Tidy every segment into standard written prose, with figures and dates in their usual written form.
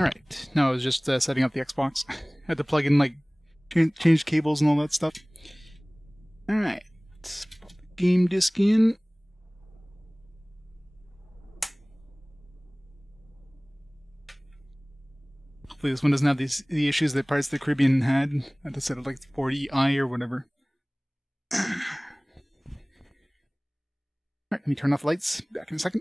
Alright, no, I was just setting up the Xbox. Had to plug in, like, change cables and all that stuff. Alright, let's pop the game disc in. Hopefully this one doesn't have the issues that Pirates of the Caribbean had. I had to set it like 40i or whatever. Alright, let me turn off the lights. Back in a second.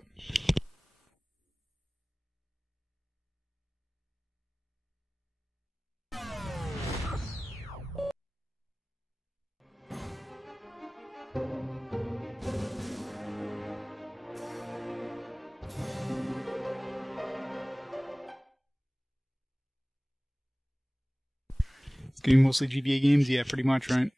It's getting mostly GBA games? Yeah, pretty much, right?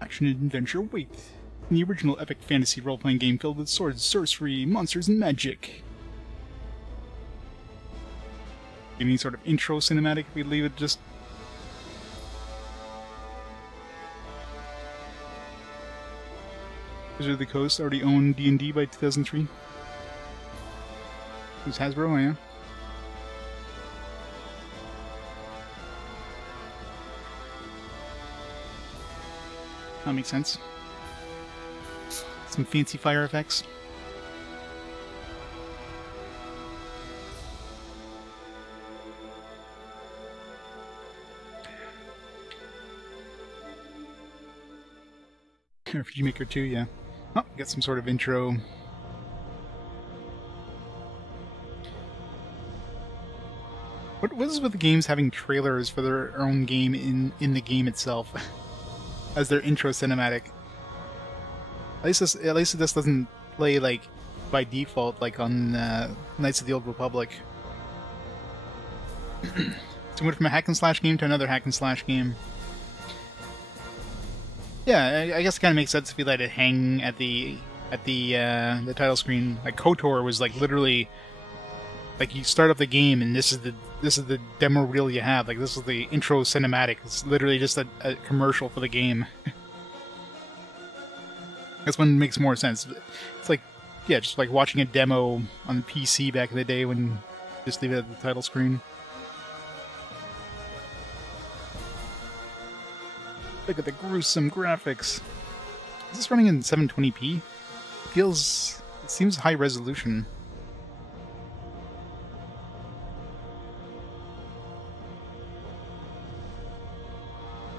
Action and adventure, wait. The original epic fantasy role-playing game filled with swords, sorcery, monsters, and magic. Any sort of intro cinematic if we leave it just... Wizard of the Coast already owned D&D by 2003. Who's Hasbro, yeah? That makes sense. Some fancy fire effects. RPG Maker 2, yeah. Oh, got some sort of intro. What is with the games having trailers for their own game in the game itself as their intro cinematic? At least this doesn't play like by default like on Knights of the Old Republic. So we went from a hack and slash game to another hack and slash game. Yeah, I guess it kind of makes sense if you let it hang at the title screen. Like KOTOR was like literally like you start up the game and this is the demo reel you have. Like this is the intro cinematic. It's literally just a commercial for the game. This one makes more sense. It's like, yeah, just like watching a demo on the PC back in the day when you just leave it at the title screen. Look at the gruesome graphics. Is this running in 720p? It seems high resolution.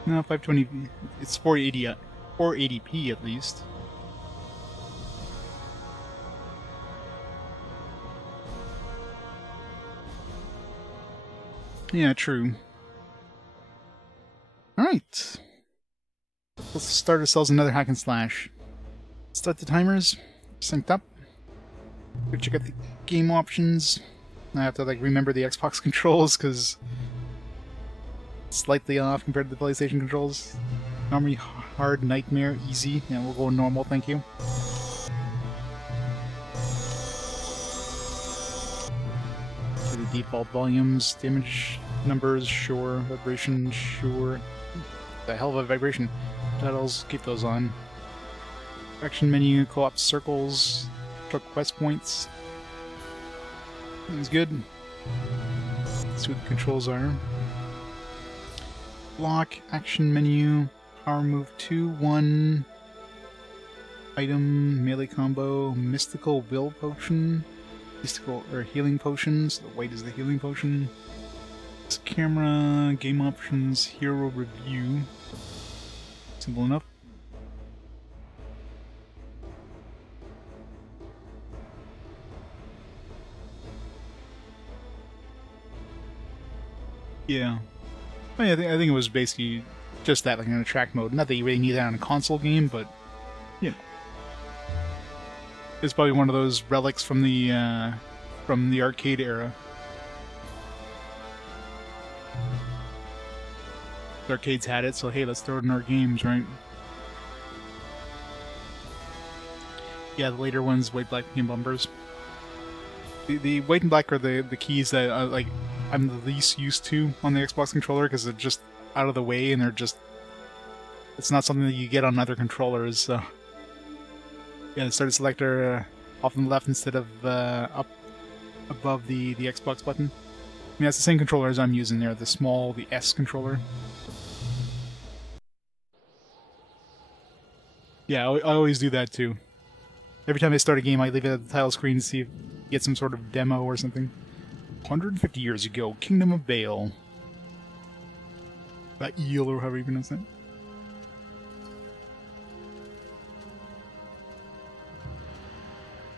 No, 520p. It's 480p at least. Yeah, true. Alright. Let's start ourselves another hack and slash. Start the timers. Synced up. Go check out the game options. I have to like remember the Xbox controls because it's slightly off compared to the PlayStation controls. Normally hard, nightmare, easy. Yeah, we'll go normal, thank you. The default volumes, damage numbers, sure. Vibration, sure. The hell of a vibration. Titles, keep those on. Action menu, co-op circles, truck quest points. That's good. Let's see what the controls are. Block, action menu, power move 2, 1, item, melee combo, mystical will potion, mystical or healing potions. The white is the healing potion. This camera, game options, hero review. Simple enough. Yeah. I think it was basically just that, like in a track mode. Not that you really need that on a console game, but you know, it's probably one of those relics from the arcade era. The arcades had it, so hey, let's throw it in our games, right? Yeah, the later ones, white, black, and bumpers. The white and black are the keys that like I'm the least used to on the Xbox controller because they're just out of the way and they're just... It's not something that you get on other controllers, so... Yeah, the starter selector off on the left instead of up above the Xbox button. I mean, that's the same controller as I'm using there, the S controller. Yeah, I always do that too. Every time I start a game, I leave it at the title screen to see if I get some sort of demo or something. 150 years ago, Kingdom of Baal. That eel, or however you pronounce that.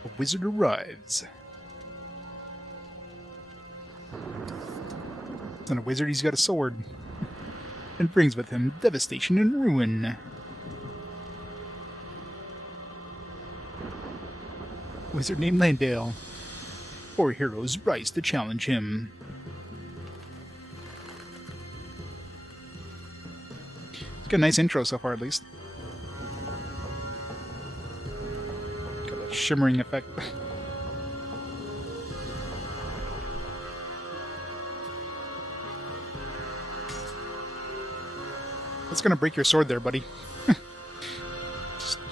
A wizard arrives. He's not a wizard, he's got a sword. And brings with him devastation and ruin. Wizard named Landale. 4 heroes rise to challenge him. It's got a nice intro so far, at least. Got a shimmering effect. That's gonna break your sword there, buddy.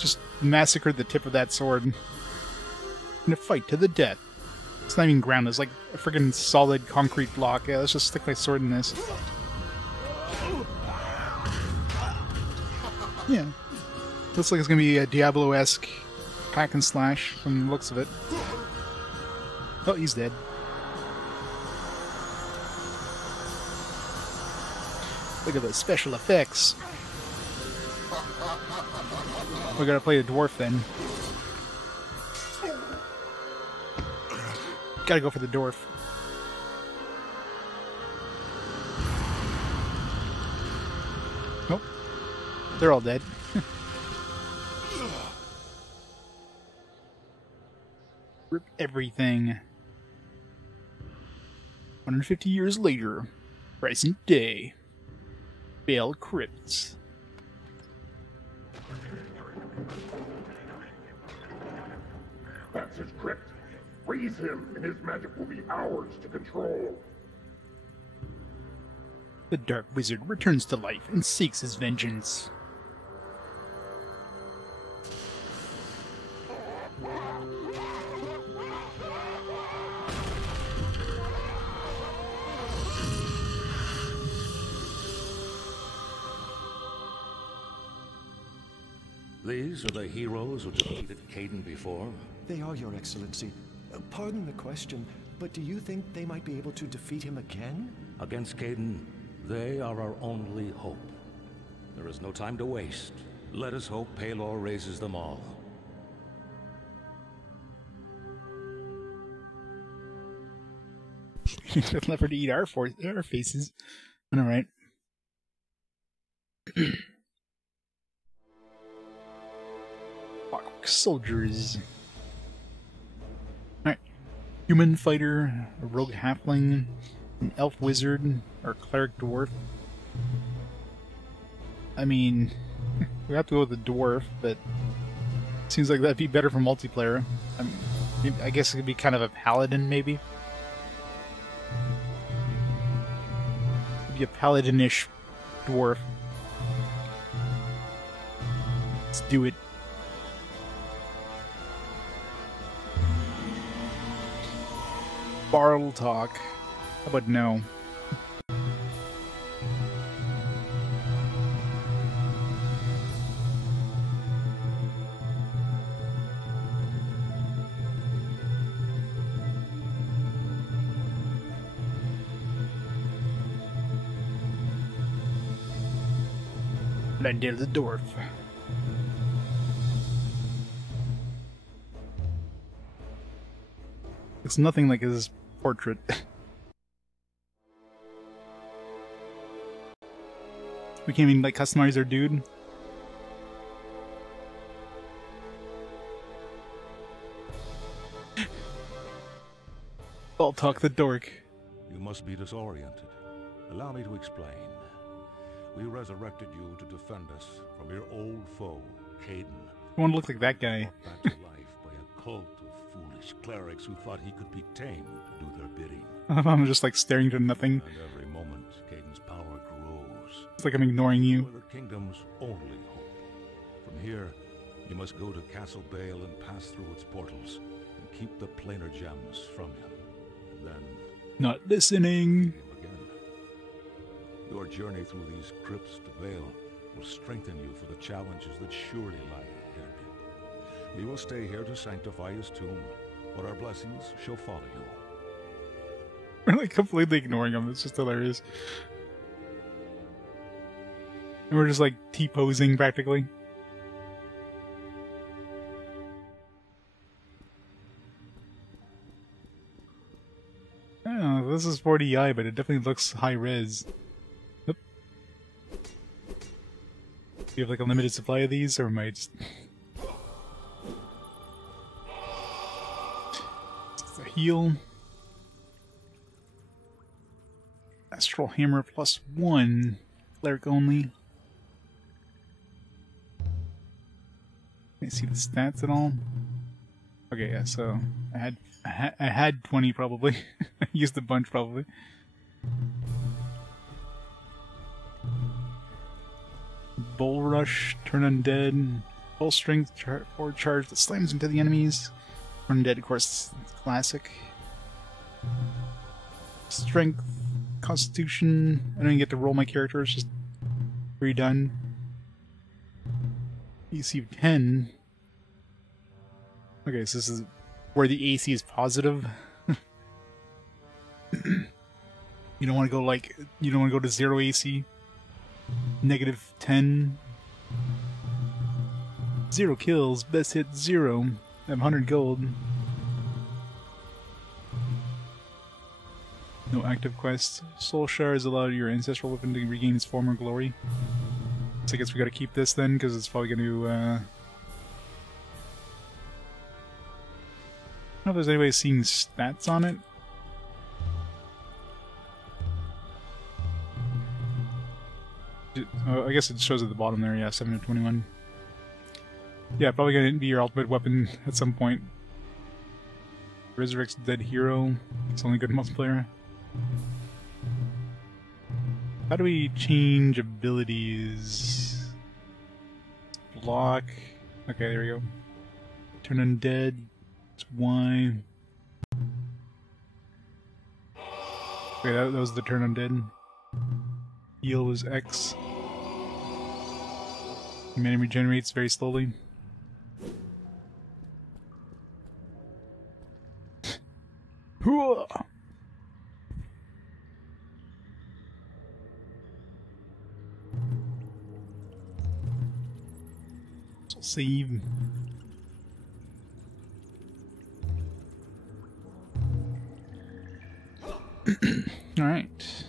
just massacred the tip of that sword. In a fight to the death. It's not even ground, it's like a freaking solid concrete block. Yeah, let's just stick my sword in this. Yeah. Looks like it's gonna be a Diablo-esque hack and slash from the looks of it. Oh, he's dead. Look at those special effects. We gotta play the dwarf then. Gotta go for the dwarf. Nope. They're all dead. Rip everything. 150 years later. Present day. Baal Crypts. That's his crypt. Freeze him, and his magic will be ours to control. The Dark Wizard returns to life and seeks his vengeance. These are the heroes who defeated Kaedin before? They are, Your Excellency. Pardon the question, but do you think they might be able to defeat him again? Against Kaedin, they are our only hope. There is no time to waste. Let us hope Pelor raises them all. Left her to eat our faces. Alright. Soldiers. Alright. Human fighter, a rogue halfling, an elf wizard, or a cleric dwarf. I mean, we have to go with the dwarf, but seems like that'd be better for multiplayer. I guess it could be kind of a paladin, maybe. Maybe a paladin-ish dwarf. Let's do it. Barl talk. How about no? Landale the dwarf. It's nothing like his portrait. We can't even like customize our dude. I'll talk the dork. You must be disoriented. Allow me to explain. We resurrected you to defend us from your old foe, Kaedin. I want to look like that guy. Brought back to life by a cult of foolish clerics who thought he could be tamed to do their bidding. I'm just like staring to nothing. And every moment, Kaedin's power grows. It's like I'm ignoring you. You are the kingdom's only hope. From here, You must go to Castle Bale and pass through its portals, and keep the Planar Gems from him. Then... Not listening! again. Your journey through these crypts to Vale will strengthen you for the challenges that surely lie ahead. We will stay here to sanctify his tomb, where our blessings shall follow you. We're like completely ignoring him, it's just hilarious. And we're just like T-posing practically. I don't know, this is 40i, but it definitely looks high res. Oop. Do you have like a limited supply of these, or am I just... a heal. Astral Hammer +1. Cleric only. Can I see the stats at all? Okay, yeah, so I had 20 probably. I used a bunch probably. Bull Rush, Turn Undead, Full Strength forward charge that slams into the enemies. Turn Undead, of course, classic. Strength, Constitution. I don't even get to roll my character, it's just redone. AC of 10. Okay, so this is where the AC is positive. You don't want to go like, you don't want to go to 0 AC. -10. 0 kills, best hit 0. I have 100 gold. No active quests. Soul shards allow your ancestral weapon to regain its former glory. So I guess we gotta keep this then, because it's probably gonna, I don't know if there's anybody seeing stats on it. I guess it shows at the bottom there, yeah, 7 to 21. Yeah, probably gonna be your ultimate weapon at some point. Resurrects Dead Hero. It's only good in multiplayer. How do we change abilities? Block. Okay, there we go. Turn Undead. It's Y. Okay, that was the Turn Undead. Heal was X. Mana regenerates very slowly. Hooah! So save. Alright.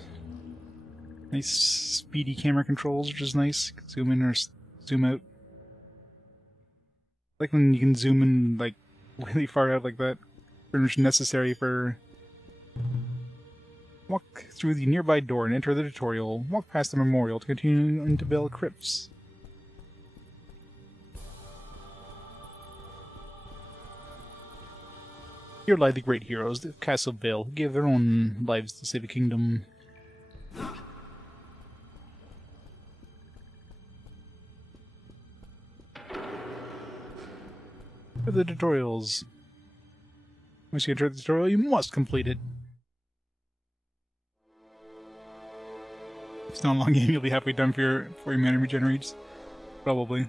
Nice speedy camera controls, which is nice. Zoom in or zoom out. I like when you can zoom in like really far out like that. Pretty much necessary for... Walk through the nearby door and enter the tutorial. Walk past the memorial to continue into Bell Crypts. Here lie the great heroes of Castle Bale, who gave their own lives to save a kingdom. For the tutorials. Once you enter the tutorial, you must complete it. If it's not a long game, you'll be halfway done for your mana regenerates. Probably.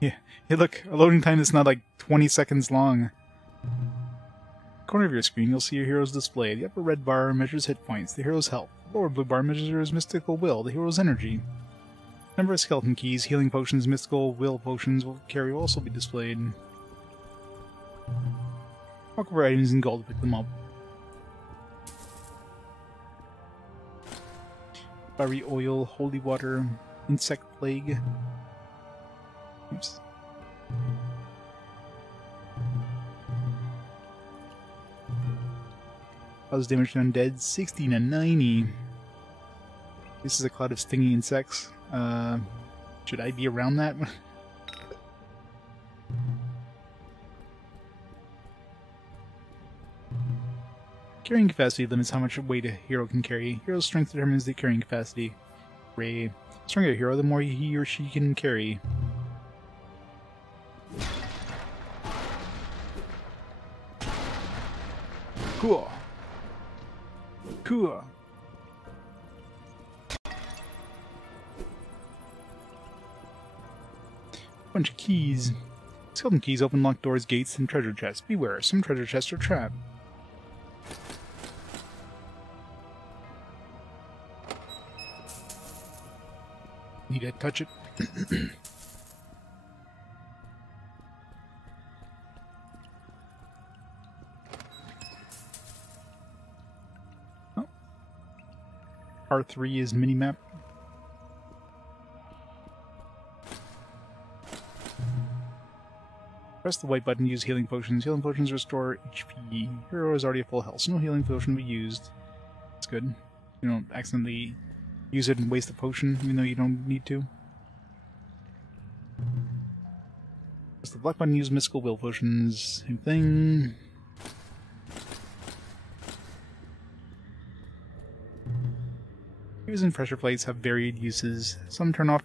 Yeah. Hey look, a loading time that's not like 20 seconds long. Corner of your screen, you'll see your hero's display. The upper red bar measures hit points, the hero's health. The lower blue bar measures mystical will, the hero's energy. Number of skeleton keys, healing potions, mystical will potions will also be displayed. Walk over items and gold to pick them up. Fiery oil, holy water, insect plague. Oops. Cause damage to undead, 60 to 90. This is a cloud of stinging insects. Should I be around that? Carrying capacity limits how much weight a hero can carry. Hero's strength determines the carrying capacity. Ray. The stronger a hero, the more he or she can carry. Cool. Cool. Bunch of keys. Skeleton keys open locked doors, gates, and treasure chests. Beware, some treasure chests are trapped. Need to touch it. Oh. R3 is minimap. Press the white button to use healing potions. Healing potions restore HP. Hero is already at full health, so no healing potion will be used. That's good. You don't accidentally use it and waste a potion, even though you don't need to. Press the black button to use mystical will potions. Same thing. Fuse and pressure plates have varied uses. Some turn off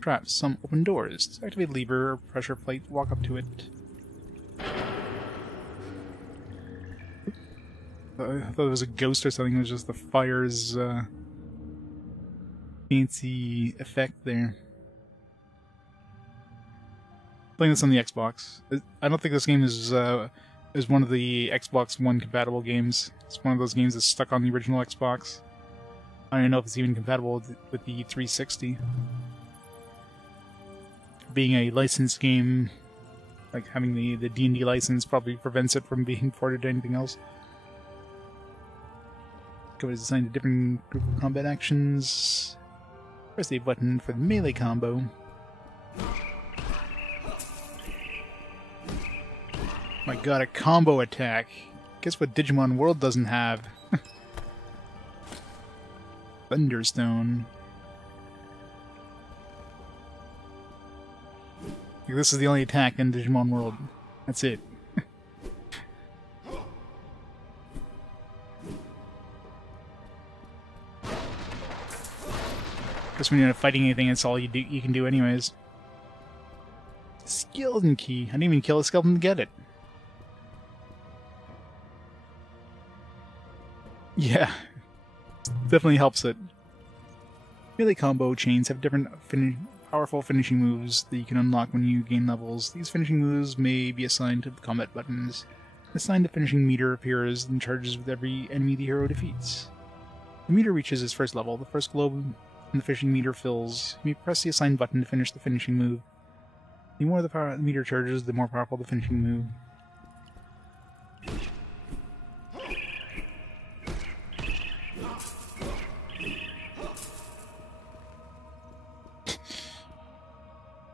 traps, some open doors. Activate lever or pressure plate, walk up to it. I thought it was a ghost or something, it was just the fire's fancy effect there. Playing this on the Xbox. I don't think this game is one of the Xbox One compatible games. It's one of those games that's stuck on the original Xbox. I don't even know if it's even compatible with the 360. Being a licensed game, like having the D&D license probably prevents it from being ported to anything else. Go is assigned to different group of combat actions. Press the A button for the melee combo. My god, a combo attack. Guess what Digimon World doesn't have? Thunderstone. This is the only attack in Digimon World. That's it. Guess when you're not fighting anything, it's all you can do anyways. Skeleton key. I didn't even kill a skeleton to get it. Yeah. Definitely helps it. Melee combo chains have different powerful finishing moves that you can unlock when you gain levels. These finishing moves may be assigned to the combat buttons. Assigned to finishing meter appears and charges with every enemy the hero defeats. The meter reaches its first level. The first globe in the finishing meter fills. You may press the assigned button to finish the finishing move. The more the meter charges, the more powerful the finishing move.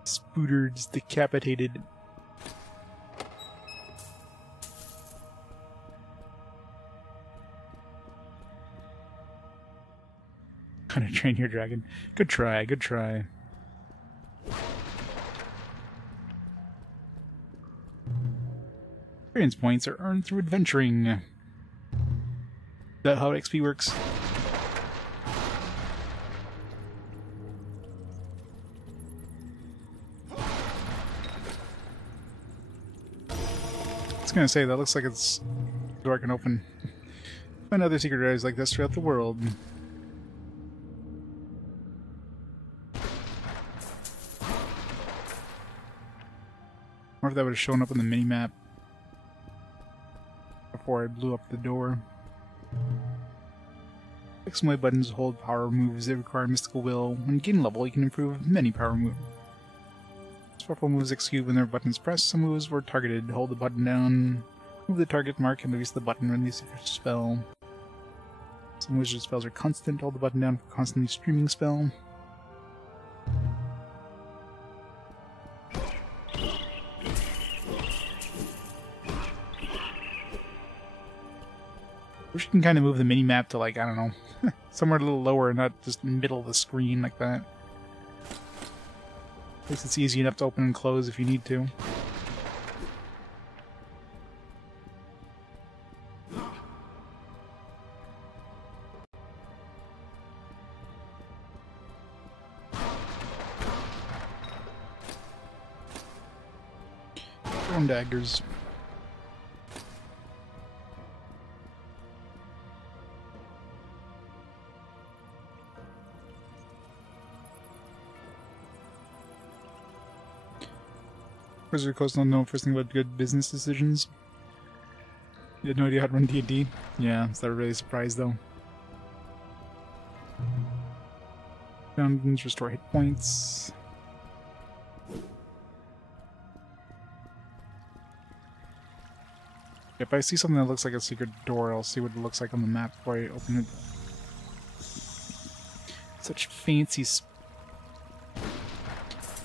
Spooter's decapitated. Kind of train your dragon. Good try, good try. Experience points are earned through adventuring. Is that how XP works? I was gonna say, that looks like it's a door I can open. Find other secret areas like this throughout the world. Or if that would have shown up on the minimap before I blew up the door. X and Y buttons hold power moves that require mystical will. When gain level, you can improve many power moves. Powerful moves execute when their button is pressed. Some moves were targeted. Hold the button down, move the target mark, and release the button when release your spell. Some wizard spells are constant. Hold the button down for constantly streaming spell. Wish you can kind of move the mini-map to, like, I don't know, somewhere a little lower and not just in the middle of the screen like that. At least it's easy enough to open and close if you need to. Thrown daggers. Wizard of the Coast don't know first thing about good business decisions. You had no idea how to run D&D? Yeah, is that really a surprise though? Fountains, restore hit points. If I see something that looks like a secret door, I'll see what it looks like on the map before I open it. Such fancy...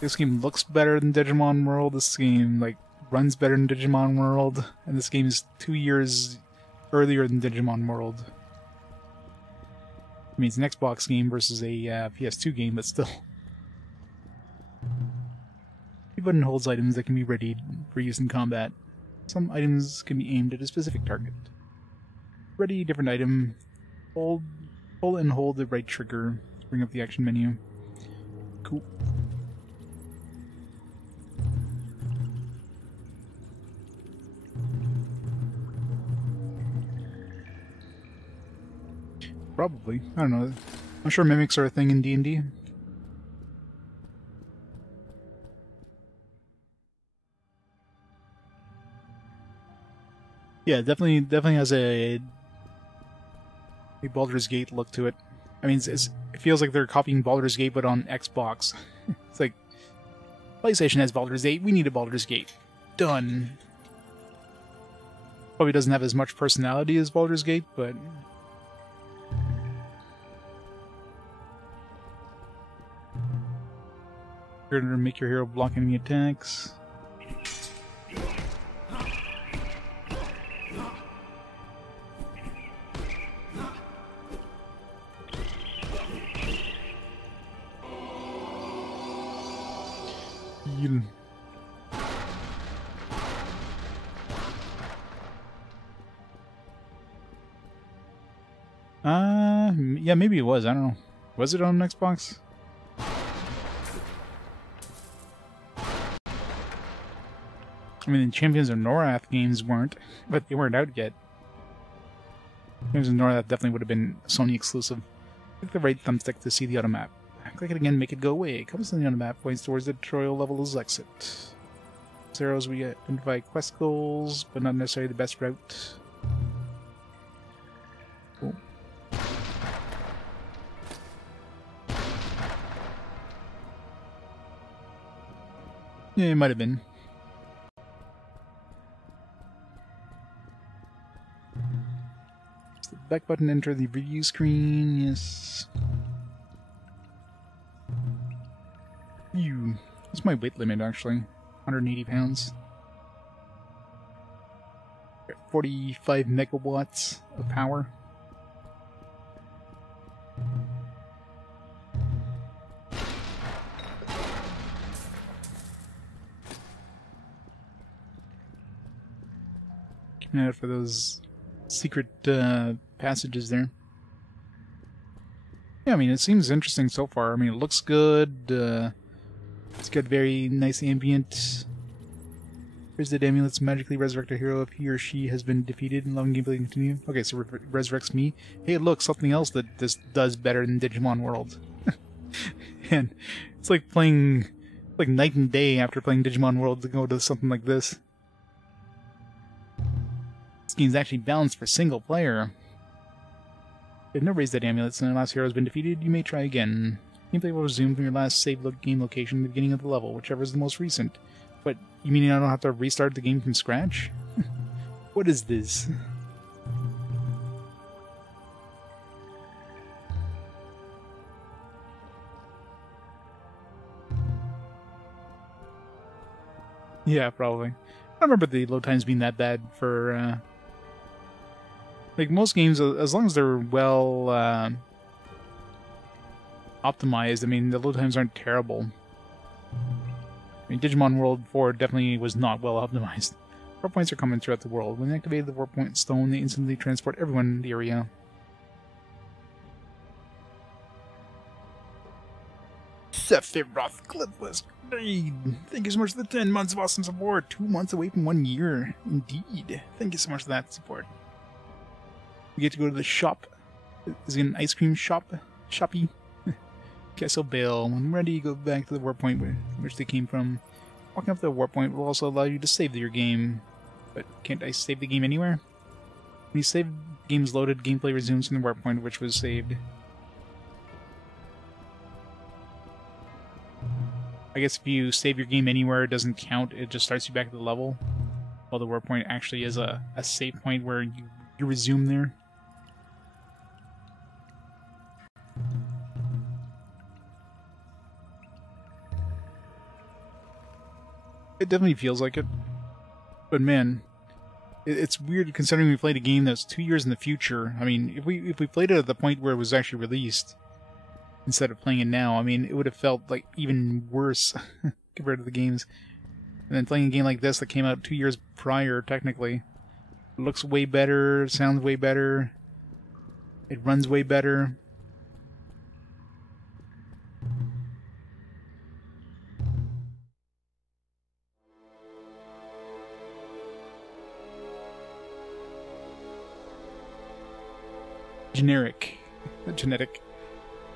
This game looks better than Digimon World. This game, like, runs better than Digimon World. And this game is 2 years earlier than Digimon World. I mean, it's an Xbox game versus a PS2 game, but still. The button holds items that can be readied for use in combat. Some items can be aimed at a specific target. Ready different item. Pull and hold the right trigger to bring up the action menu. Cool. Probably. I don't know. I'm sure mimics are a thing in D&D. Yeah, definitely has a Baldur's Gate look to it. I mean, it feels like they're copying Baldur's Gate, but on Xbox. It's like, PlayStation has Baldur's Gate, we need a Baldur's Gate. Done. Probably doesn't have as much personality as Baldur's Gate, but... You're gonna make your hero block enemy attacks. Yeah, maybe it was. I don't know. Was it on Xbox? I mean, the Champions of Norath games weren't, but they weren't out yet. Champions of Norath definitely would have been Sony exclusive. Click the right thumbstick to see the auto map. Click it again, make it go away. Comes on the auto map, points towards the tutorial level as exit. With arrows, we identify quest goals, but not necessarily the best route. Cool. Yeah, it might have been. The back button, enter the review screen, yes. What's my weight limit actually? 180 pounds. 45 megawatts of power. Keeping out for those secret passages there. Yeah, I mean, it seems interesting so far. I mean, it looks good. It's got very nice ambient. Visited amulets magically resurrect a hero if he or she has been defeated and loving gameplay continue. Okay, so resurrects me. Hey, look, something else that this does better than Digimon World. And it's like playing like night and day after playing Digimon World to go to something like this. This game's actually balanced for single player. If no raised amulets and the last hero has been defeated, you may try again. Gameplay will resume from your last save game location at the beginning of the level, whichever is the most recent. But you mean I don't have to restart the game from scratch? What is this? Yeah, probably. I don't remember the load times being that bad for, like, most games, as long as they're well, optimized, I mean, the load times aren't terrible. I mean, Digimon World 4 definitely was not well optimized. Warp points are common throughout the world. When they activate the warp point stone, they instantly transport everyone in the area. Sephiroth Cliffless Grade! Thank you so much for the 10 months of awesome support! 2 months away from 1 year. Indeed. Thank you so much for that support. We get to go to the shop. Is it an ice cream shop? Shoppy? Castle Bale. When ready, go back to the warp point which they came from. walking up the warp point will also allow you to save your game. But can't I save the game anywhere? When you save, game's loaded, gameplay resumes from the warp point which was saved. I guess if you save your game anywhere, it doesn't count, it just starts you back at the level. While the warp point actually is a save point where you resume there. It definitely feels like it. But man, it's weird considering we played a game that's 2 years in the future. I mean, if we played it at the point where it was actually released, instead of playing it now, I mean, it would have felt like even worse compared to the games. And then playing a game like this that came out 2 years prior, technically, it looks way better, sounds way better, it runs way better. Genetic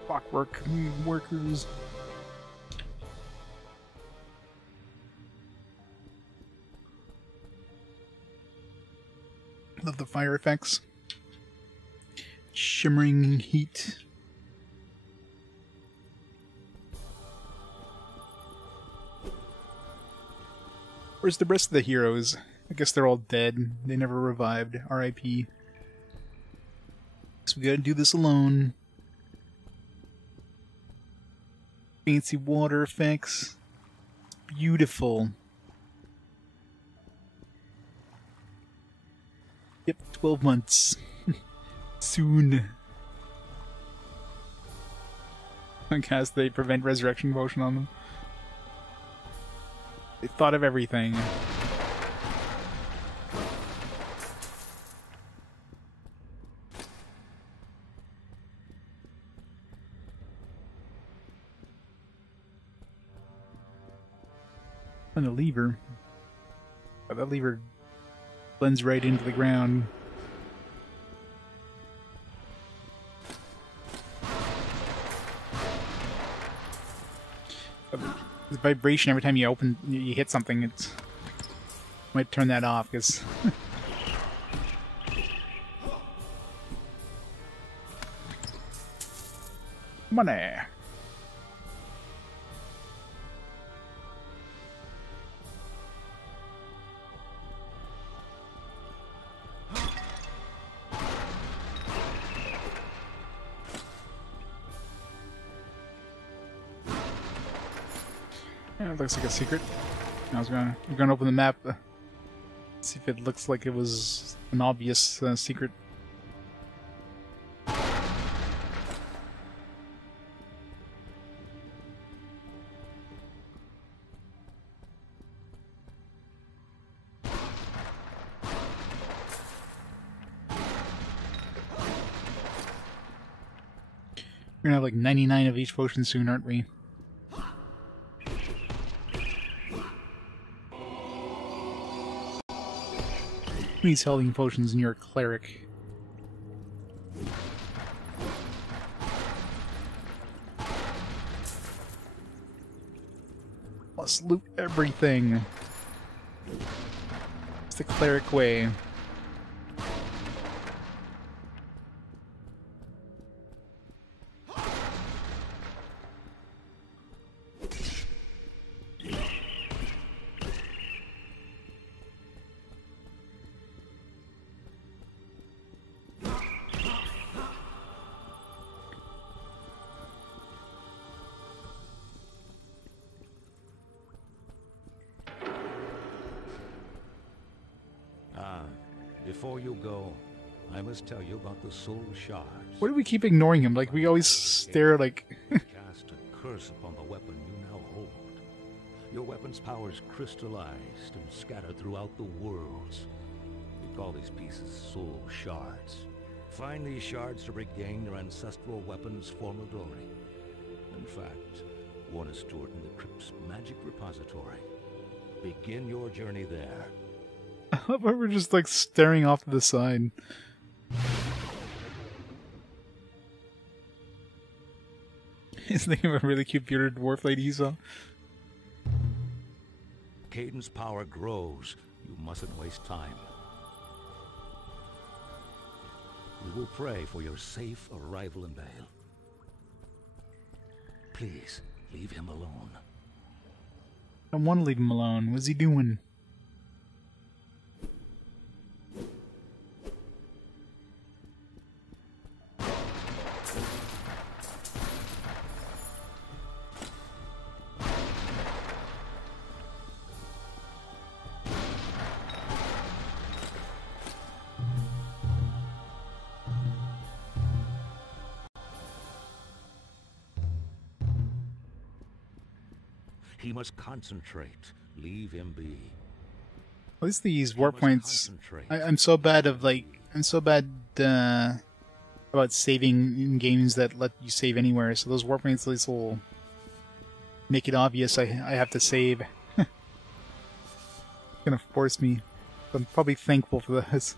clockwork workers. Love the fire effects. Shimmering heat. Where's the rest of the heroes? I guess they're all dead. They never revived. R.I.P. So we gotta do this alone. Fancy water effects. Beautiful. Yep, 12 months. Soon. I guess they prevent resurrection potion on them. They thought of everything. And a lever. Oh, that lever blends right into the ground. The vibration every time you hit something, it's might turn that off because money. Yeah, it looks like a secret. We're gonna open the map, see if it looks like it was an obvious secret. We're gonna have like 99 of each potion soon, aren't we? Who needs healing potions and you're a cleric? Let's loot everything. It's the cleric way. Before you go, I must tell you about the soul shards. Why do we keep ignoring him? Like, we always stare like... Cast a curse upon the weapon you now hold. Your weapon's powers crystallized and scattered throughout the worlds. We call these pieces soul shards. Find these shards to regain your ancestral weapon's former glory. In fact, one is stored in the crypt's magic repository. Begin your journey there. I love how we're just like staring off to the side. He's thinking of a really cute bearded dwarf lady he saw. Kaedin's power grows, you mustn't waste time. We will pray for your safe arrival in Vale. Please, leave him alone. I don't want to leave him alone. What's he doing? He must concentrate. Leave him be. At least these warp points. Concentrate. I'm so bad of like. I'm so bad about saving in games that let you save anywhere. So those warp points at least will make it obvious I have to save. It's gonna force me. I'm probably thankful for this.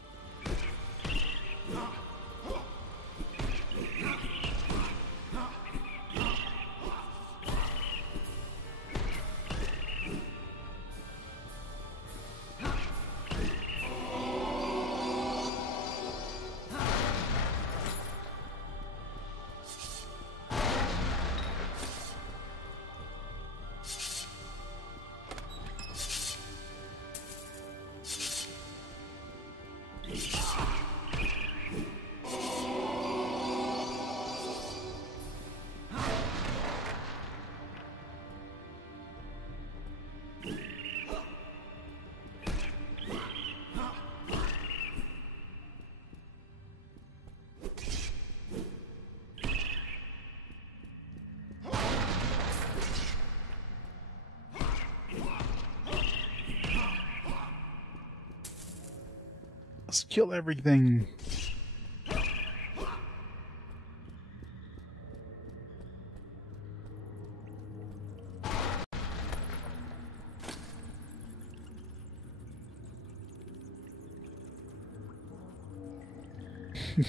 Let's kill everything.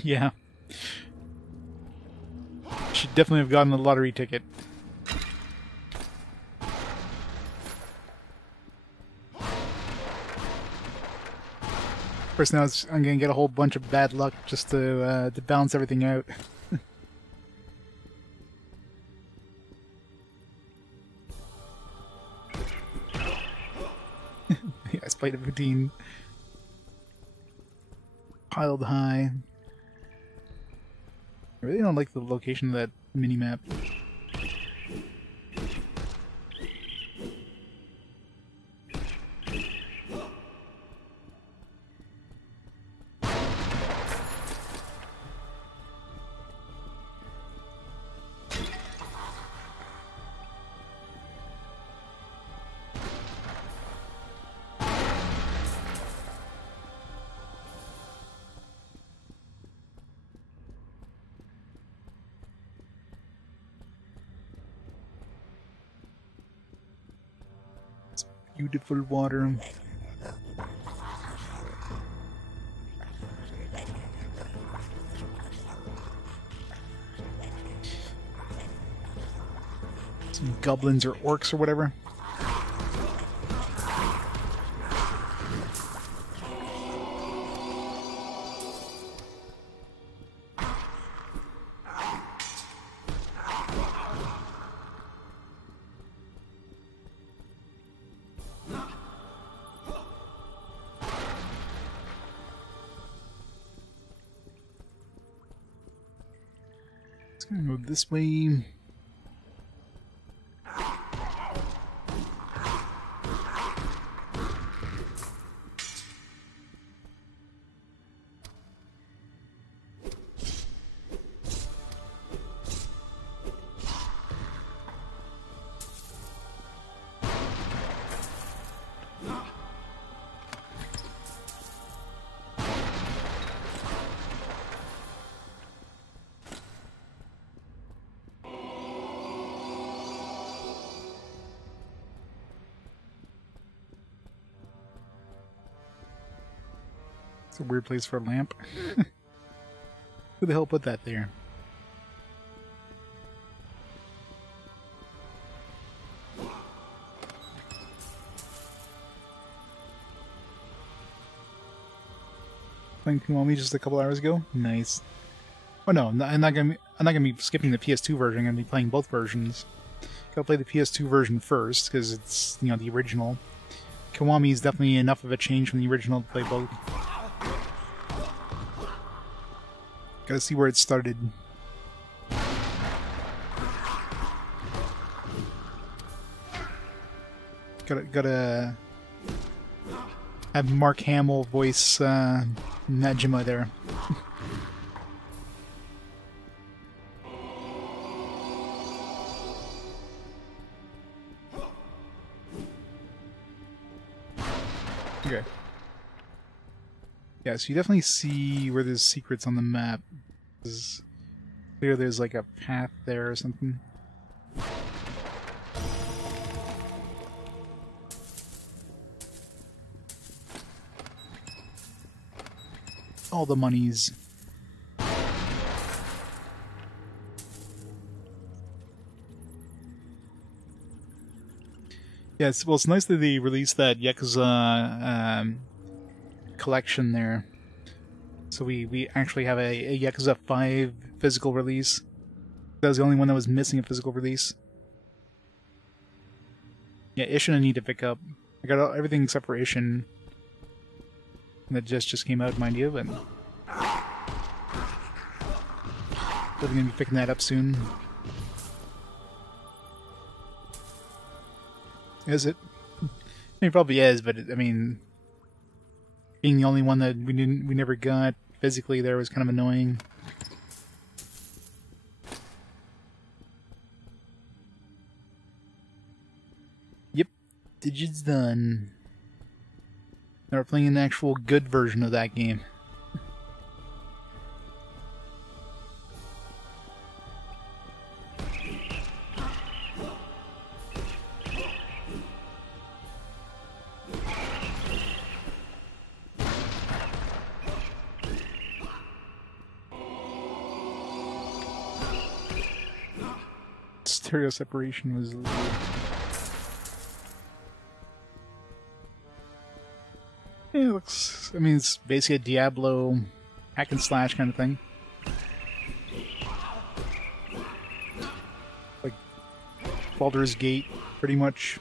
Yeah. Should definitely have gotten the lottery ticket. First, now I'm gonna get a whole bunch of bad luck just to balance everything out. Yeah, I spite a routine. Piled high. I really don't like the location of that mini-map. Beautiful water. Some goblins or orcs or whatever. Gonna move this way. It's a weird place for a lamp. Who the hell put that there? playing Kiwami just a couple hours ago. Nice. Oh no, I'm not gonna be skipping the PS2 version. I'm gonna be playing both versions. Gotta play the PS2 version first because it's, you know, the original. Kiwami is definitely enough of a change from the original to play both. Gotta see where it started. Gotta have Mark Hamill voice Najima there. Okay. Yeah, so you definitely see where there's secrets on the map. It's clear there's like a path there or something. All the monies. Yes, well, it's nice that they released that Yakuza collection there. So we actually have a Yakuza 5 physical release. That was the only one that was missing a physical release. Yeah, Ishin I need to pick up. I got everything except for Ishin. That just came out, mind you, but we're gonna be picking that up soon. Is it? It probably is, but I mean, being the only one that we never got physically there was kind of annoying. Yep, Digit's done. Now we're playing an actual good version of that game. Stereo separation was... Yeah, it looks... I mean, it's basically a Diablo hack and slash kind of thing. Like Baldur's Gate, pretty much.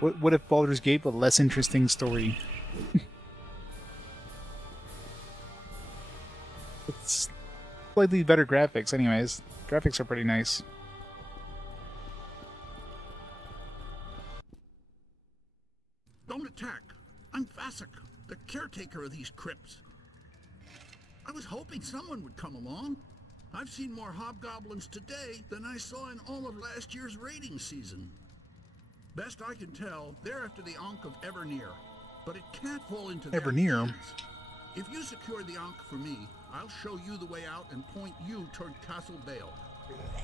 What if Baldur's Gate but less interesting story? It's slightly better graphics anyways. Graphics are pretty nice. Don't attack. I'm Vasek, the caretaker of these crypts. I was hoping someone would come along. I've seen more hobgoblins today than I saw in all of last year's raiding season. Best I can tell, they're after the Ankh of Evernear, but it can't fall into their hands. If you secure the Ankh for me, I'll show you the way out and point you toward Castle Vale.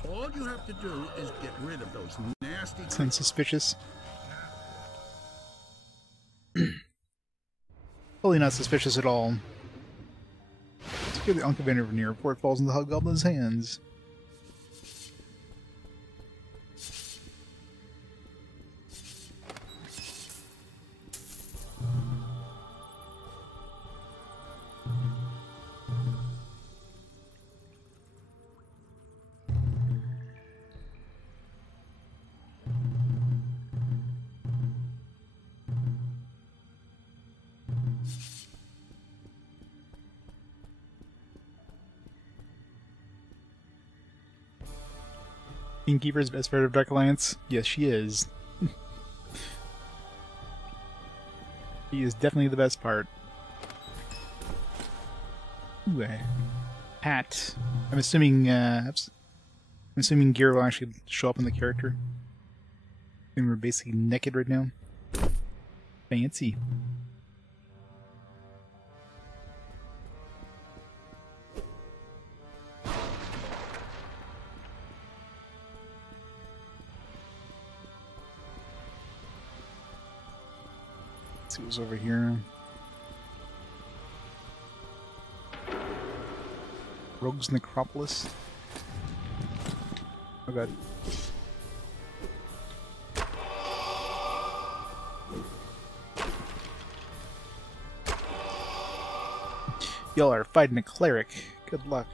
All you have to do is get rid of those nasty... Sounds suspicious. Totally not suspicious at all. Secure the Ankh of Evernear before it falls into the Hobgoblin's hands. Innkeeper's best friend of Dark Alliance? Yes, she is. She is definitely the best part. Ooh, a hat. I'm assuming gear will actually show up in the character. And we're basically naked right now. Fancy. Let's see what's over here. Rogue's Necropolis. Oh god. Y'all are fighting a cleric. Good luck.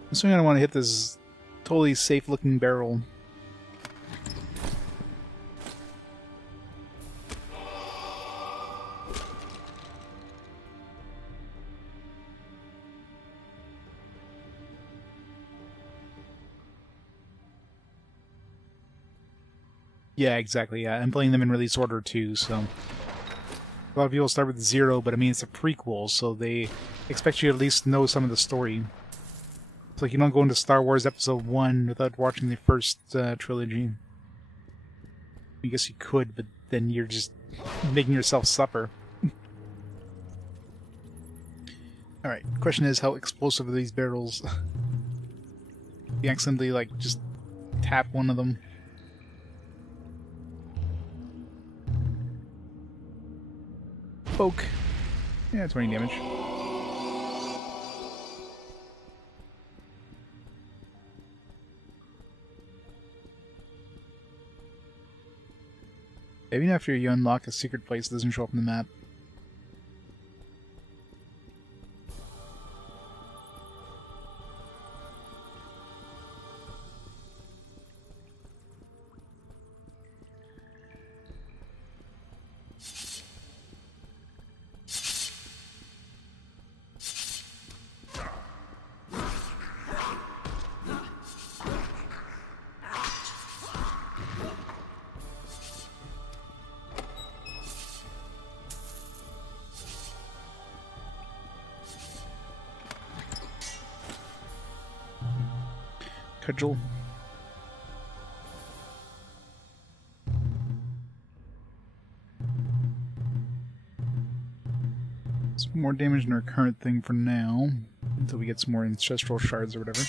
I'm assuming I don't want to hit this totally safe-looking barrel. Yeah, exactly. Yeah, I'm playing them in release order too, so a lot of people start with 0, but I mean it's a prequel, so they expect you to at least know some of the story. It's like you don't go into Star Wars Episode 1 without watching the first trilogy. I guess you could, but then you're just making yourself suffer. Alright, question is, how explosive are these barrels? You accidentally, like, just tap one of them. Poke. Yeah, 20 damage. Even after you unlock a secret place, it doesn't show up on the map. Cudgel. Some more damage than our current thing for now, until we get some more ancestral shards or whatever.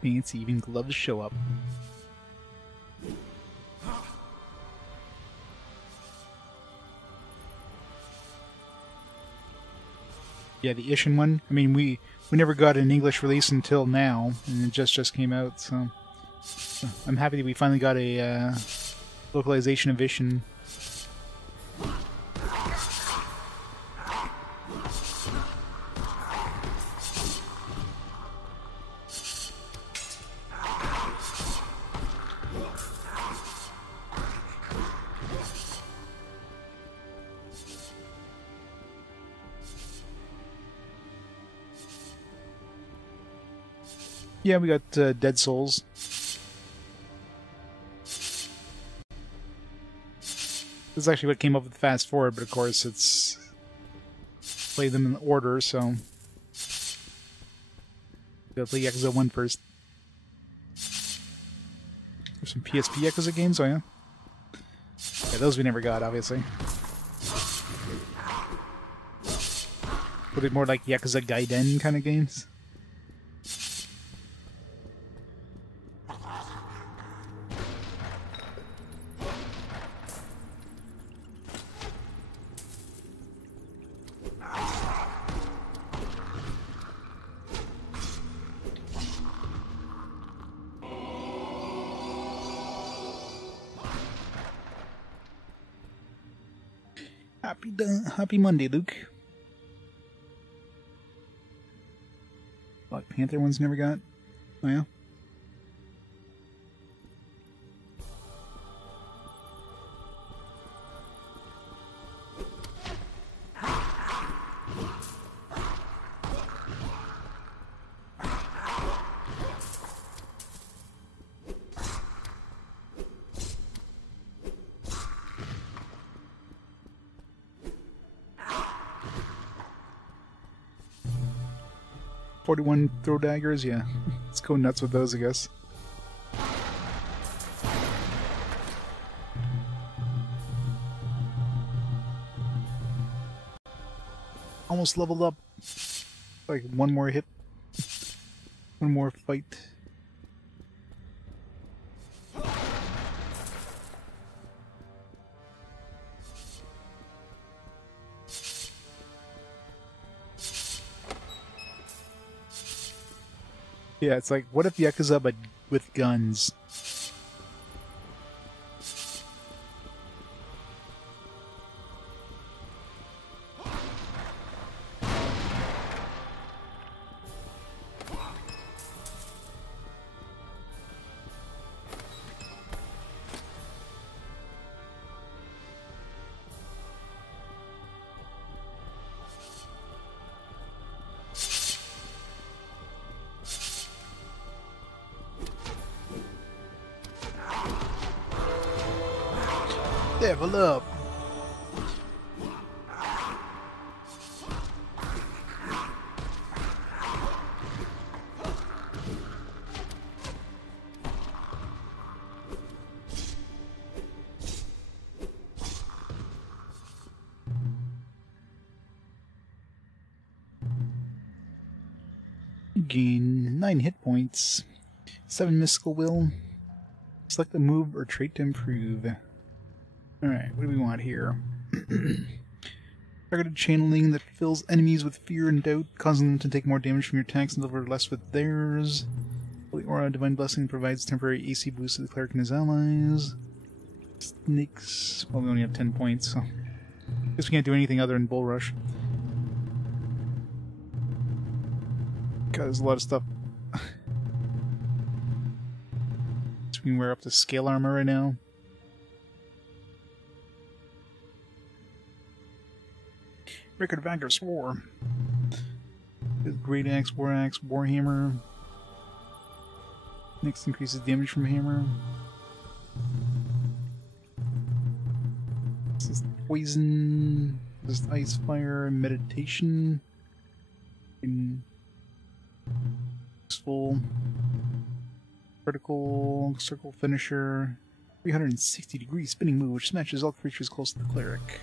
Fancy, even gloves show up. Yeah, the Ishin one. I mean, we never got an English release until now, and it just came out. So I'm happy that we finally got a localization of Ishin. Yeah, we got Dead Souls. This is actually what came up with Fast Forward, but of course it's play them in order, so gotta play Yakuza 1 first. There's some PSP Yakuza games, oh yeah? Yeah, those we never got, obviously. Were they more like Yakuza Gaiden kind of games? Happy Monday, Luke. Black Panther one's never got. Oh yeah. .41 throw daggers, yeah. Let's go nuts with those, I guess. Almost leveled up. Like one more hit. One more fight. Yeah, it's like, what if Yakuza but with guns? Level up! Gain 9 hit points, 7 mystical will. Select a move or trait to improve. Alright, what do we want here? Targeted channeling that fills enemies with fear and doubt, causing them to take more damage from your attacks and deliver less with theirs. Holy Aura Divine Blessing provides temporary AC boost to the cleric and his allies. Snakes. Well, we only have 10 points, so guess we can't do anything other than Bull Rush. God, there's a lot of stuff. So we can wear up to scale armor right now. Record of Vanquist War. Great Axe, War Axe, Warhammer. Next increases damage from hammer. This is poison. This is ice, fire, meditation. Useful. Critical circle finisher. 360-degree spinning move, which smashes all creatures close to the cleric.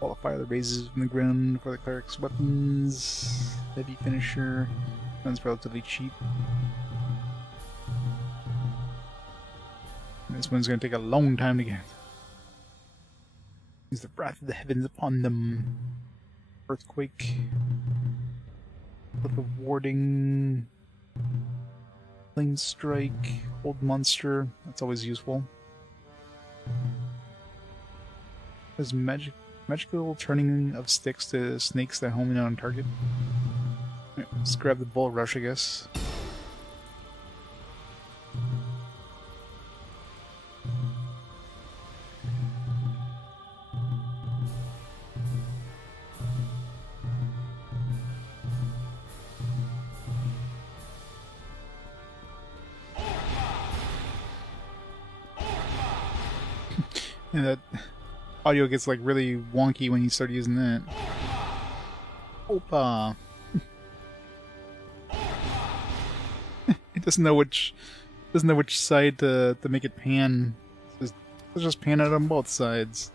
Ball of fire that raises from the ground for the cleric's weapons. Heavy finisher. Runs relatively cheap. And this one's going to take a long time to get. Use the wrath of the heavens upon them. Earthquake. Flip of warding. Flame strike. Old monster. That's always useful. There's magical turning of sticks to snakes that home in on target. Right, let's grab the Bull Rush, I guess. And that audio gets like really wonky when you start using that. Opa! It doesn't know which side to make it pan. Let's just pan it on both sides.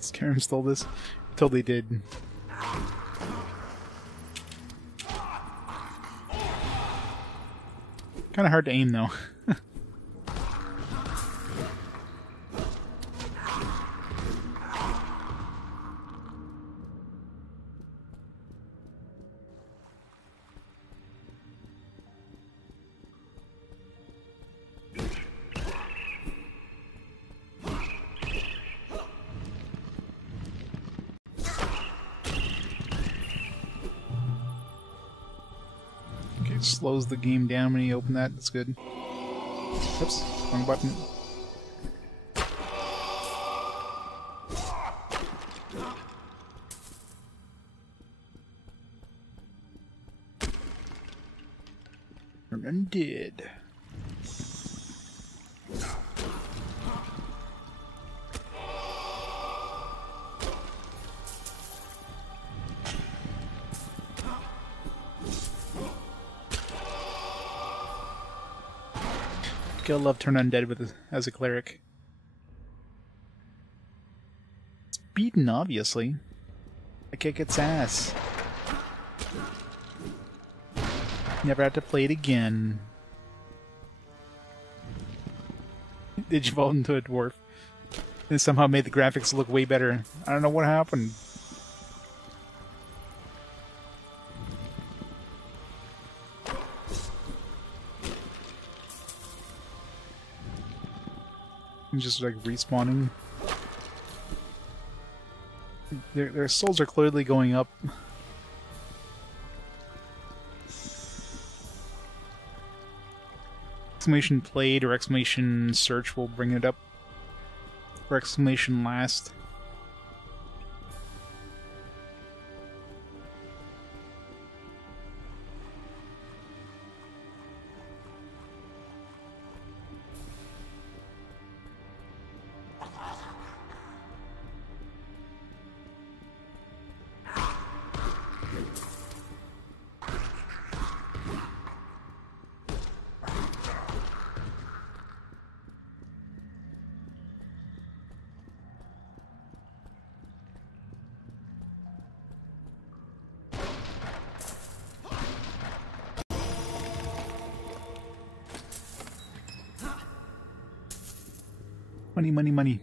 Skyrim stole this? Totally did. Kinda hard to aim though. Slows the game down when you open that. That's good. Oops, wrong button. You're undead. Gil love turn undead as a cleric. It's beaten, obviously. I kick its ass. Never have to play it again. Did you evolve into a dwarf? It somehow made the graphics look way better. I don't know what happened. Just like respawning. Their souls are clearly going up. Exclamation played or exclamation search will bring it up. Or exclamation last. Money, money, money.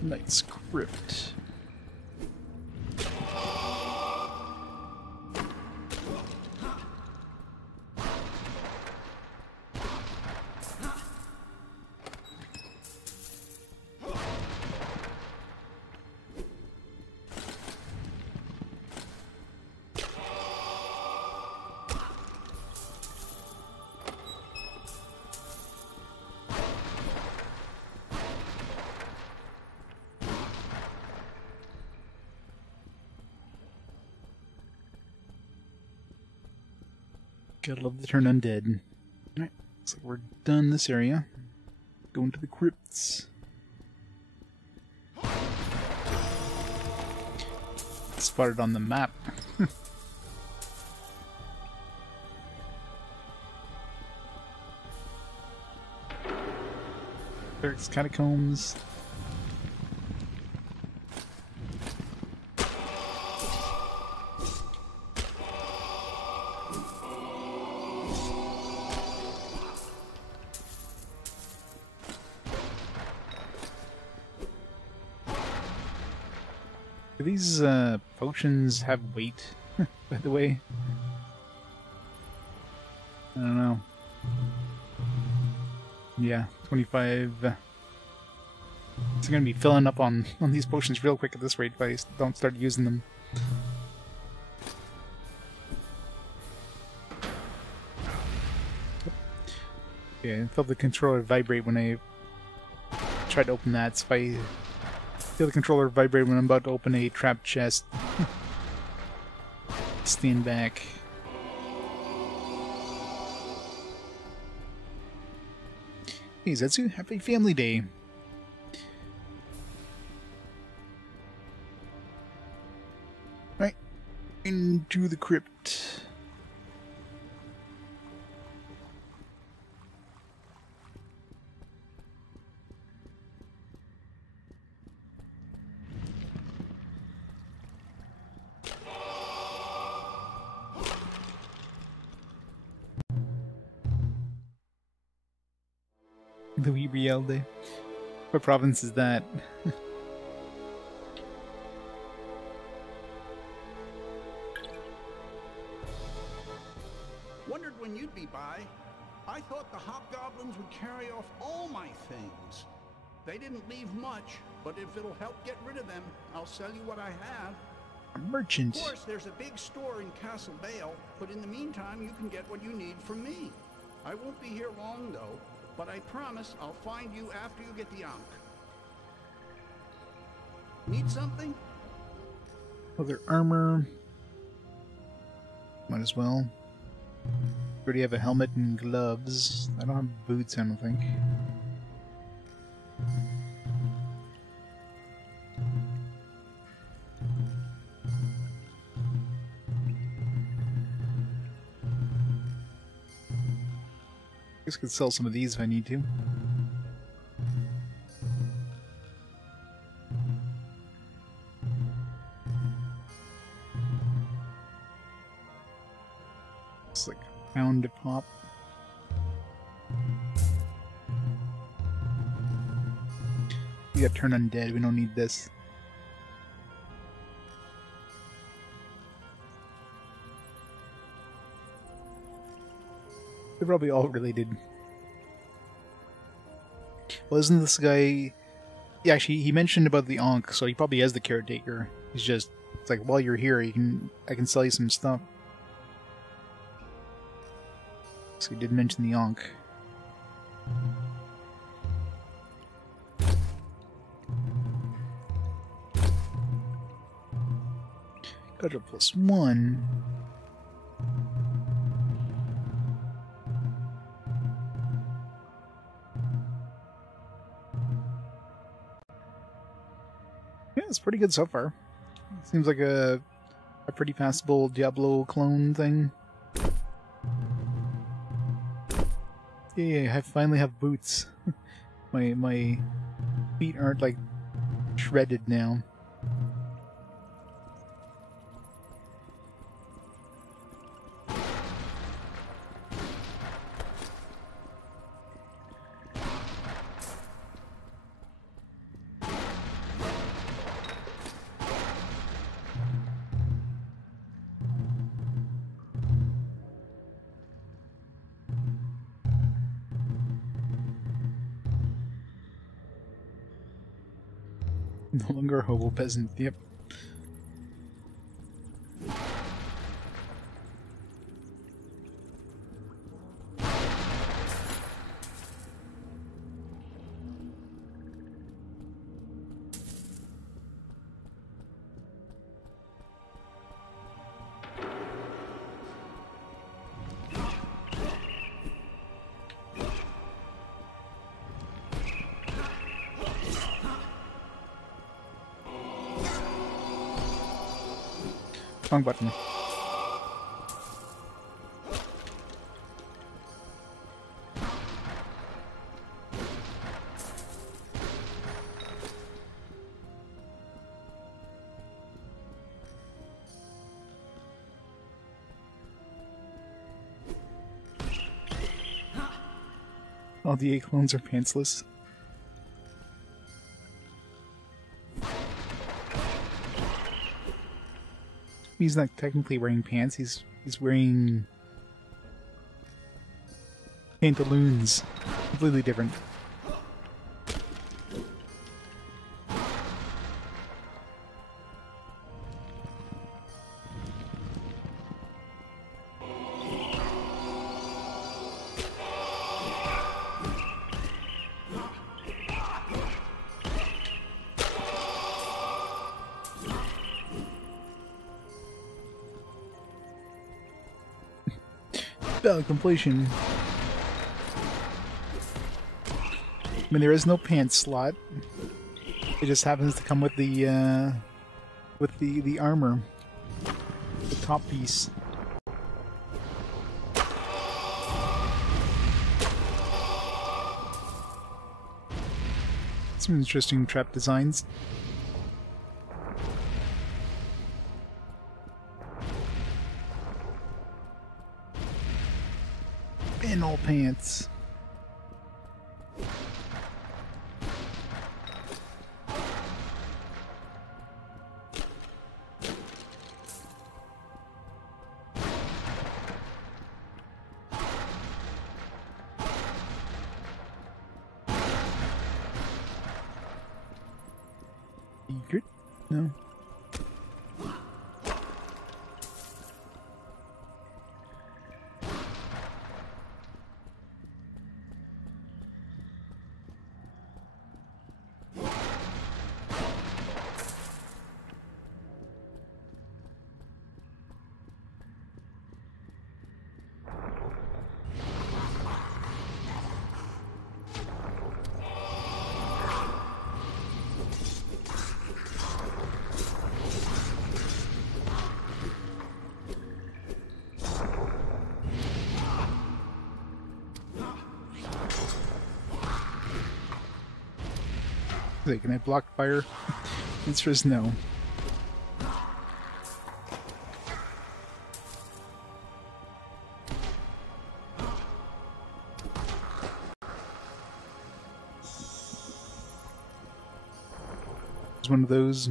Night script. Gotta love the turn undead. Alright, looks like we're done this area. Going to the crypts. Spotted on the map. Clerics, catacombs. Do these potions have weight, by the way? I don't know. Yeah, 25. So I'm gonna be filling up on these potions real quick at this rate if I don't start using them. Yeah, I felt the controller vibrate when I tried to open that, so I feel the controller vibrate when I'm about to open a trap chest. Stand back. Hey Zetsu, happy family day. Right, into the crypt. The Weebrielde. What province is that? Wondered when you'd be by. I thought the hobgoblins would carry off all my things. They didn't leave much, but if it'll help get rid of them, I'll sell you what I have. A merchant. Of course, there's a big store in Castle Vale, but in the meantime, you can get what you need from me. I won't be here long, though, but I promise I'll find you after you get the Ankh. Need something? Other armor. Might as well. Already have a helmet and gloves. I don't have boots, I don't think. guess I could sell some of these if I need to. It's like a pound to pop. We got turn undead, we don't need this. They're probably all related. Well, isn't this guy... Yeah, actually, he mentioned about the Ankh, so he probably is the caretaker. He's just... It's like, while you're here, I can sell you some stuff. So he did mention the Ankh. Got a +1. Yeah, it's pretty good so far. Seems like a pretty passable Diablo clone thing. Yeah, I finally have boots. my feet aren't like shredded now. No longer a hobo peasant, yep. Wrong button. All the 8 clones are pantsless. He's not technically wearing pants, he's wearing pantaloons. Completely different. Completion. I mean, there is no pants slot. It just happens to come with the armor, the top piece. Some interesting trap designs. And all pants. Secret? No. Wait, can I block fire? The answer is no. It's one of those.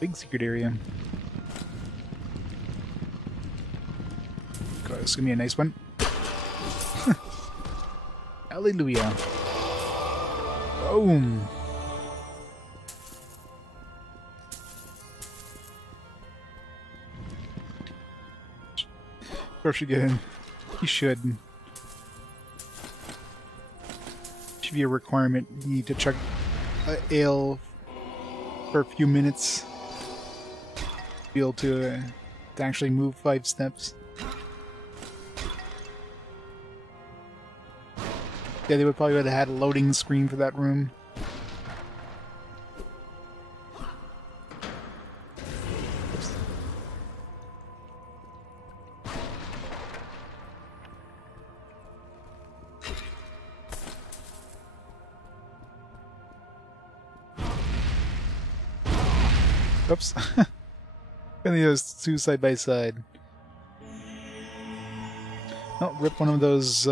Big secret area. God, this is gonna be a nice one. Hallelujah. Boom. Or should get in. You should. Should be a requirement. You need to chug ale for a few minutes. Be able to actually move 5 steps. Yeah, they would probably have had a loading screen for that room. Oops. And those two side by side. Oh, rip one of those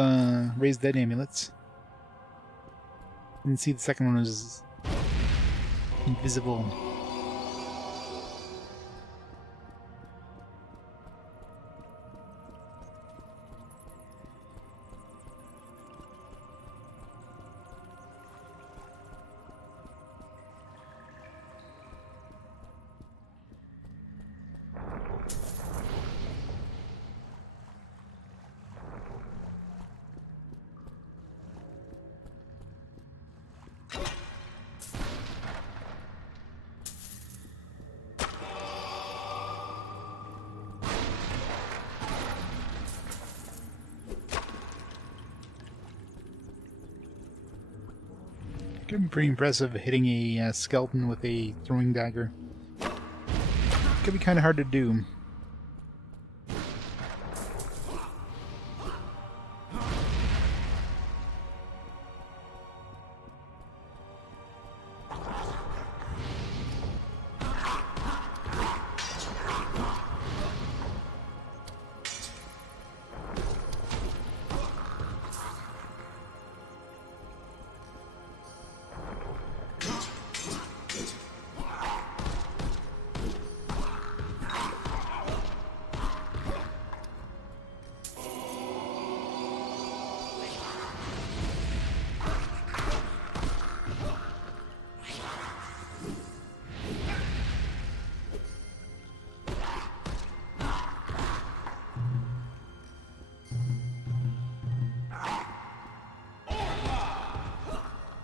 raised dead amulets. And see the second one is invisible. Could be pretty impressive hitting a skeleton with a throwing dagger. Could be kind of hard to do.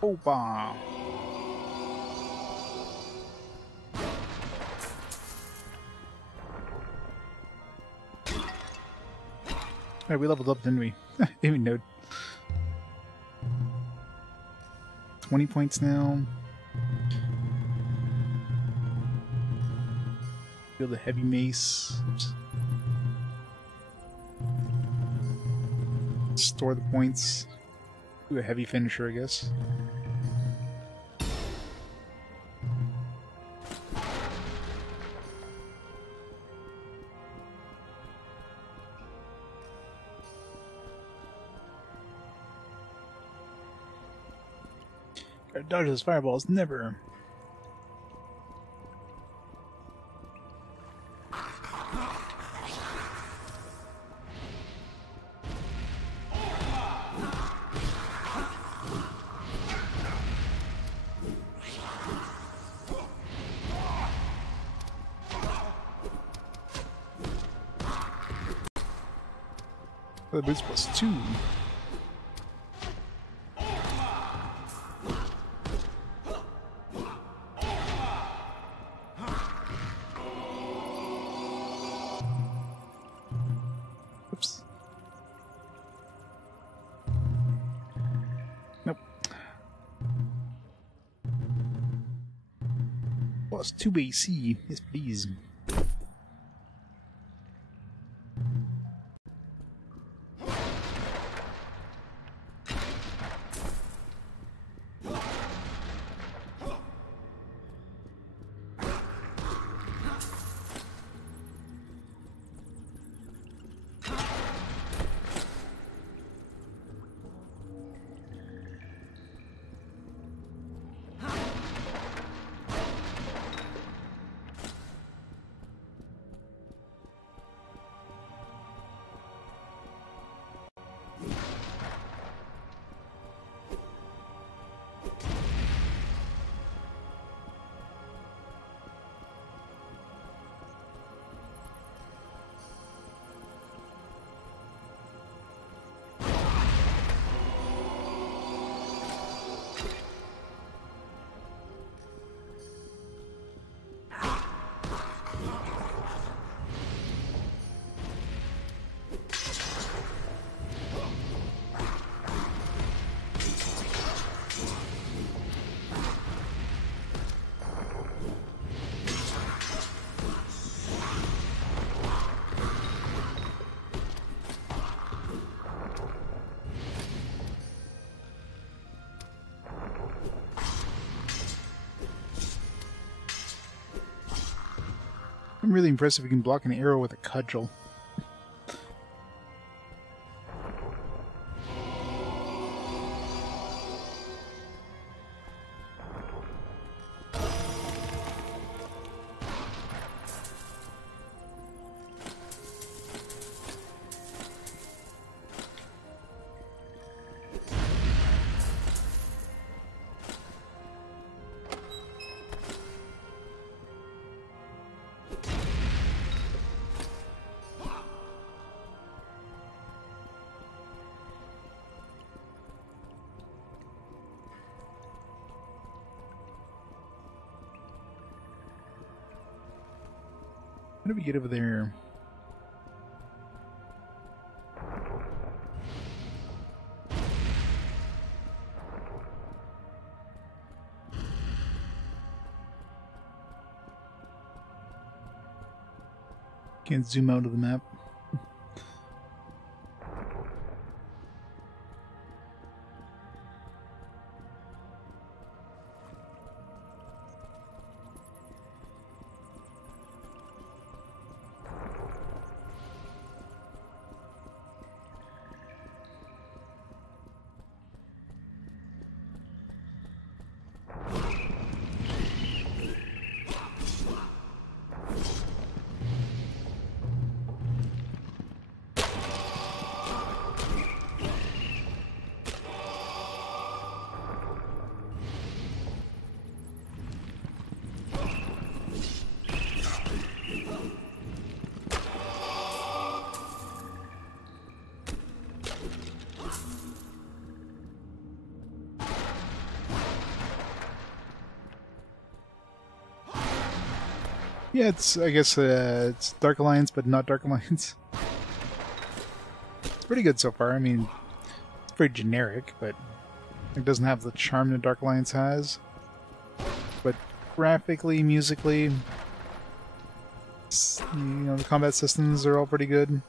Opa! Alright, we leveled up, didn't we? Didn't even know. 20 points now. Feel the heavy mace. Oops. Store the points. Do a heavy finisher, I guess. Gotta dodge those fireballs, never. The boots +2. plus 2 AC. Yes, please. I'm really impressed if you can block an arrow with a cudgel. How do we get over there? Can't zoom out of the map. Yeah, I guess it's Dark Alliance, but not Dark Alliance. It's pretty good so far. I mean, it's very generic, but it doesn't have the charm that Dark Alliance has. But graphically, musically, the combat systems are all pretty good.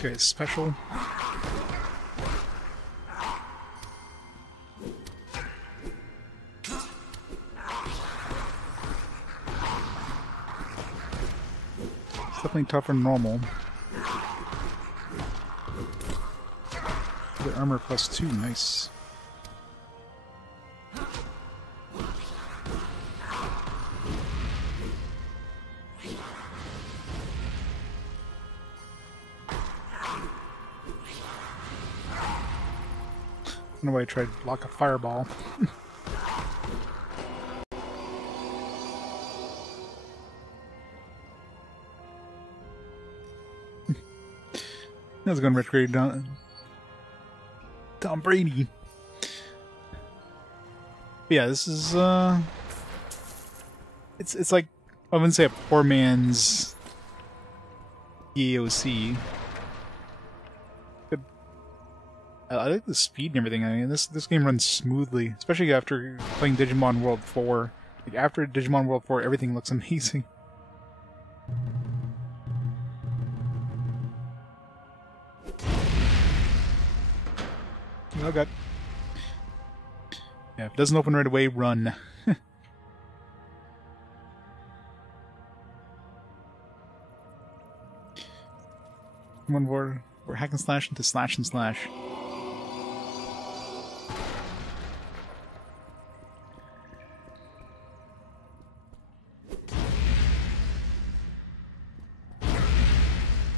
This guy's special. It's definitely tougher than normal. The armor +2, nice. I don't know why I tried to block a fireball. I was going to retrograde Tom Brady. But yeah, this is it's like, I wouldn't say a poor man's EOC. But I like the speed and everything. I mean, this game runs smoothly, especially after playing Digimon World 4. Like, after Digimon World 4, everything looks amazing. Oh god. Yeah, if it doesn't open right away, run. One more. We're hack and slash into slash and slash.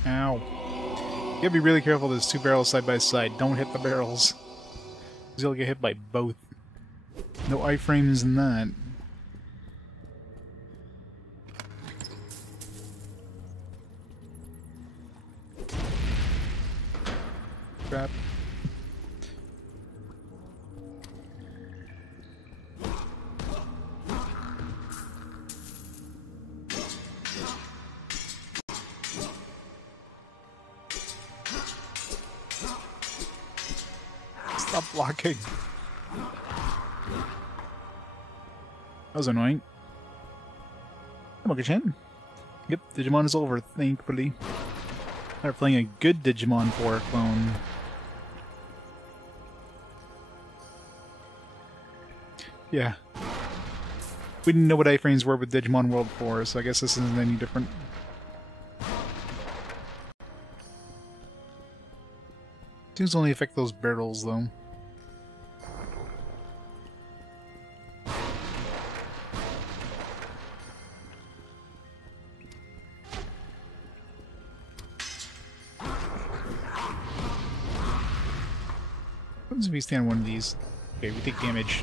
Ow. You gotta be really careful. There's two barrels side by side. Don't hit the barrels, because you'll get hit by both. No iframes in that. Crap. Stop blocking. That was annoying. Come on, Kaedin. Yep, Digimon is over, thankfully. They're playing a good Digimon 4 clone. Yeah. We didn't know what iframes were with Digimon World 4, so I guess this isn't any different. Seems to only affect those barrels, though. What happens if we stand on one of these? Okay, we take damage.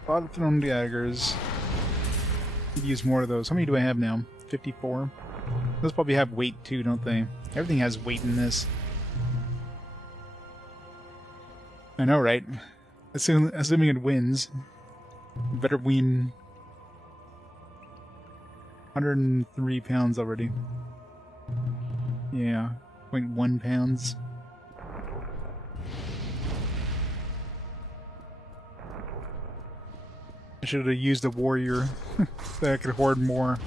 A lot of thrown daggers. Could use more of those. How many do I have now? 54? Those probably have weight too, don't they? Everything has weight in this. I know, right? Assuming it wins. Better win. 103 pounds already. Yeah. 0.1 pounds. I should have used a warrior that I could hoard more.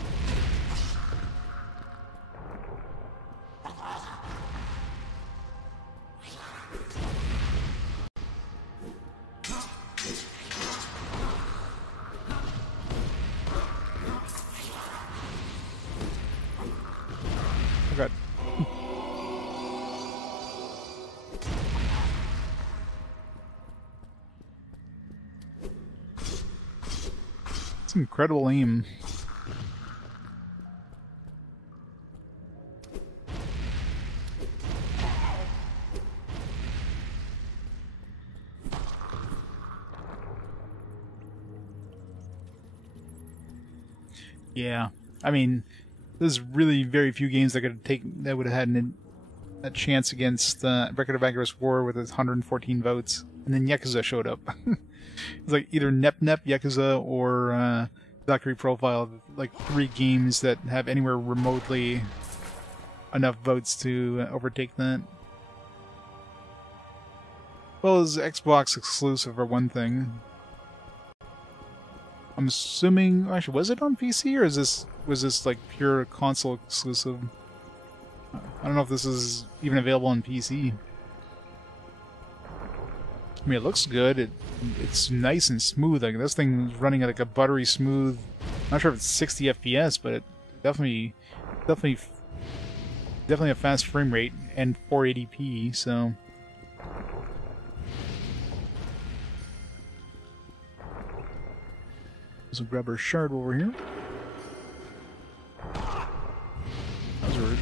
Oh god. It's incredible aim. Yeah, I mean, there's really very few games that would have had a chance against Record of Agorist War with its 114 votes, and then Yakuza showed up. It's like either Nep Nep, Yakuza, or Valkyrie Profile, like 3 games that have anywhere remotely enough votes to overtake that. Well, it's Xbox exclusive for one thing. I'm assuming, actually, was it on PC, or was this like pure console exclusive? I don't know if this is even available on PC. I mean, it looks good. It's nice and smooth. Like, this thing is running at like a buttery smooth. I'm not sure if it's 60 FPS, but it definitely a fast frame rate and 480p. So So grab our shard while we're here. That was rude.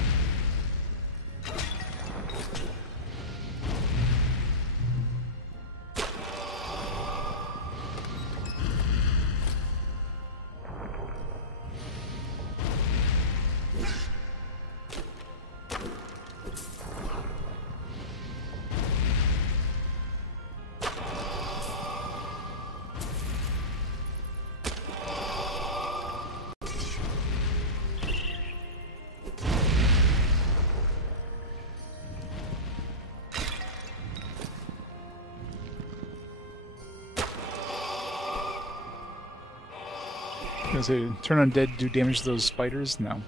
I was gonna say, turn undead, do damage to those spiders? No.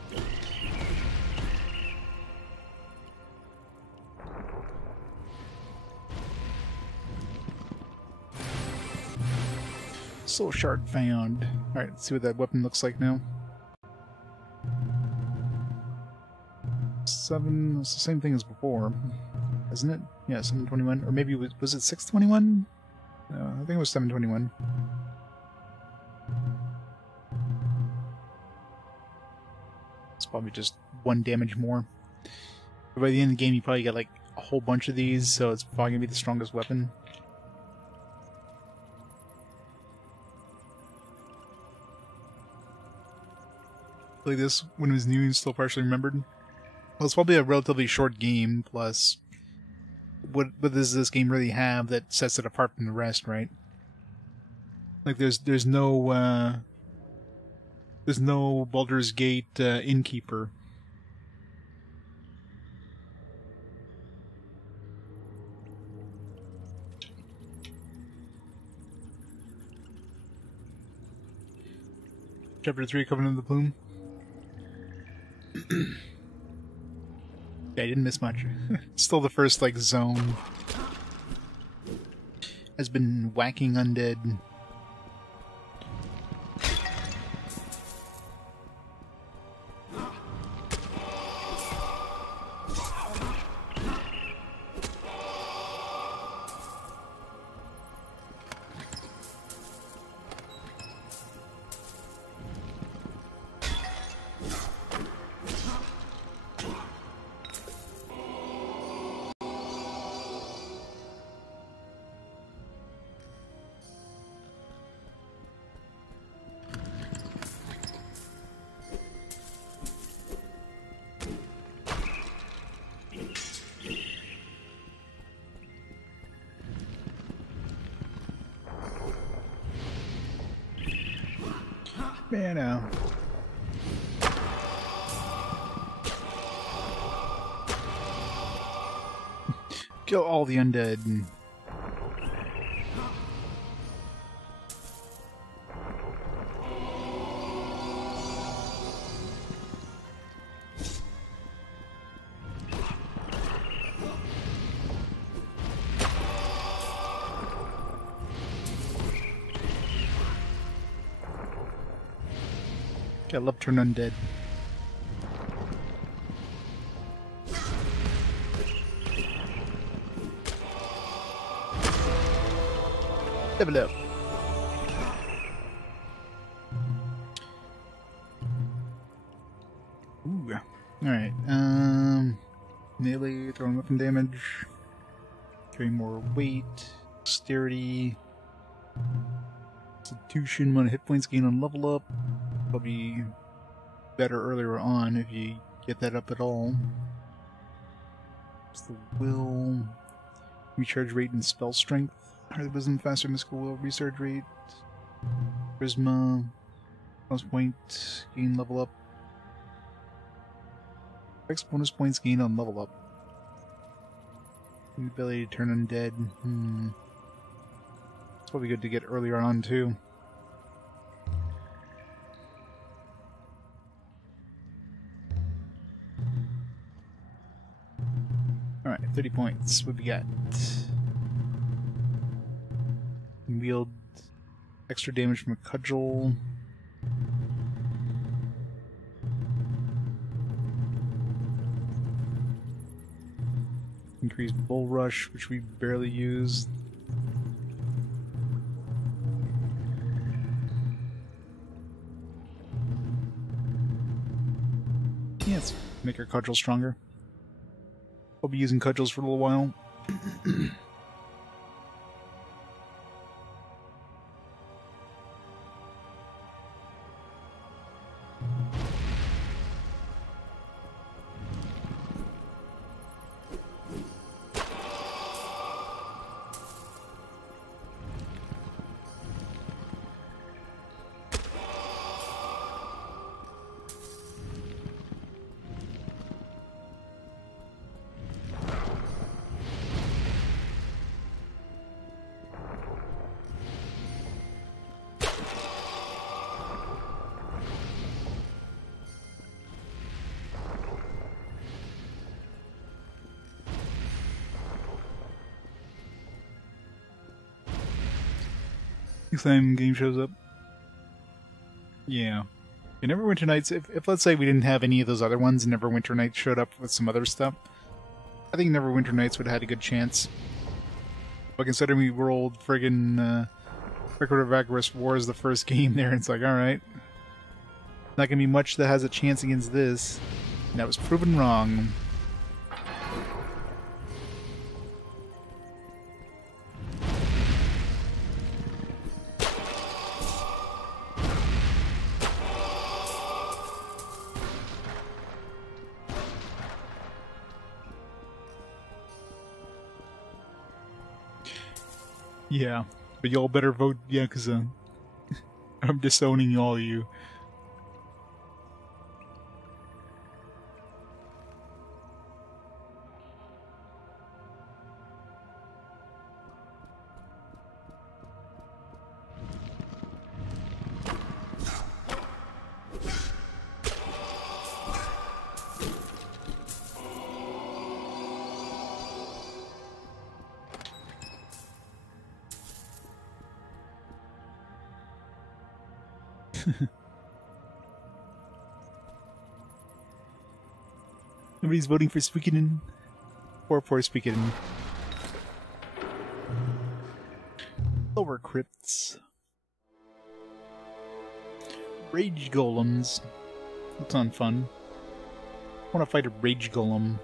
Soul shard found. Alright, let's see what that weapon looks like now. 7, it's the same thing as before, isn't it? Yeah, 721. Or maybe was it 621? No, I think it was 721. It's probably just 1 damage more. But by the end of the game, you probably get like a whole bunch of these, so it's probably gonna be the strongest weapon. Like this, when it was new and still partially remembered. Well, it's probably a relatively short game, plus what does this game really have that sets it apart from the rest, right? Like there's no Baldur's Gate innkeeper. Chapter 3, Covenant of the Plume. Yeah, I didn't miss much. Still the first, like, zone. Has been whacking undead. Man, kill all the undead. And... I love turn undead. Level up. Ooh. Alright, melee, throwing weapon damage, carrying more weight, dexterity, constitution, 1 hit points gain on level up. Probably better earlier on if you get that up at all. It's the will, recharge rate, and spell strength. Higher the wisdom, faster mystical will, recharge rate, charisma, bonus point, gain level up. X bonus points gain on level up. The ability to turn undead. It's probably good to get earlier on too. Alright, 30 points. What we got? Wield extra damage from a cudgel. Increased bull rush, which we barely use. Yeah, let's make our cudgel stronger. I'll be using cudgels for a little while. Next time game shows up. Yeah. In Neverwinter Nights, if let's say we didn't have any of those other ones and Neverwinter Nights showed up with some other stuff, I think Neverwinter Nights would have had a good chance. But considering we rolled friggin' Record of Vagarous War as the first game there, it's like, alright. Not gonna be much that has a chance against this. And that was proven wrong. Yeah, but y'all better vote Yakuza. I'm disowning all of you. Nobody's voting for Suikoden. Poor Suikoden. Lower crypts. Rage golems. That sounds fun. I want to fight a rage golem.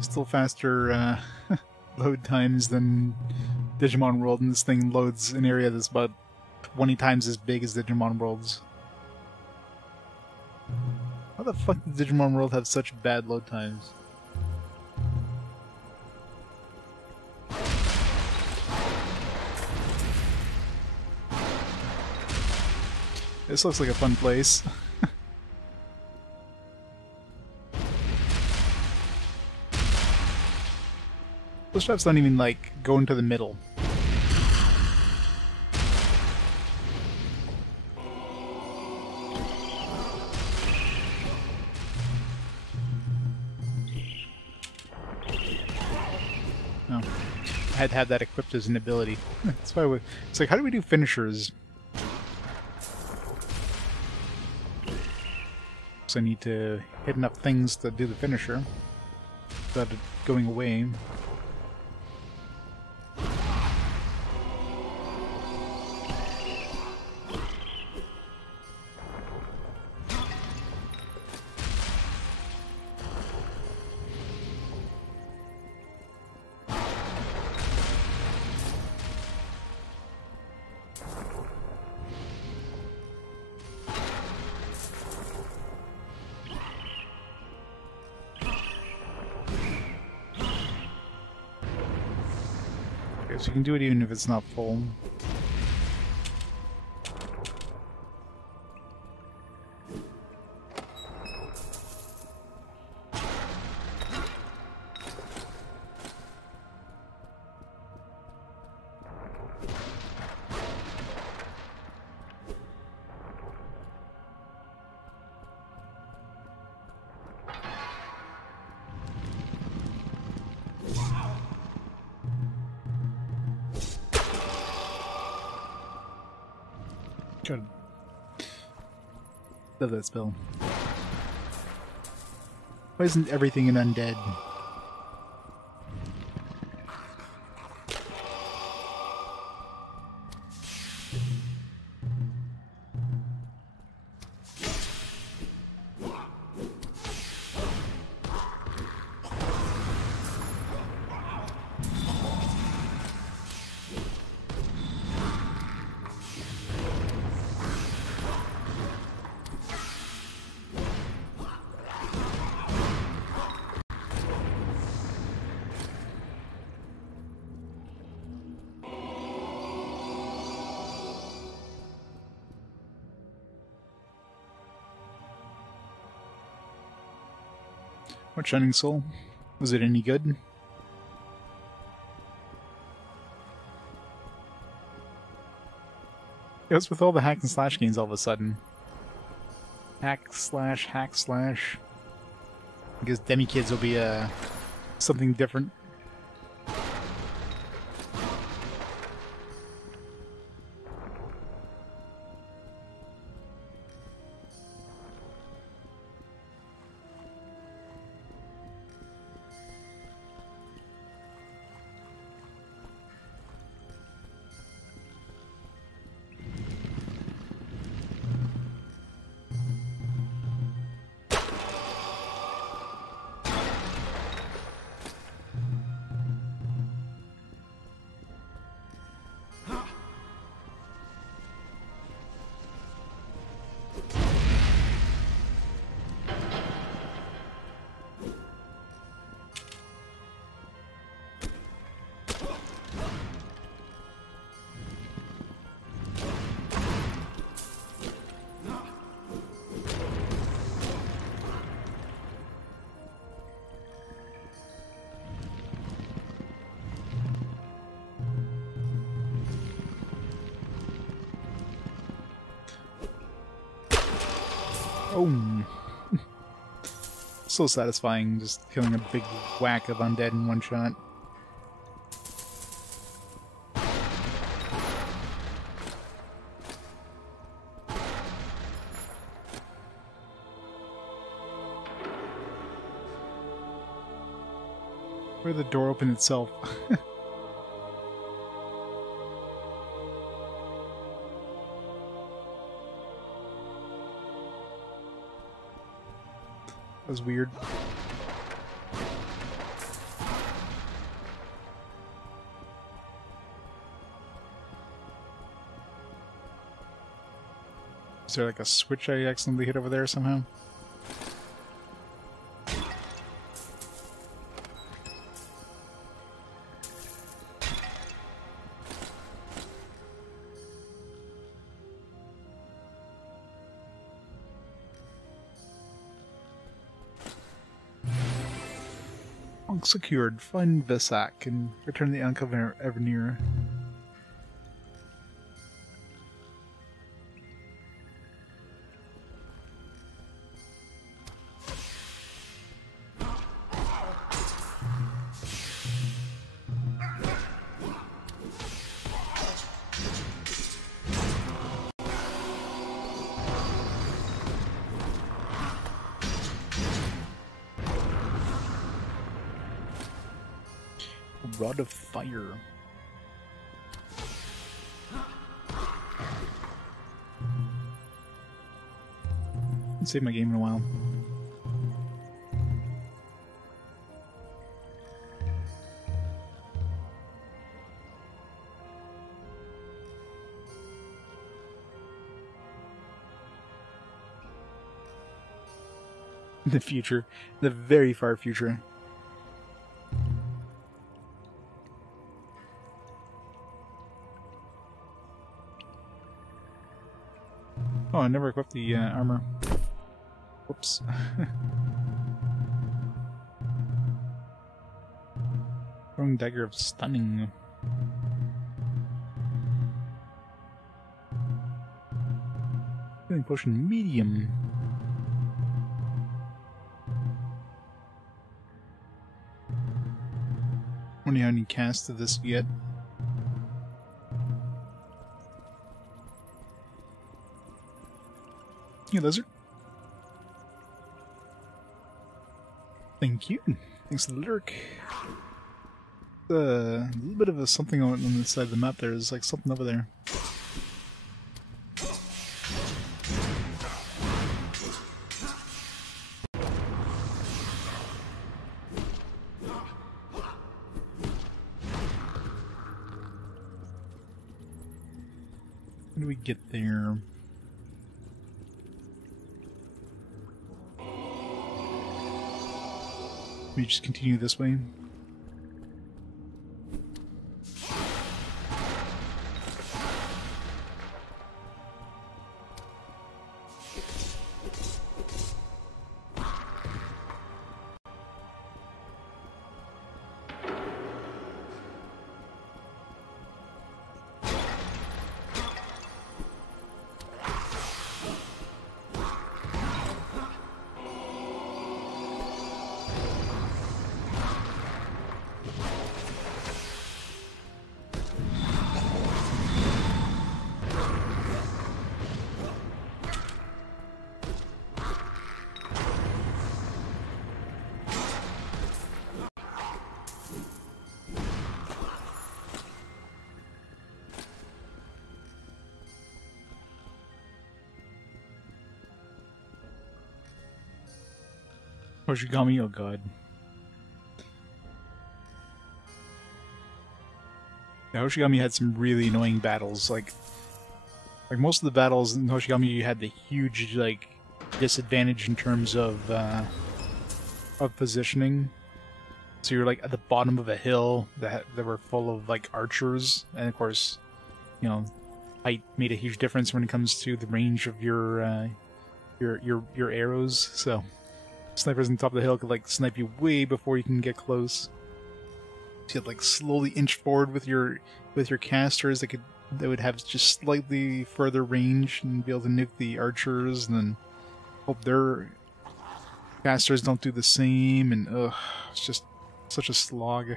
Still faster load times than Digimon World, and this thing loads an area that's about 20 times as big as Digimon World's. How the fuck did Digimon World have such bad load times? This looks like a fun place. Those traps don't even, like, go into the middle. No. I had to have that equipped as an ability. That's why it's like, how do we do finishers? So I need to hit enough things to do the finisher without it going away. So you can do it even if it's not full. Good. Love that spell. Why isn't everything an undead? What Shining Soul? Was it any good? It was with all the hack and slash games all of a sudden. Hack slash. I guess Demi Kids will be something different. Oh, so satisfying just killing a big whack of undead in one shot. Where the door opened itself. That was weird. Is there like a switch I accidentally hit over there somehow? Secured. Find Vesak and return the Uncover Evernear. Rod of Fire. Haven't saved my game in a while. In the future. The very far future. Oh, I never equipped the armor. Whoops. Throwing Dagger of Stunning. Healing Potion Medium. Wonder how many casts of this you get. Hey, lizard. Thank you. Thanks for the lurk. A little bit of a something on the side of the map there. There's like something over there. How do we get there? We just continue this way. Hoshigami, oh god. Yeah, Hoshigami had some really annoying battles. Like most of the battles in Hoshigami, you had the huge like disadvantage in terms of positioning. So you're like at the bottom of a hill that were full of like archers, and of course, you know, height made a huge difference when it comes to the range of your arrows. So snipers on top of the hill could like snipe you way before you can get close. So you had like slowly inch forward with your casters that would have just slightly further range and be able to nuke the archers, and then hope their casters don't do the same. And it's just such a slog.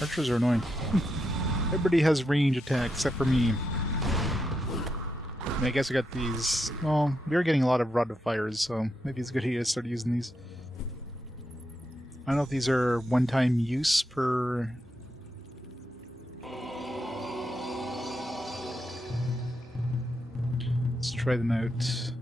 Archers are annoying. Everybody has range attack except for me. And I guess I got these. Well, we are getting a lot of rod of fires, so maybe it's a good idea to start using these. I don't know if these are one-time use per. Let's try them out.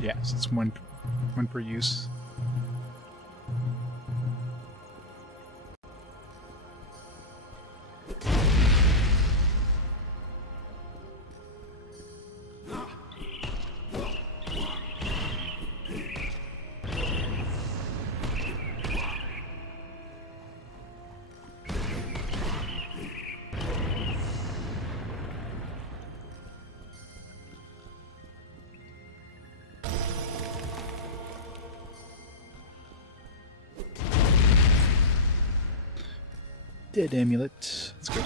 Yeah, so it's one per use. Dead amulet. That's good.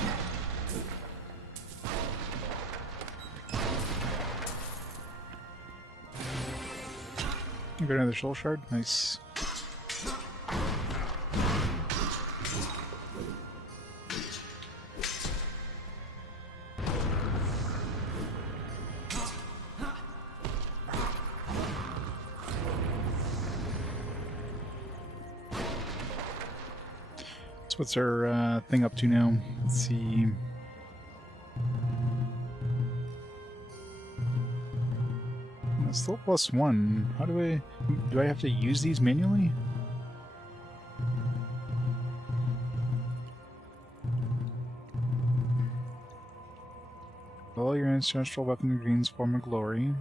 I got another soul shard. Nice. What's our thing up to now? Let's see. It's still +1. How do I have to use these manually? All your ancestral weapon gains form of glory.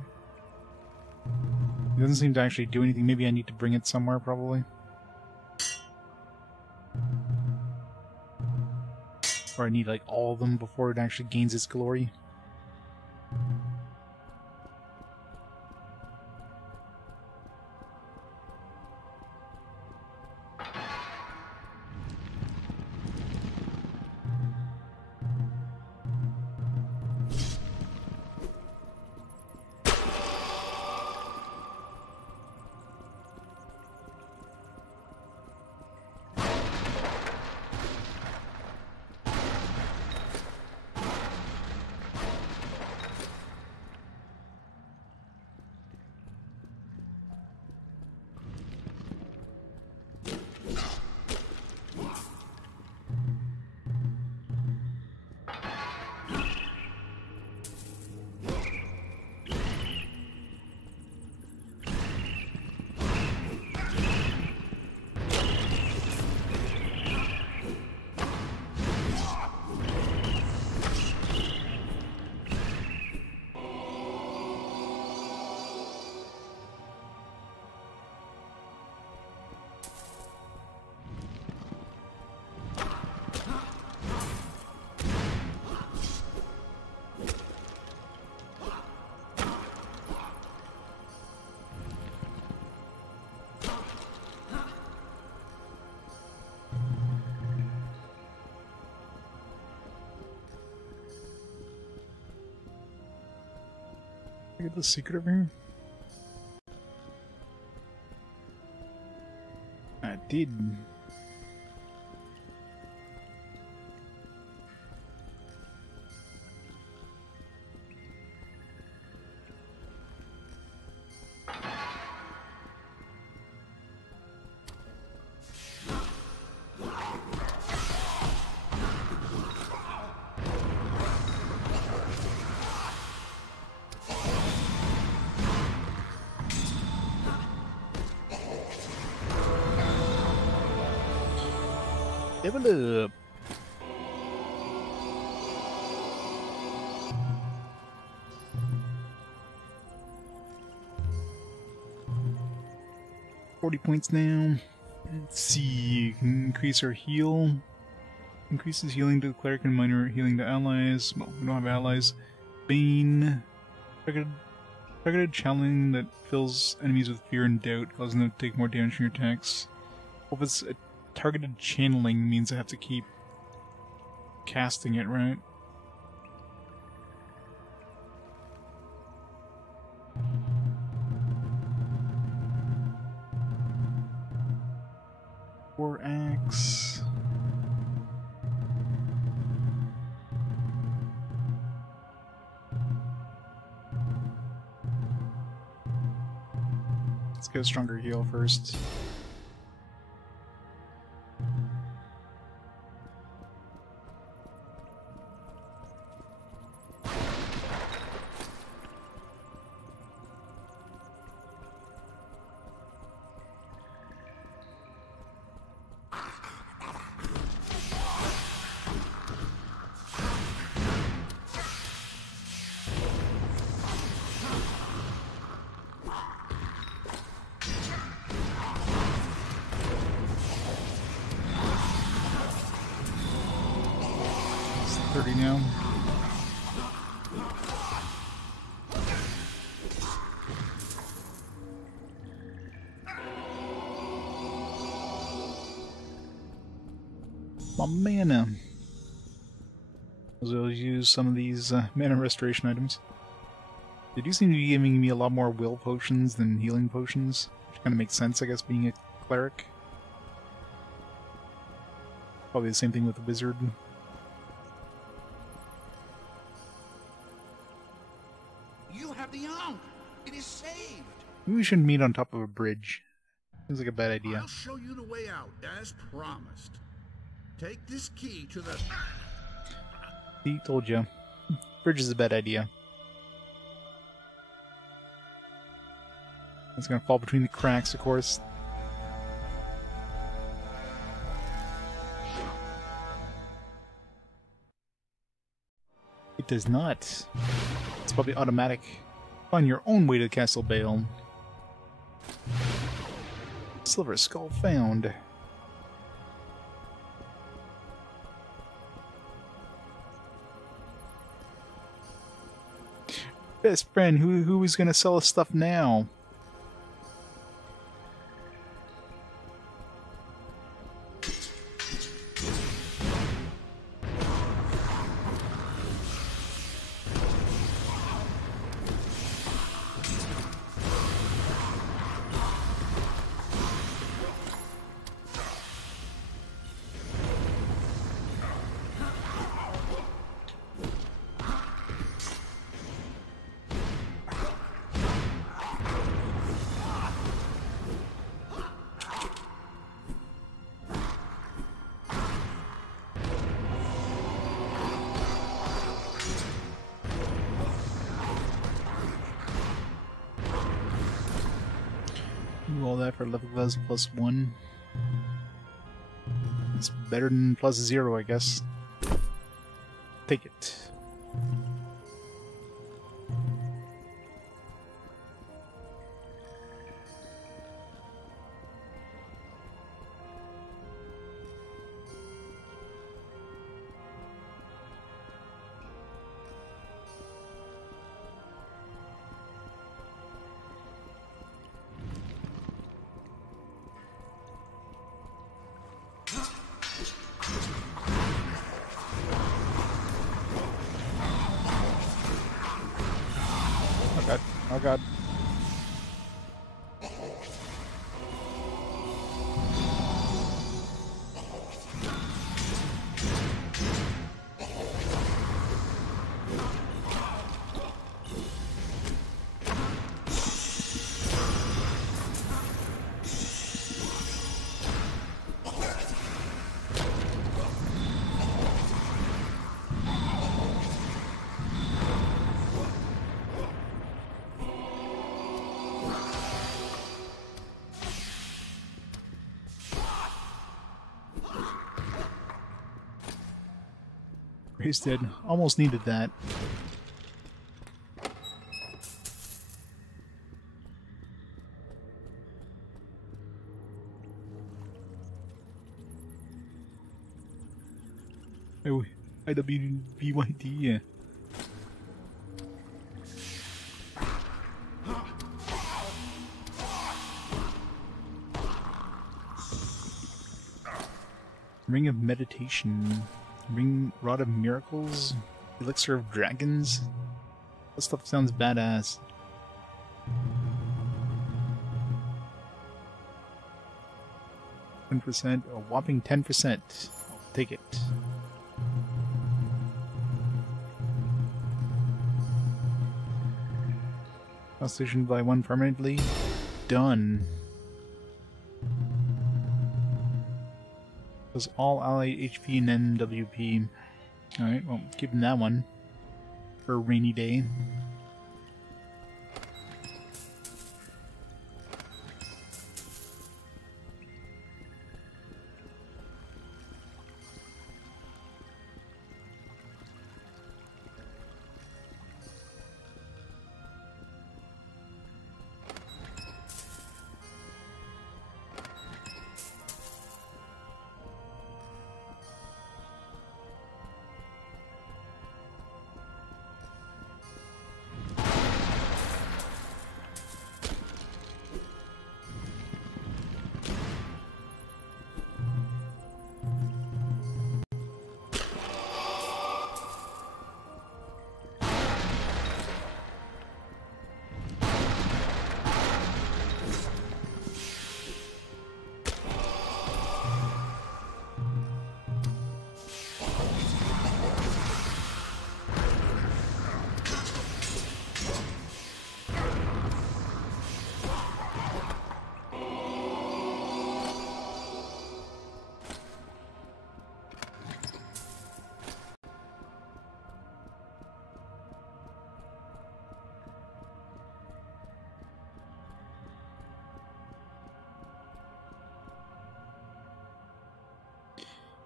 It doesn't seem to actually do anything. Maybe I need to bring it somewhere, probably. Or I need like all of them before it actually gains its glory. get the secret over here? I did. Level up. $40 now. Let's see. Increase our heal. Increases healing to the cleric and minor healing to allies. Well, we don't have allies. Bane. Targeted challenge that fills enemies with fear and doubt, causing them to take more damage from your attacks. Well, if it's a targeted channeling, means I have to keep casting it, right? War axe. Let's get a stronger heal first. It's 30 now. My mana. I'll use some of these mana restoration items. They do seem to be giving me a lot more will potions than healing potions, which kind of makes sense, I guess, being a cleric. Probably the same thing with the wizard. You have the Ankh! It is saved! Maybe we should meet on top of a bridge. Seems like a bad idea. I'll show you the way out, as promised. Take this key to the... See, told you. Bridge is a bad idea. It's gonna fall between the cracks, of course. It does not. It's probably automatic. Find your own way to the Castle Bale. Silver skull found. Best friend, who is gonna sell us stuff now? Do all that for level plus 1. It's better than +0, I guess. Take it. Oh god. He's dead. Almost needed that. Oh, IWBYD, yeah. Ring of Meditation. Rod of Miracles. Elixir of Dragons. That stuff sounds badass. %, a whopping 10%. I'll take it. Constitution by 1 permanently. Done. Was all allied HP and NWP. Alright, well, keeping that one for a rainy day.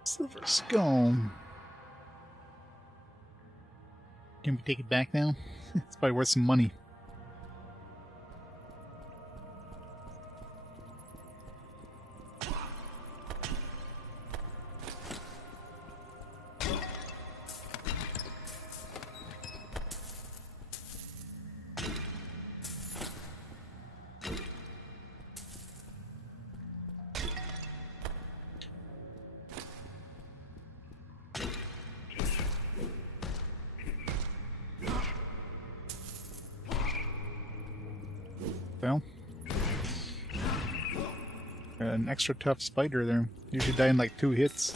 Silver Skull. Can we take it back now? It's probably worth some money. Well, an extra tough spider there. Usually die in like 2 hits.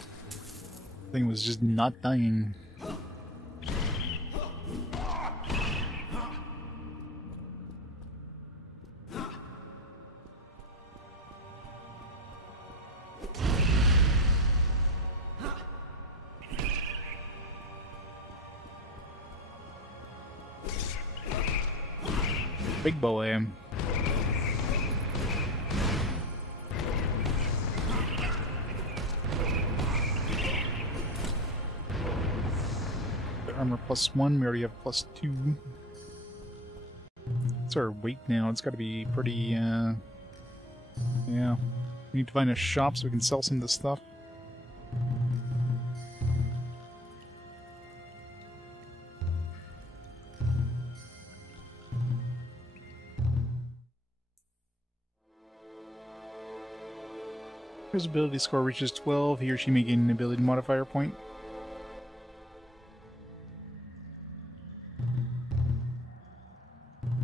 Thing was just not dying. Big boy. Armor +1, we already have +2. What's our weight now? It's gotta be pretty, yeah. We need to find a shop so we can sell some of this stuff. His ability score reaches 12, he or she may gain an ability modifier point.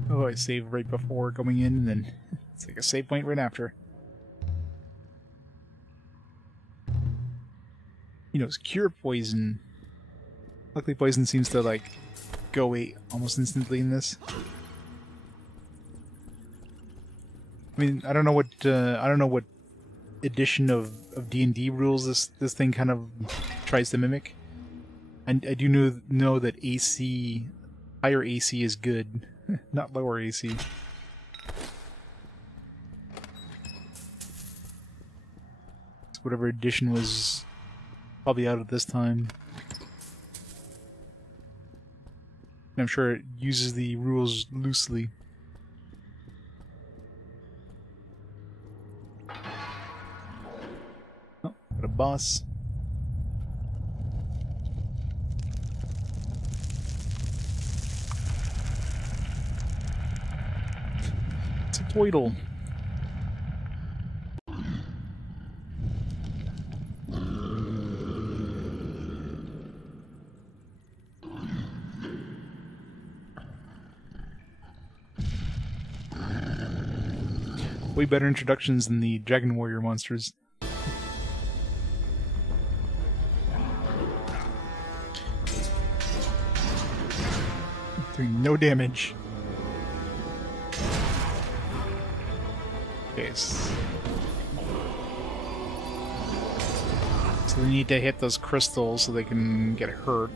Oh, I save right before going in, and then it's like a save point right after. You know, it's cure poison. Luckily, poison seems to like go away almost instantly in this. I mean, I don't know what edition of D&D rules this thing kind of tries to mimic. And I do know that AC, higher AC is good, not lower AC. So whatever edition was probably out at this time. I'm sure it uses the rules loosely. Oh, got a boss. It's a Toidle. Way better introductions than the Dragon Warrior monsters. Doing no damage. Okay. So they need to hit those crystals so they can get hurt.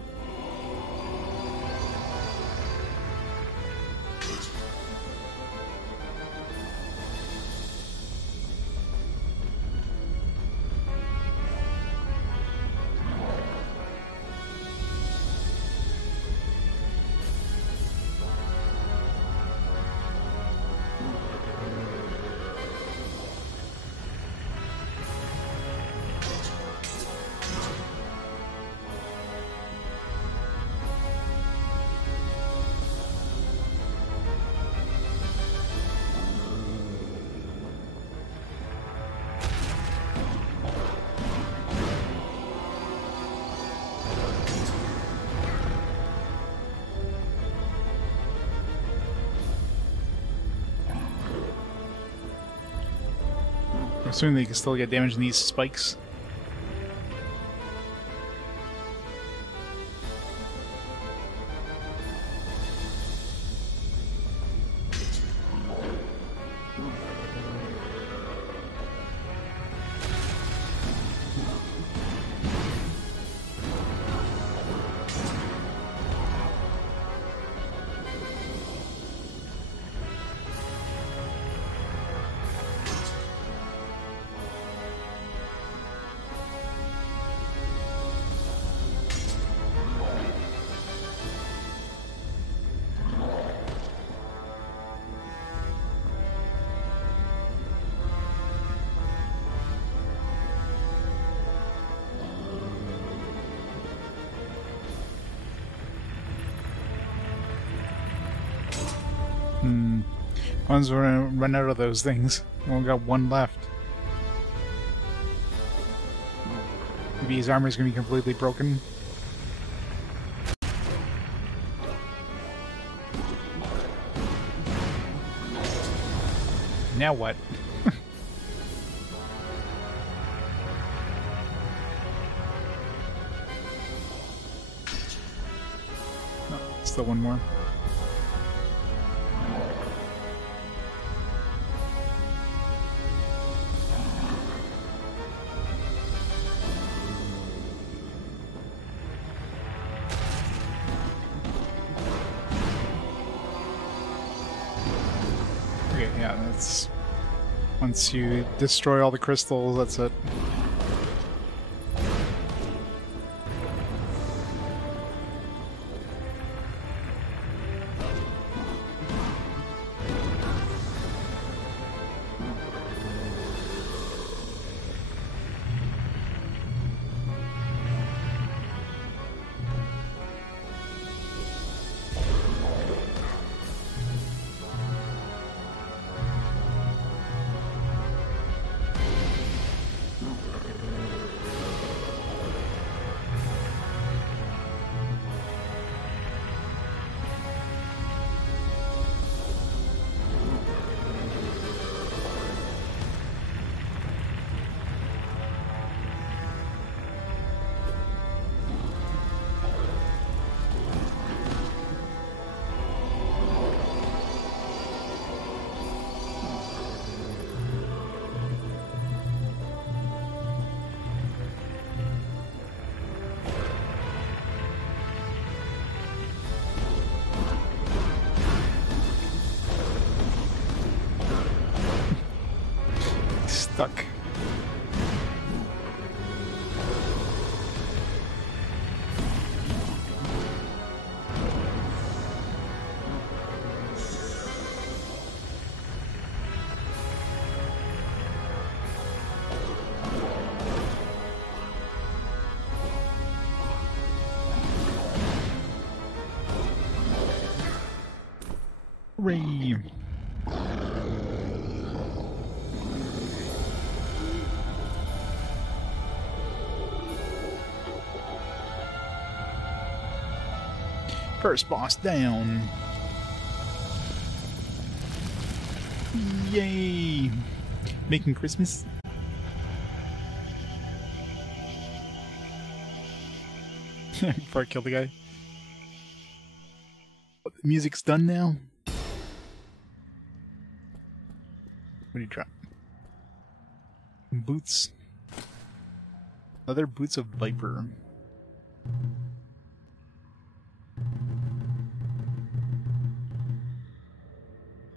I'm assuming they can still get damage in these spikes. Once we're gonna run out of those things. We only got one left. Maybe his armor's gonna be completely broken. Now what? Oh, still one more. Okay, yeah, that's... Once you destroy all the crystals, that's it. Stuck. Hooray! First boss down. Yay! Making Christmas. Before I kill the guy. The music's done now. What do you drop? Boots. Leather boots of Viper.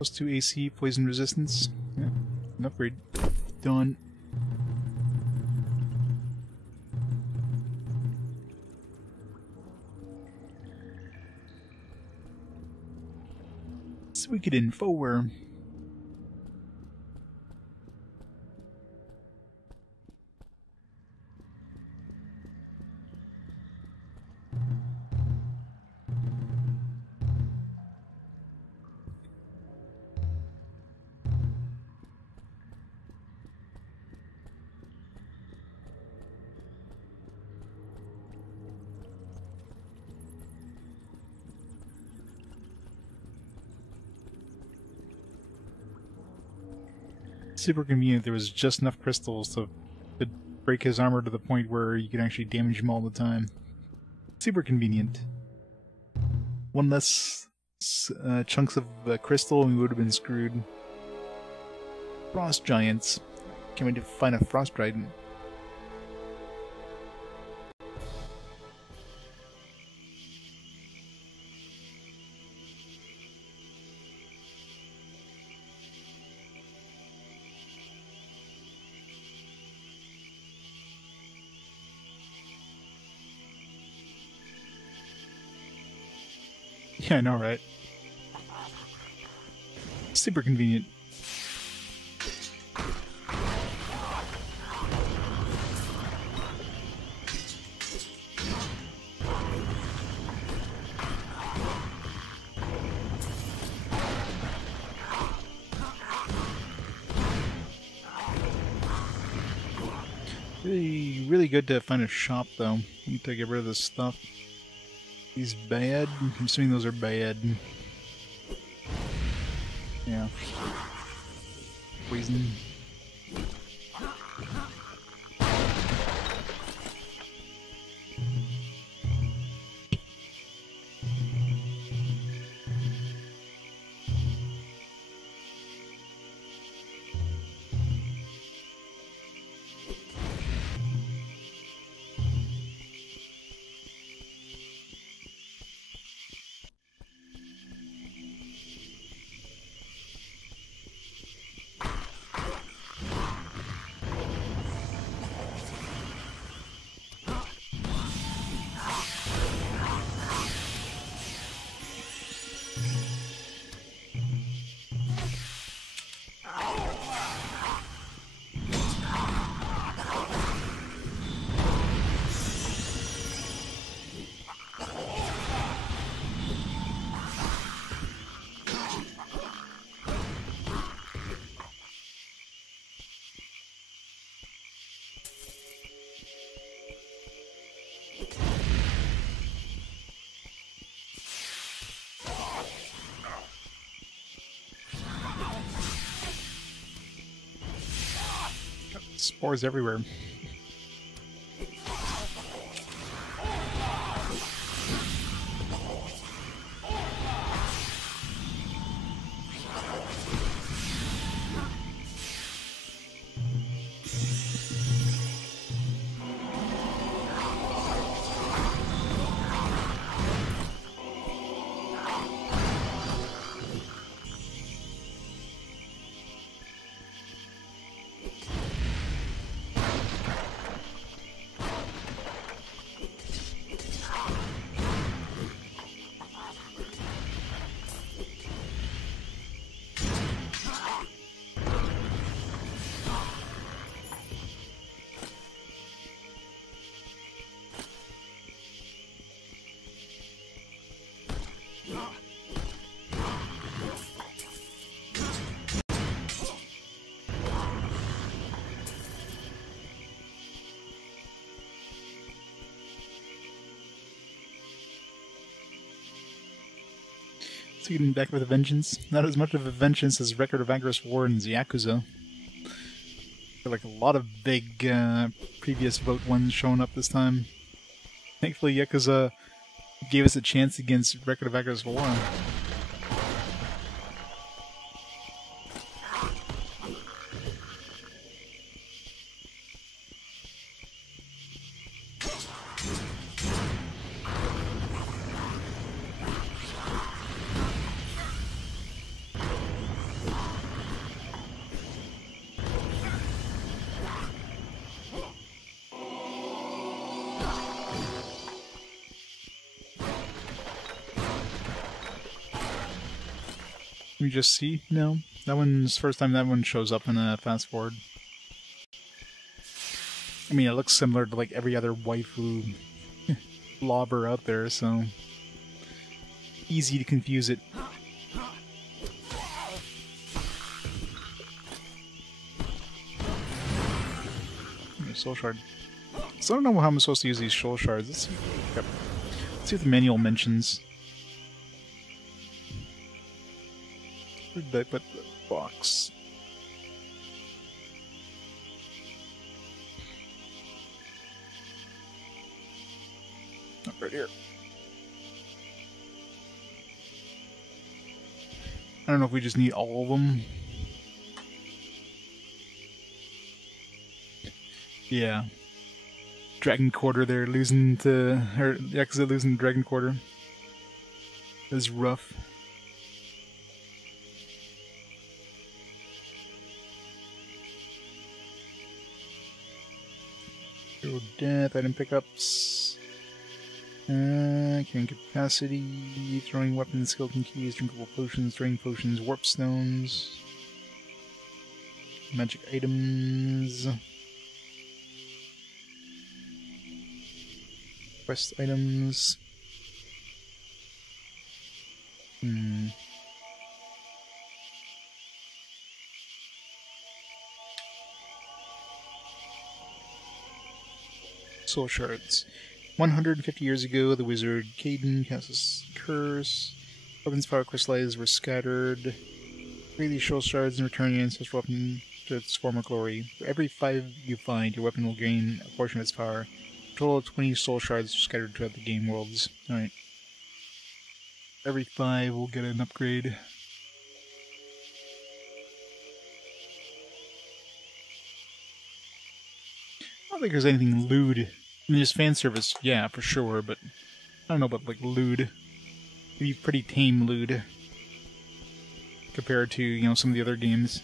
+2 AC, poison resistance. Yeah, an upgrade. Done. So we get in forward. Super convenient. There was just enough crystals to break his armor to the point where you can actually damage him all the time. Super convenient. One less chunks of crystal and we would have been screwed. Frost giants. Can't wait to find a frost trident. Yeah, I know, right? Super convenient. Really good to find a shop, though. Need to get rid of this stuff. These bad? I'm assuming those are bad. Yeah. Poison. Spores everywhere. Getting back with a vengeance. Not as much of a vengeance as Record of Agorist War and Yakuza. Like a lot of big previous vote ones showing up this time. Thankfully, Yakuza gave us a chance against Record of Agorist War. We just see? No. That one's the first time that one shows up in a fast forward. I mean, it looks similar to like every other waifu lobber out there, so easy to confuse it. Soul shard. So I don't know how I'm supposed to use these soul shards. Let's see what the manual mentions. Where did I put the box? Oh, right here. I don't know if we just need all of them. Yeah. Dragon Quarter there, losing to... or Yakuza losing to Dragon Quarter. That's rough. Hero Death, item pickups. Carrying capacity, throwing weapons, skeleton keys, drinkable potions, draining potions, warp stones. Magic items. Quest items. Soul shards. 150 years ago, the wizard Kaedin cast a curse. Weapons power crystallized were scattered. Free these soul shards and return your ancestral weapon to its former glory. For every 5 you find, your weapon will gain a portion of its power. A total of 20 soul shards scattered throughout the game worlds. Alright. Every 5 will get an upgrade. I don't think there's anything lewd. I mean, there's fan service, yeah, for sure, but I don't know about, like, lewd. It'd be pretty tame lewd. Compared to, you know, some of the other games.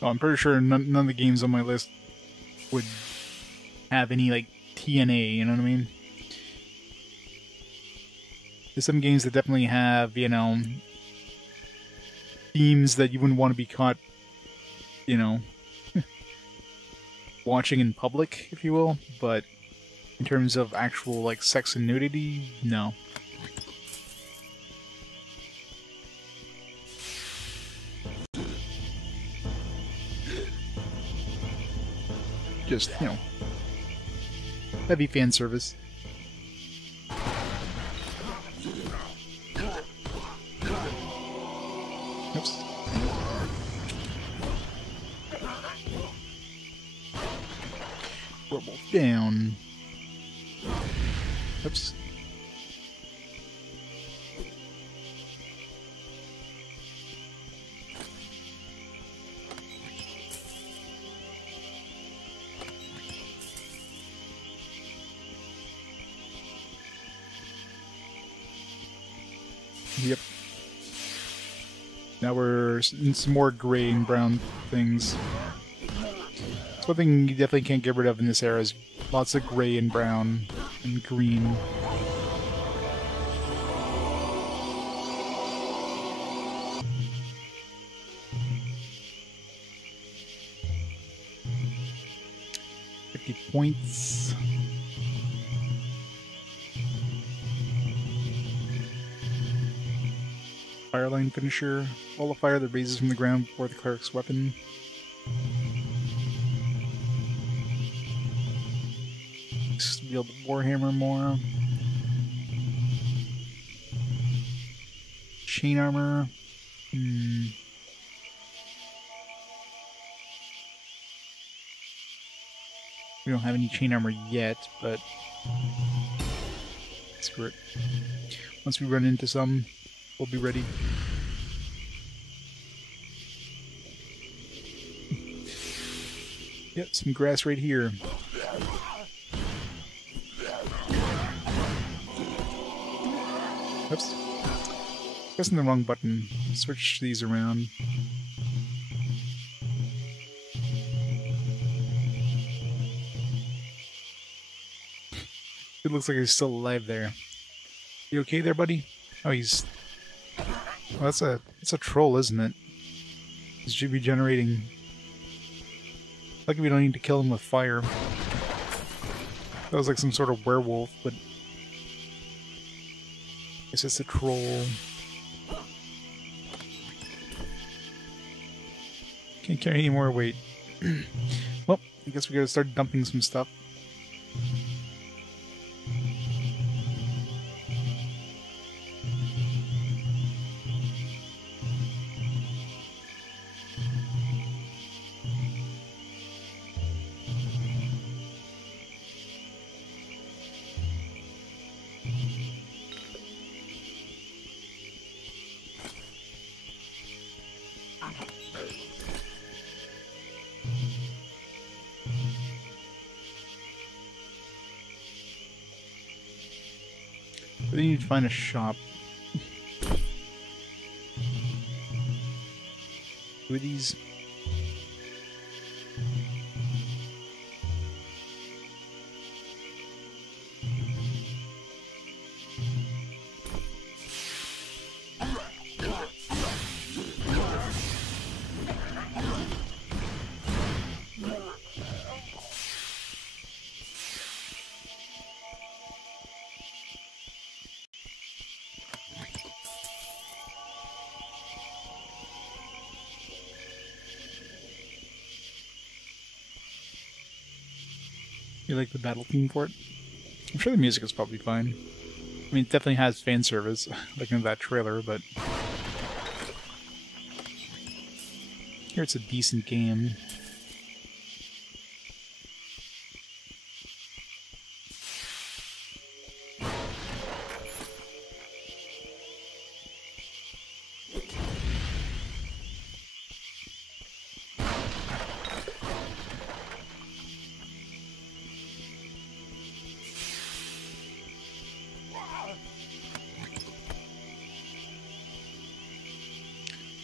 Oh, I'm pretty sure none of the games on my list would have any, like, TNA, you know what I mean? There's some games that definitely have, you know, themes that you wouldn't want to be caught, you know, watching in public, if you will, but in terms of actual, like, sex and nudity, no. Just, you know, heavy fan service. Oops. Rubble down. Oops. Yep. Now we're in some more gray and brown things. That's one thing you definitely can't get rid of in this era is lots of gray and brown and green. 50 points. Fireline finisher. Wall of fire that raises from the ground before the cleric's weapon. Wield the warhammer more. Chain armor. We don't have any chain armor yet, but screw it. Once we run into some, we'll be ready. Yep, some grass right here. Oops. Pressing the wrong button. Switch these around. It looks like he's still alive there. You okay there, buddy? Oh, he's... Well, that's a troll, isn't it? He's regenerating. Lucky we don't need to kill him with fire. That was like some sort of werewolf, but... I guess it's a troll. Can't carry any more weight. Well, I guess we gotta start dumping some stuff. But then you need to find a shop. Who are these? You like the battle theme for it? I'm sure the music is probably fine. I mean, it definitely has fan service, like in that trailer, but... Here it's a decent game.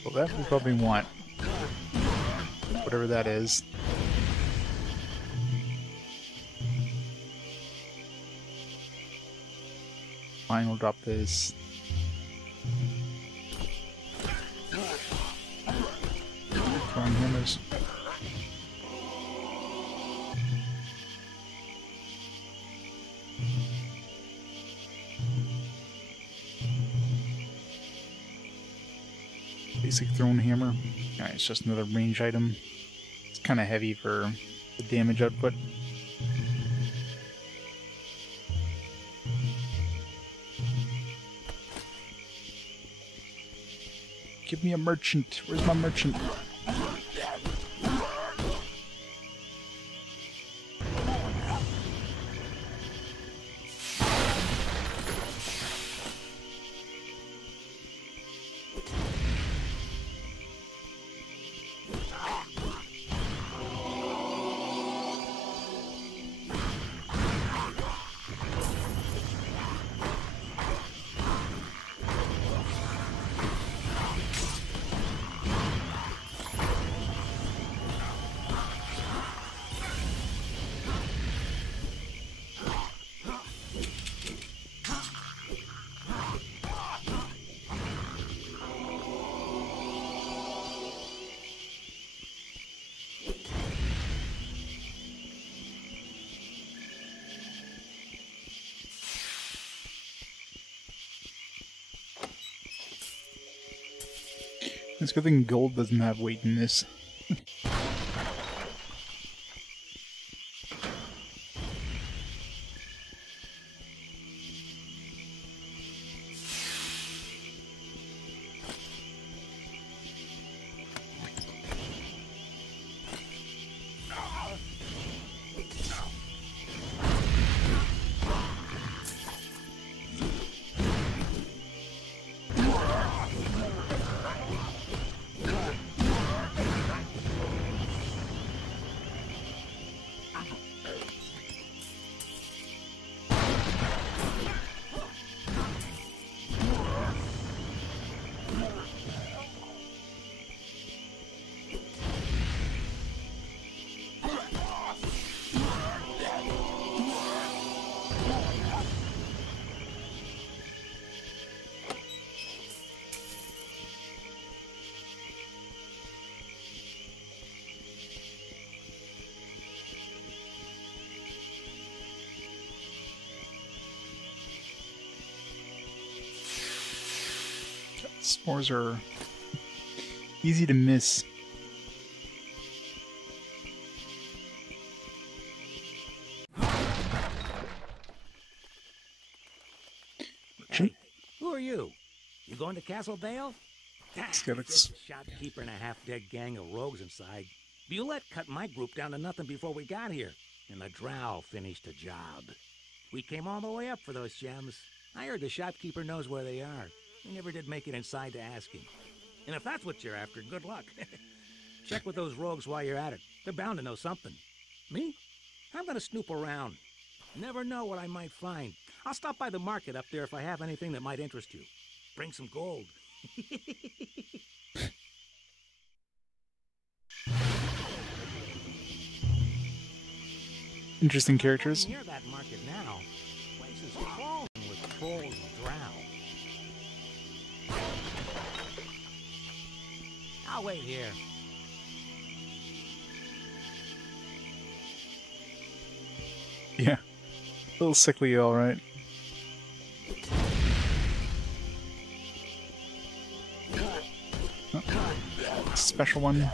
Well, that we probably want. Whatever that is. Fine, we'll drop this. Throwing hammers. Basic thrown hammer. Alright, it's just another range item. It's kind of heavy for the damage output. Give me a merchant. Where's my merchant? It's a good thing gold doesn't have weight in this. Spores are easy to miss. Hey, who are you? You going to Castle Dale? Clerics. Just a shopkeeper and a half-dead gang of rogues inside. Violette cut my group down to nothing before we got here, and the drow finished the job. We came all the way up for those gems. I heard the shopkeeper knows where they are. We never did make it inside to ask him. And if that's what you're after, good luck. Check with those rogues while you're at it. They're bound to know something. Me? I'm gonna snoop around. Never know what I might find. I'll stop by the market up there if I have anything that might interest you. Bring some gold. Interesting characters. Near that market now. Place is crawling with trolls and drow. I'll wait here. Yeah. A little sickly, alright. Oh, special one.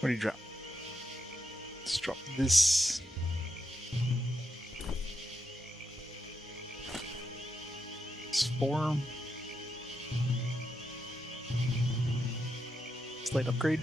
What do you drop? Let's drop this. It's 4. Slight upgrade.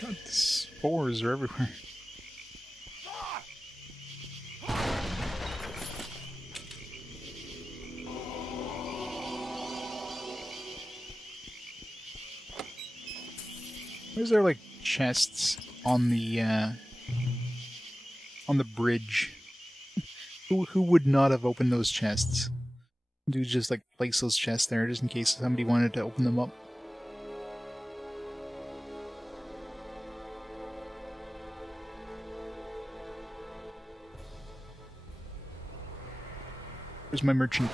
God, the spores are everywhere. Why is there like chests on the bridge? Who would not have opened those chests? Do just like place those chests there just in case somebody wanted to open them up. Where's my merchant?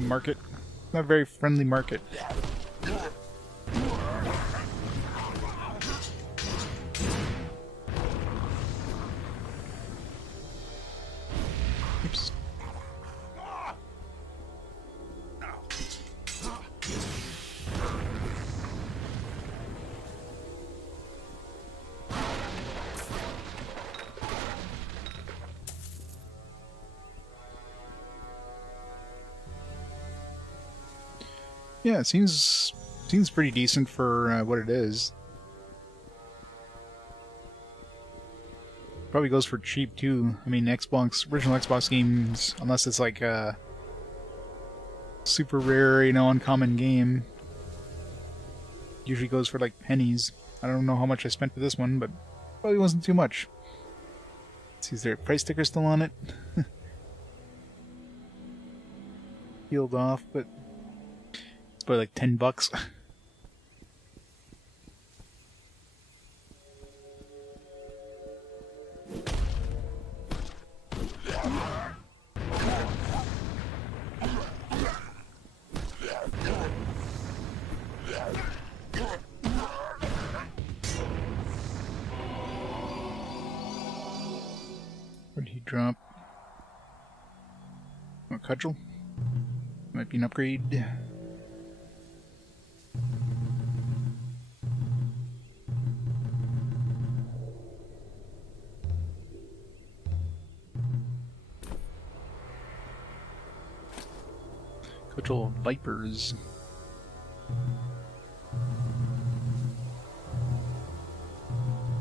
Market. Not a very friendly market. Oops. Yeah, it seems Seems pretty decent for what it is. Probably goes for cheap too. I mean, original Xbox games, unless it's like a super rare, uncommon game, usually goes for like pennies. I don't know how much I spent for this one, but probably wasn't too much. Let's see, is there a price sticker still on it? Peeled off, but it's probably like $10. What did he drop? A cudgel? Might be an upgrade. Cudgel of Vipers.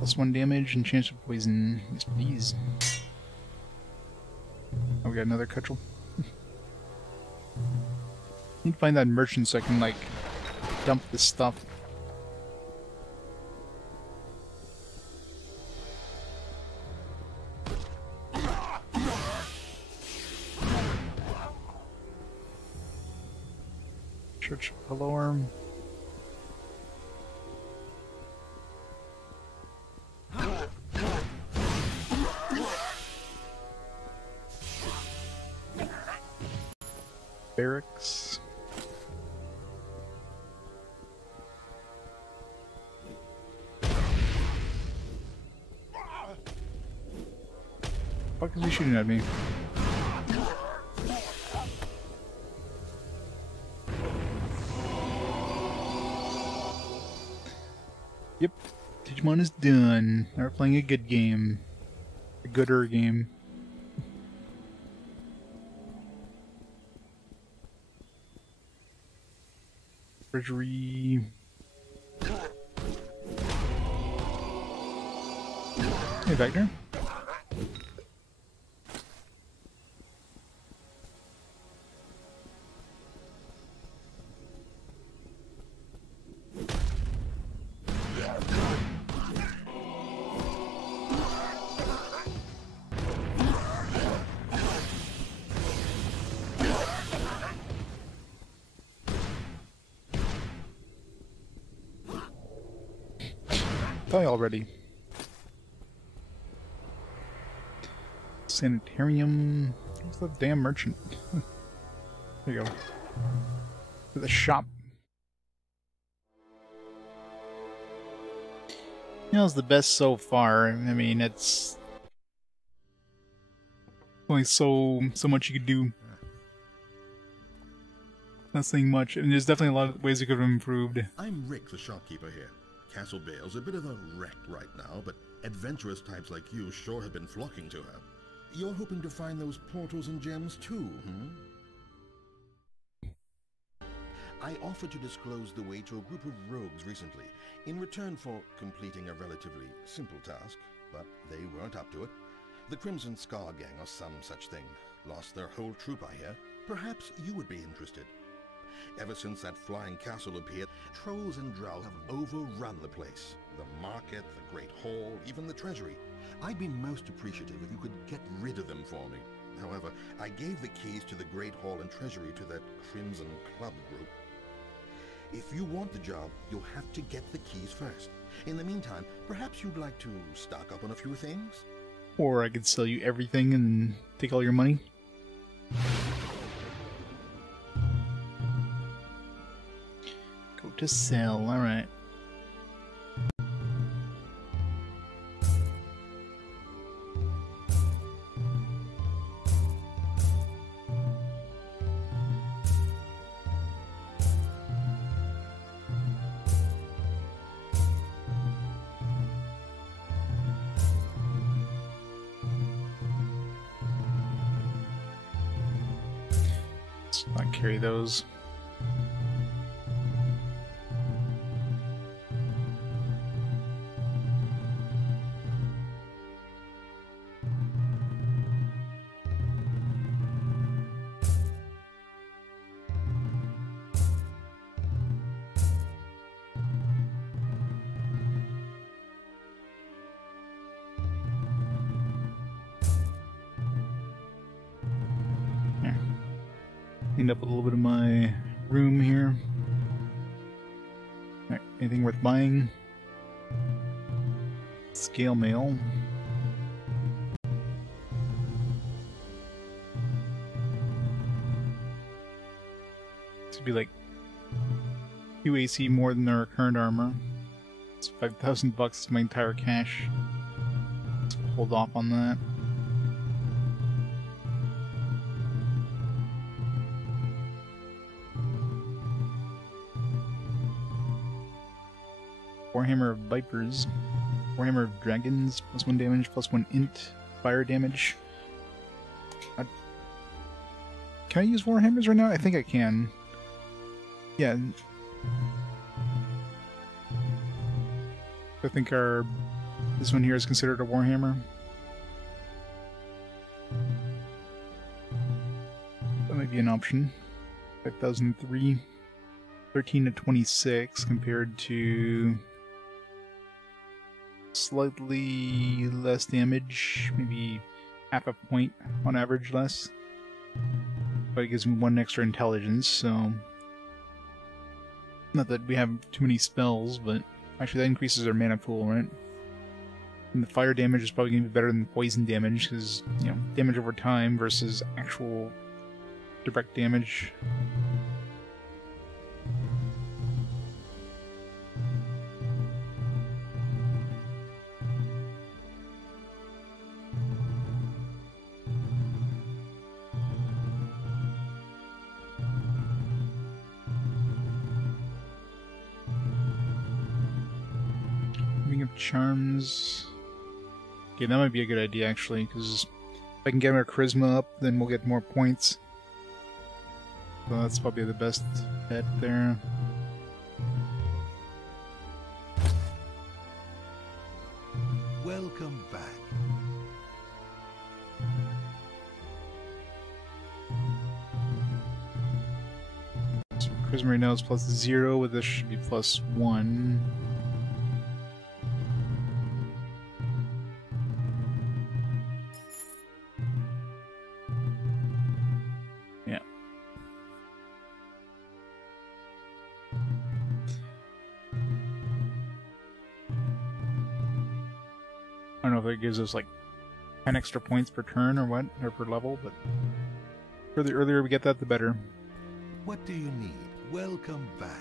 +1 damage and chance of poison. Yes, please. Oh, we got another cudgel. Need to find that merchant so I can, like, dump this stuff. Church of Alarm. Barracks. Fuck is he shooting at me? Yep, Digimon is done. Now we're playing a good game. A gooder game. Treasury. Hey, Vector. Die already. Sanitarium. Where's the damn merchant? There you go. To the shop. It's the best so far. I mean, it's only so much you could do. Not saying much, and there's definitely a lot of ways you could have improved. I'm Rick, the shopkeeper here. Castle Bale's a bit of a wreck right now, but adventurous types like you sure have been flocking to her. You're hoping to find those portals and gems too, I offered to disclose the way to a group of rogues recently, in return for completing a relatively simple task, but they weren't up to it. The Crimson Scar Gang or some such thing. Lost their whole troop, I hear. Perhaps you would be interested. Ever since that flying castle appeared, trolls and drow have overrun the place. The market, the Great Hall, even the treasury. I'd be most appreciative if you could get rid of them for me. However, I gave the keys to the Great Hall and treasury to that Crimson Club group. If you want the job, you'll have to get the keys first. In the meantime, perhaps you'd like to stock up on a few things? Or I could sell you everything and take all your money. Go to sell, alright. Let's not carry those. Cleaned up a little bit of my room here. Alright, anything worth buying? Scale mail. This would be like 2 AC more than our current armor. It's 5,000 bucks is my entire cash. Let's hold off on that. Warhammer of Vipers. Warhammer of Dragons. +1 damage, +1 int. Fire damage. Can I use Warhammers right now? I think I can. Yeah. I think this one here is considered a Warhammer. That might be an option. 5,003. 13 to 26 compared to slightly less damage, maybe half a point on average less. But it gives me 1 extra intelligence, so not that we have too many spells, but actually that increases our mana pool, right? And the fire damage is probably going to be better than poison damage, because, you know, damage over time versus actual direct damage. Charms. Okay, that might be a good idea actually, because if I can get our charisma up, then we'll get more points. So that's probably the best bet there. Welcome back. So charisma right now is +0, with this should be +1. I don't know if it gives us like 10 extra points per turn or what, or per level, but the earlier we get that, the better. What do you need? Welcome back.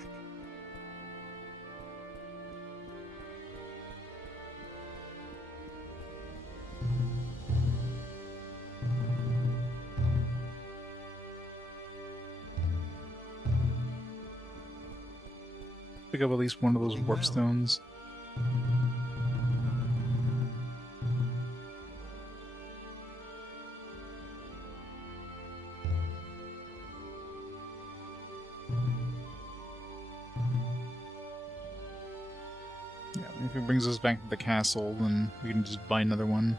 Pick up at least one of those warp stones. If it brings us back to the castle, then we can just buy another one.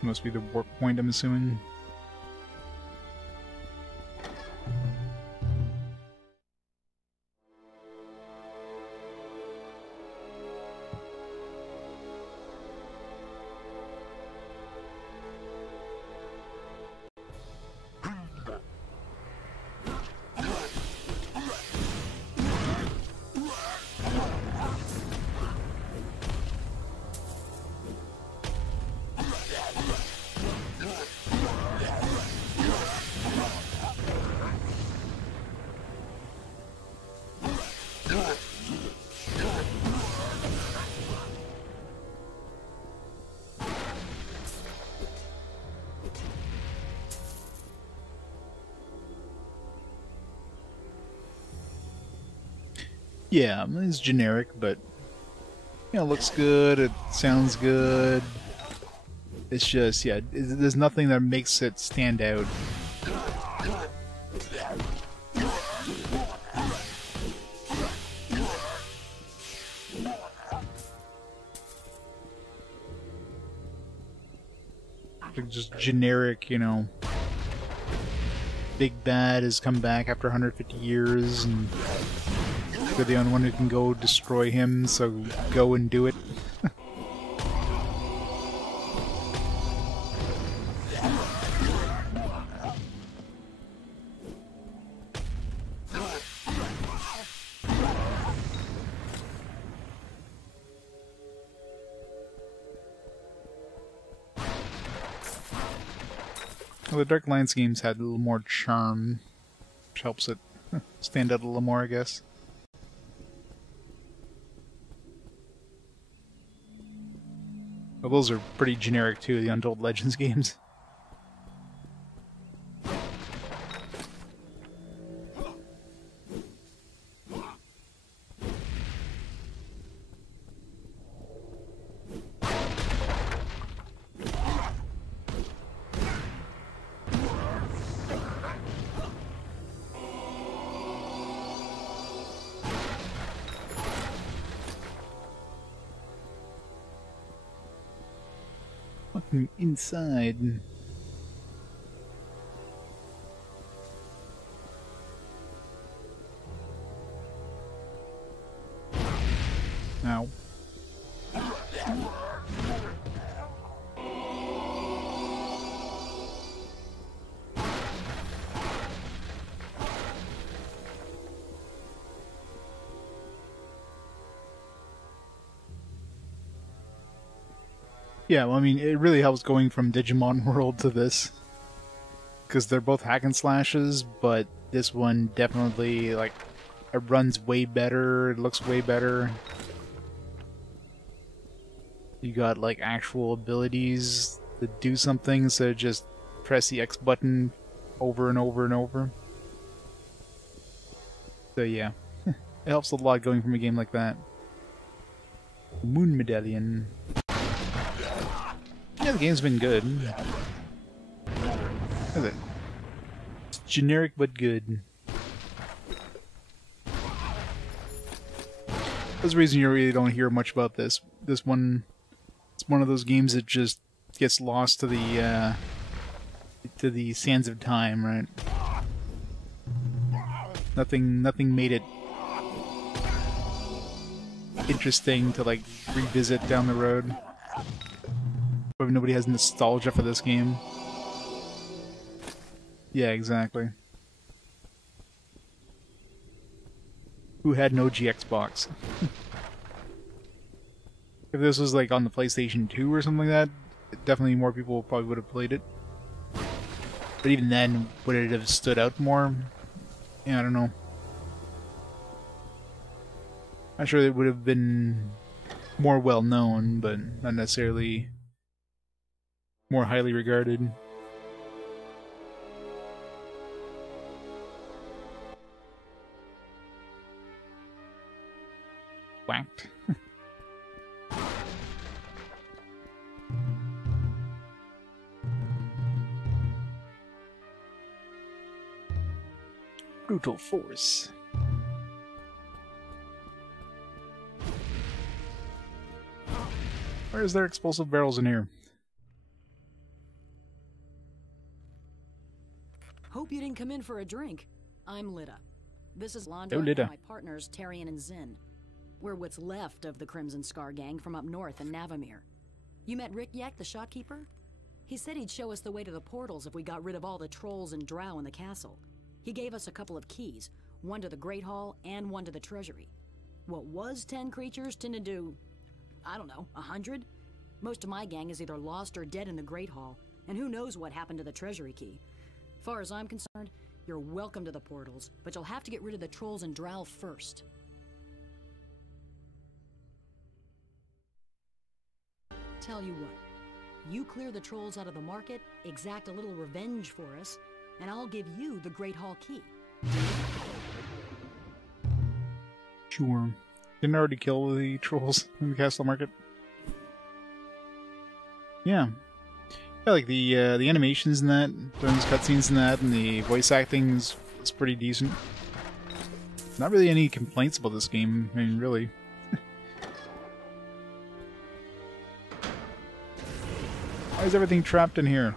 Must be the warp point, I'm assuming. Yeah, it's generic, but you know, looks good, it sounds good. It's just, yeah, there's nothing that makes it stand out. Like just generic, you know, big bad has come back after 150 years and You're the only one who can go destroy him, so go and do it. Well, the Dark Alliance games had a little more charm, which helps it stand out a little more, I guess. Well, those are pretty generic too, the Untold Legends games. Looking inside. Ow. Yeah, well, I mean, it really helps going from Digimon World to this. Because they're both hack and slashes, but this one definitely, like, it runs way better, it looks way better. You got, like, actual abilities to do something, so just press the X button over and over and over. So yeah, it helps a lot going from a game like that. Moon Medallion. Yeah, the game's been good. Look at it. It's generic but good. That's the reason you really don't hear much about this. This one, it's one of those games that just gets lost to the sands of time, right? Nothing made it interesting to like revisit down the road. But nobody has nostalgia for this game. Yeah, exactly. Who had an OG Xbox? If this was like on the PlayStation 2 or something like that, definitely more people probably would have played it. But even then, would it have stood out more? Yeah, I don't know. I'm sure it would have been more well known, but not necessarily more highly regarded. Whacked. Brutal force. Where is there explosive barrels in here? Hope you didn't come in for a drink. I'm Lida. This is Londo Oh, Lida. and my partners Tarian and Zin. We're what's left of the Crimson Scar gang from up north in Navamir. You met Rick Yak, the shopkeeper? He said he'd show us the way to the portals if we got rid of all the trolls and drow in the castle. He gave us a couple of keys, one to the Great Hall and one to the Treasury. What was 10 creatures turned into, I don't know, 100? Most of my gang is either lost or dead in the Great Hall, and who knows what happened to the Treasury key. Far as I'm concerned, you're welcome to the portals, but you'll have to get rid of the trolls and drow first. Tell you what, you clear the trolls out of the market, exact a little revenge for us, and I'll give you the Great Hall key. Sure. Didn't I already kill the trolls in the castle market? Yeah. Yeah, like the animations in that, during those cutscenes in that, and the voice acting is pretty decent. Not really any complaints about this game, I mean, really. Why is everything trapped in here?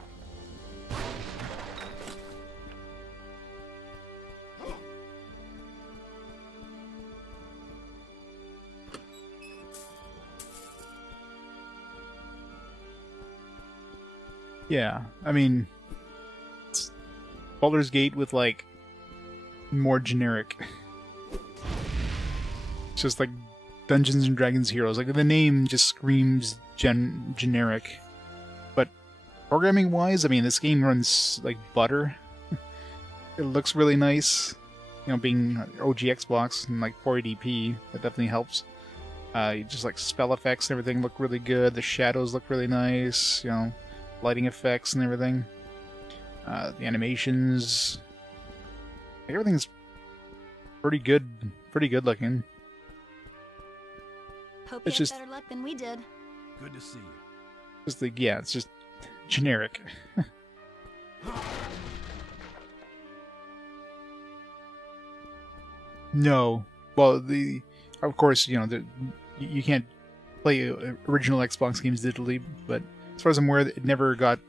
Yeah, I mean, it's Baldur's Gate with like more generic. It's just like Dungeons and Dragons Heroes. Like the name just screams generic. But programming wise, I mean, this game runs like butter. It looks really nice. You know, being OG Xbox and like 480p, that definitely helps. Just like spell effects and everything look really good. The shadows look really nice. You know, lighting effects and everything. The animations, like, everything's pretty good looking. Hope It's you just- had better luck than we did. Good to see you. Just like, yeah, it's just generic. No, well, of course, you know, you can't play original Xbox games digitally, but as far as I'm aware, it never got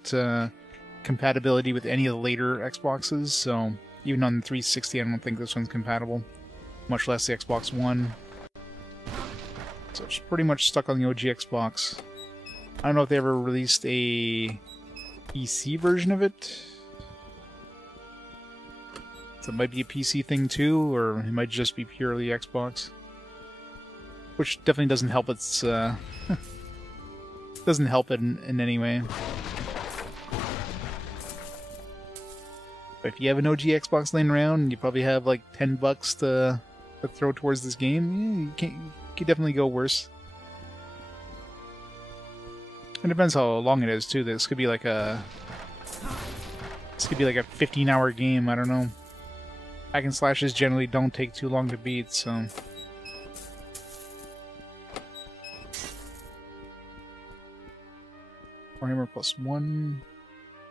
compatibility with any of the later Xboxes, so even on the 360, I don't think this one's compatible, much less the Xbox One. So it's pretty much stuck on the OG Xbox. I don't know if they ever released a PC version of it. So it might be a PC thing too, or it might just be purely Xbox. Which definitely doesn't help its, doesn't help it in any way. But if you have an OG Xbox laying around, you probably have like $10 to throw towards this game, yeah, you could definitely go worse. It depends how long it is too. This could be like a 15-hour game, I don't know. Hack and slashes generally don't take too long to beat, so... Warhammer +1.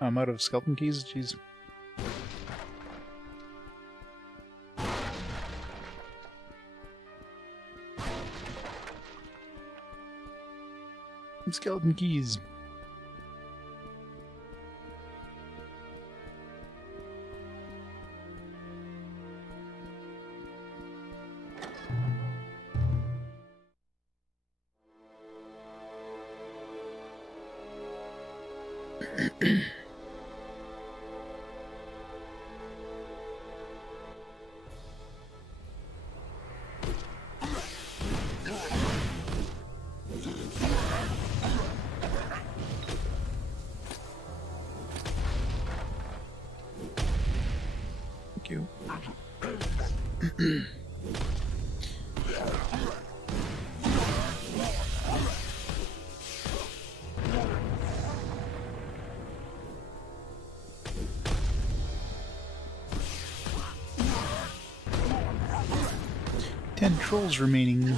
I'm out of skeleton keys, jeez. Skeleton keys. Thank you. 10 trolls remaining.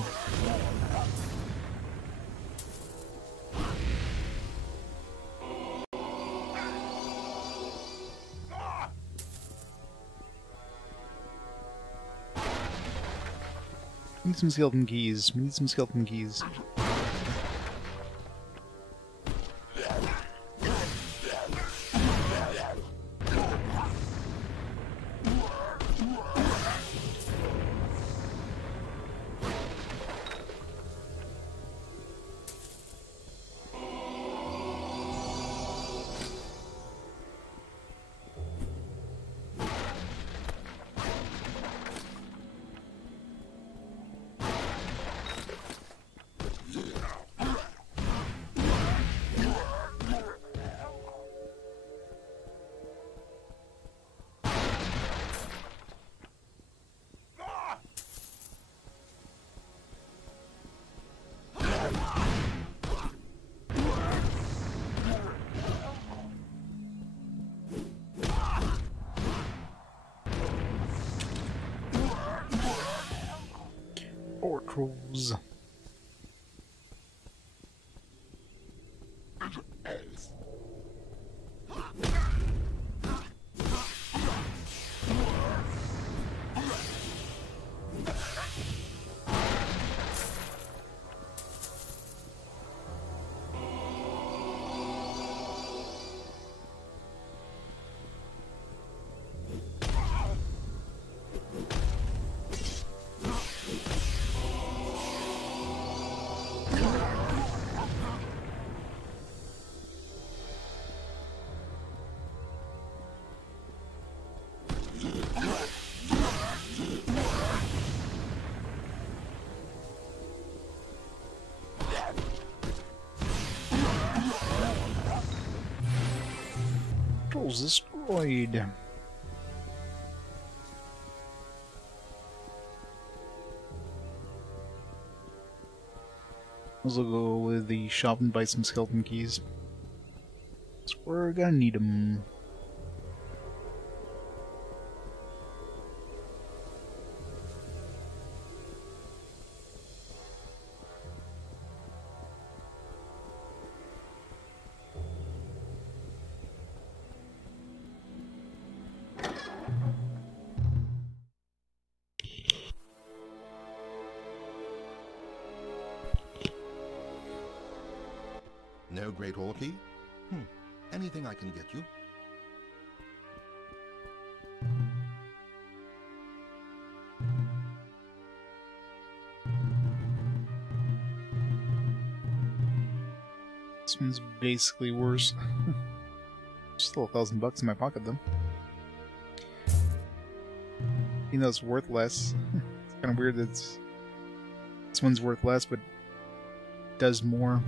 We need some skeleton keys. We need some skeleton keys. Or trolls. Portals destroyed. Also go with the shop and buy some skeleton keys. 'Cause we're gonna need them. No Great Hall key? Anything I can get you? This one's basically worse. Still $1,000 in my pocket though. Even though it's worth less. It's kind of weird that this one's worth less, but does more.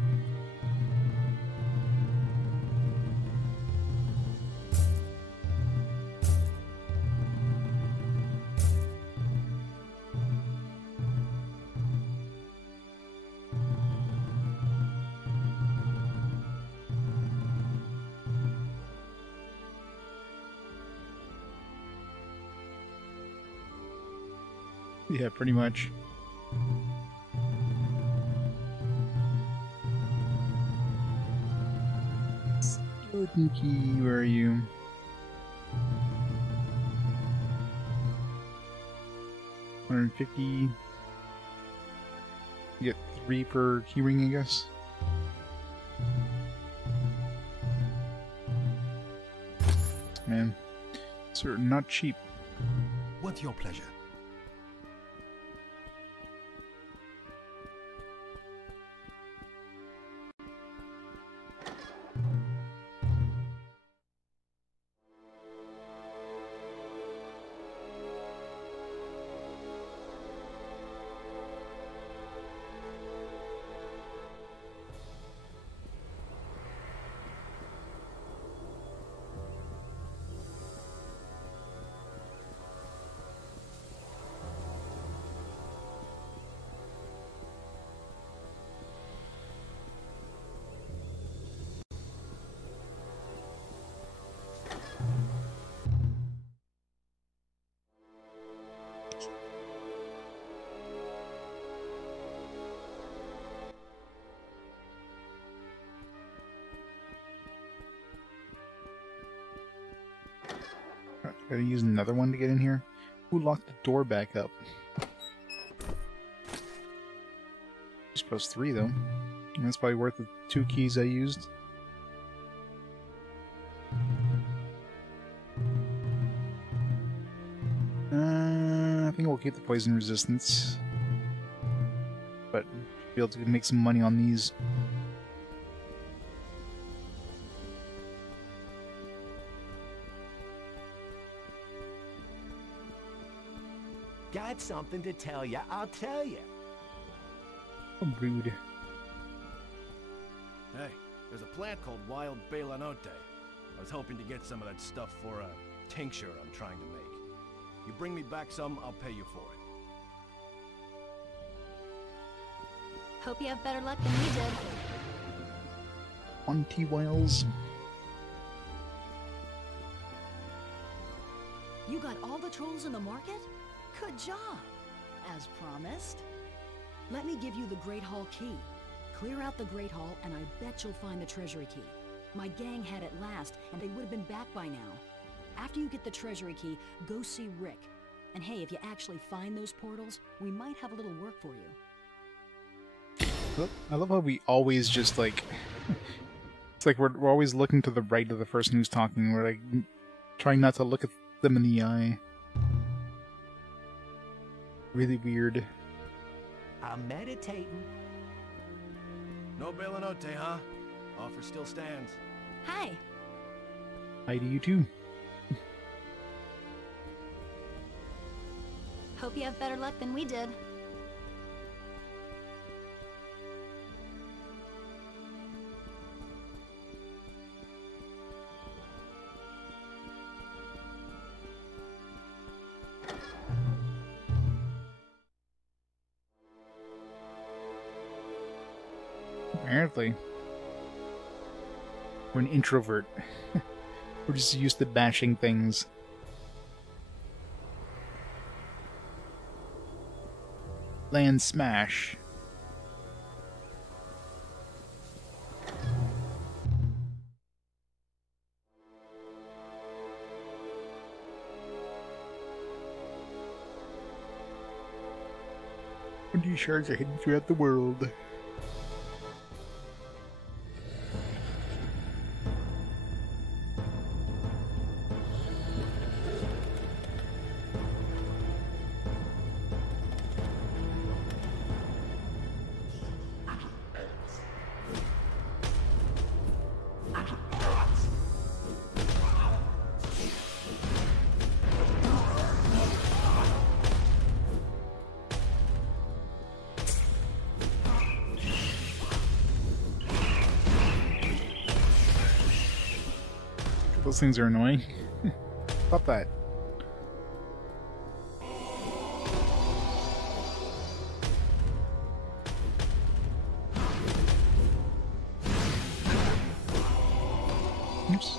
Yeah, pretty much. Skeleton key, where are you? $150. You get 3 per keyring, I guess. Man, sir, not cheap. What's your pleasure? Gotta use another one to get in here. Who locked the door back up? Just press 3 though. And that's probably worth the 2 keys I used. I think we'll keep the poison resistance. But be able to make some money on these. Got something to tell you, I'll tell you. Oh, rude. Hey, there's a plant called Wild Belanote. I was hoping to get some of that stuff for a tincture I'm trying to make. You bring me back some, I'll pay you for it. Hope you have better luck than we did. 20 wiles. You got all the trolls in the market? Good job! As promised. Let me give you the Great Hall key. Clear out the Great Hall, and I bet you'll find the treasury key. My gang had it last, and they would have been back by now. After you get the treasury key, go see Rick. And hey, if you actually find those portals, we might have a little work for you. I love how we always just like... It's like we're always looking to the right of the person who's talking. We're like trying not to look at them in the eye. Really weird. I'm meditating. No Belanote, huh? Offer still stands. Hi. Hi to you too. Hope you have better luck than we did. Apparently. We're an introvert. We're just used to bashing things. Land smash. These shards are hidden throughout the world. Those things are annoying. Stop that. Oops.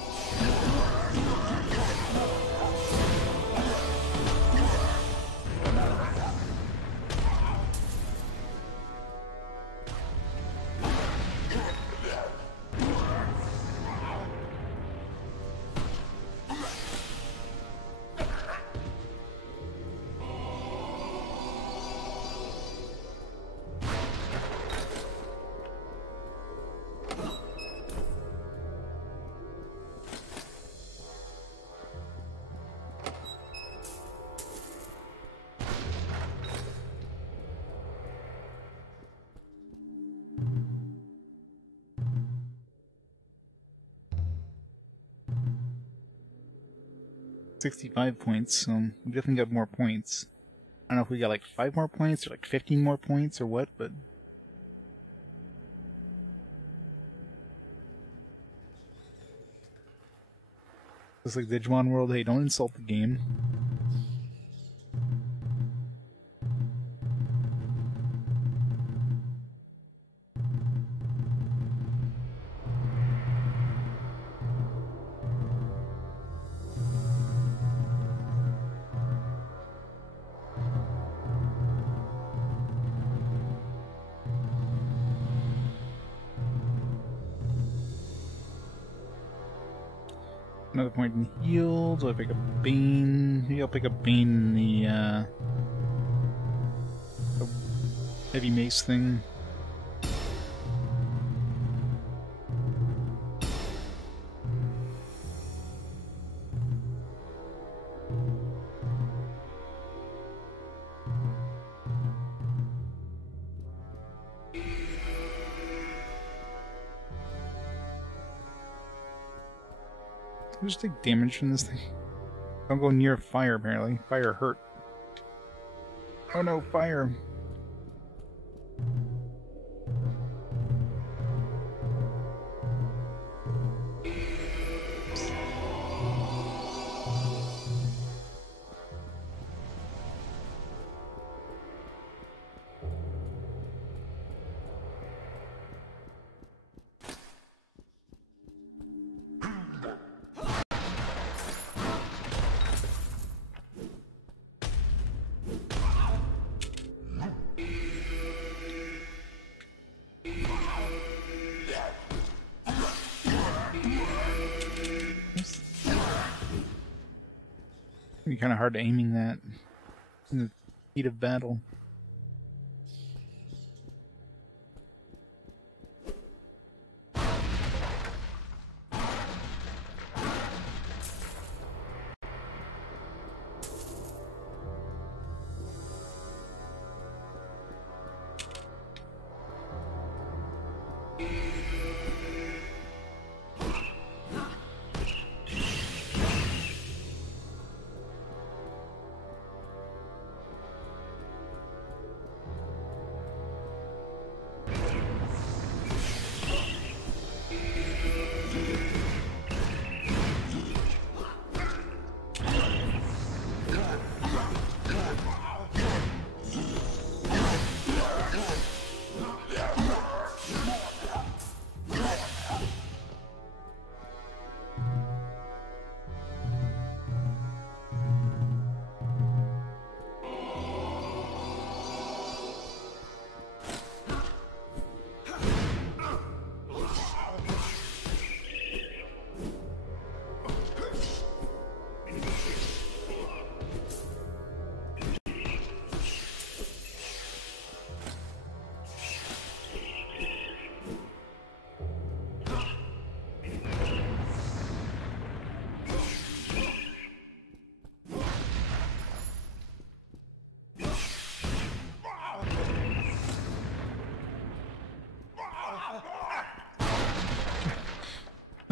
$65 points, so we definitely got more points. I don't know if we got like 5 more points or like 15 more points or what, but it's like Digimon World. Hey, don't insult the game. Another point in heal. Do I pick up Bane? Maybe I'll pick up Bane in the heavy mace thing. I just take damage from this thing. Don't go near fire, apparently. Fire hurt. Oh no, fire! It'd be kind of hard aiming that in the heat of battle.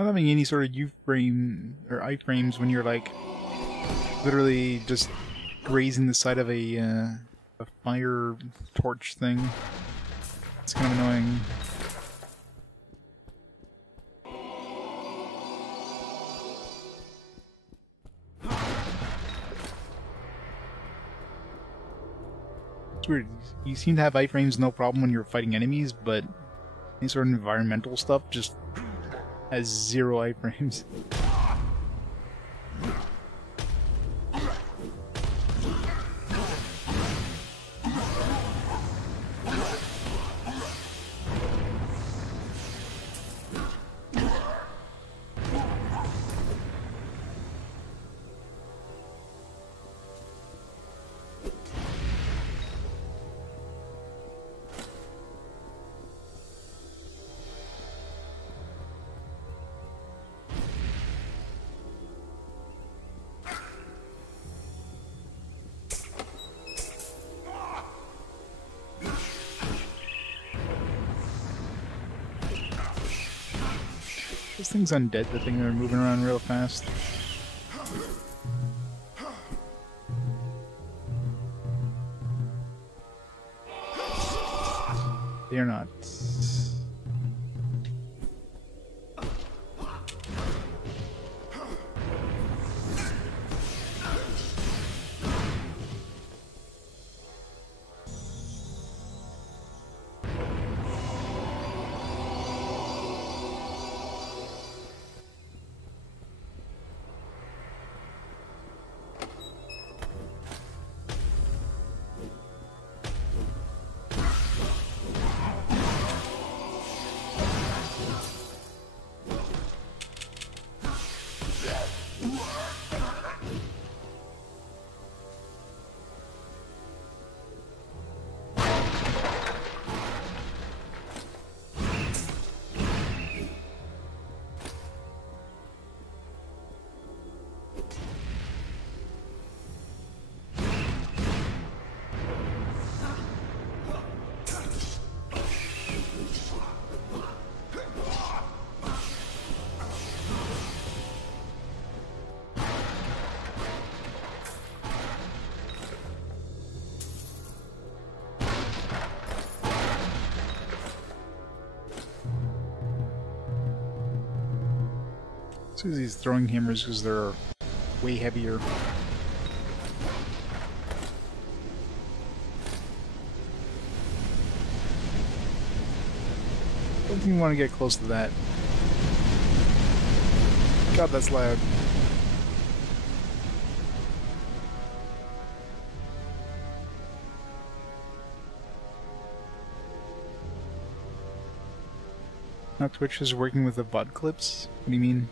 Not having any sort of U-frame or I-frames when you're like literally just grazing the side of a fire torch thing. It's kind of annoying. It's weird. You seem to have iframes no problem when you're fighting enemies, but any sort of environmental stuff just has 0 iframes. This thing's undead, the thing they're moving around real fast. They're not. Use these throwing hammers because they're way heavier. Don't even want to get close to that. God, that's loud. Now Twitch is working with the VOD clips? What do you mean?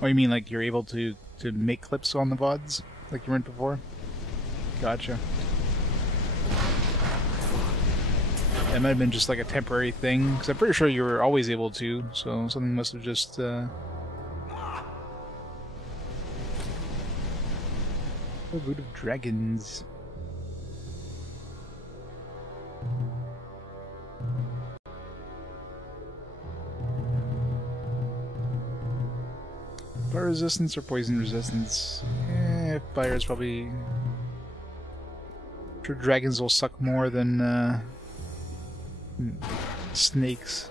Oh, you mean like you're able to make clips on the VODs like you weren't before? Gotcha. That might have been just like a temporary thing, because I'm pretty sure you were always able to, so something must have just... A brood of dragons. Fire resistance or poison resistance? Fire is probably... I'm sure dragons will suck more than snakes.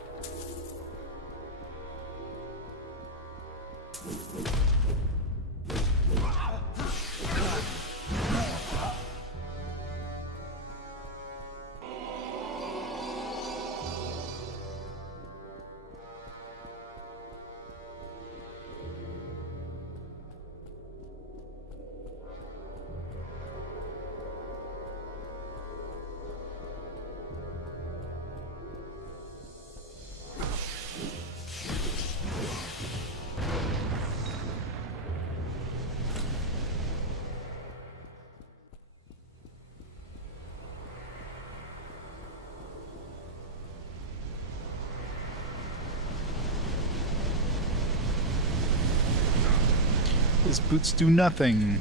His boots do nothing.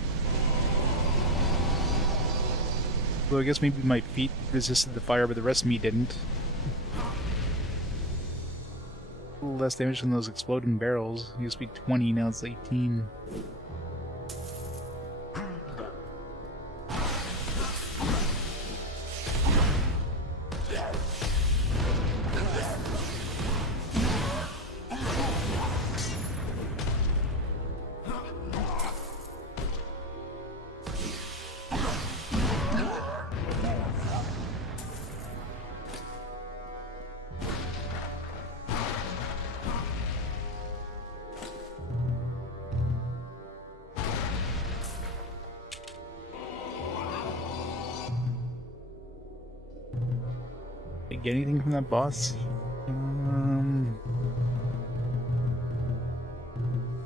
Though I guess maybe my feet resisted the fire, but the rest of me didn't. A little less damage than those exploding barrels. It used to be 20, now it's 18. Did I get anything from that boss?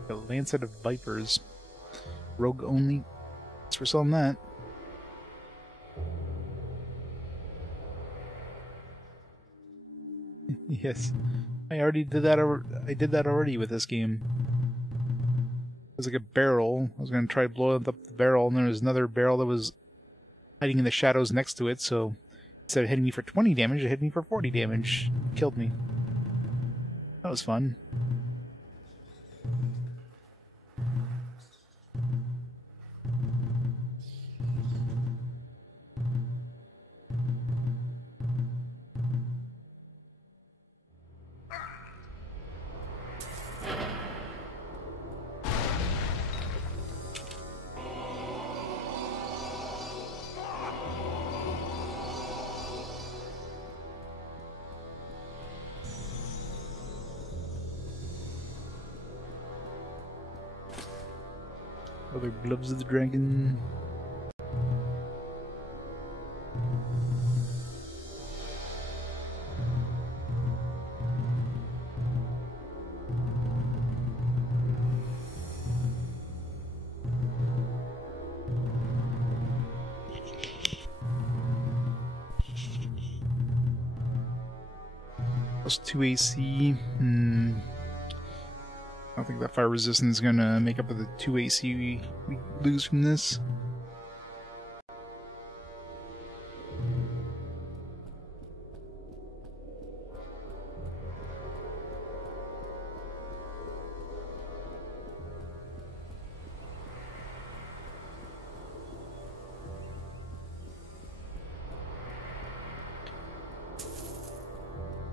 A Lancet of Vipers. Rogue only. Thanks for selling that. Yes. I already did that. I did that already with this game. It was like a barrel. I was going to try to blow up the barrel, and there was another barrel that was hiding in the shadows next to it, so instead of hitting me for 20 damage, it hit me for 40 damage. Killed me. That was fun. Other gloves of the dragon. Plus 2 AC. I don't think that fire resistance is gonna make up for the 2 AC we lose from this.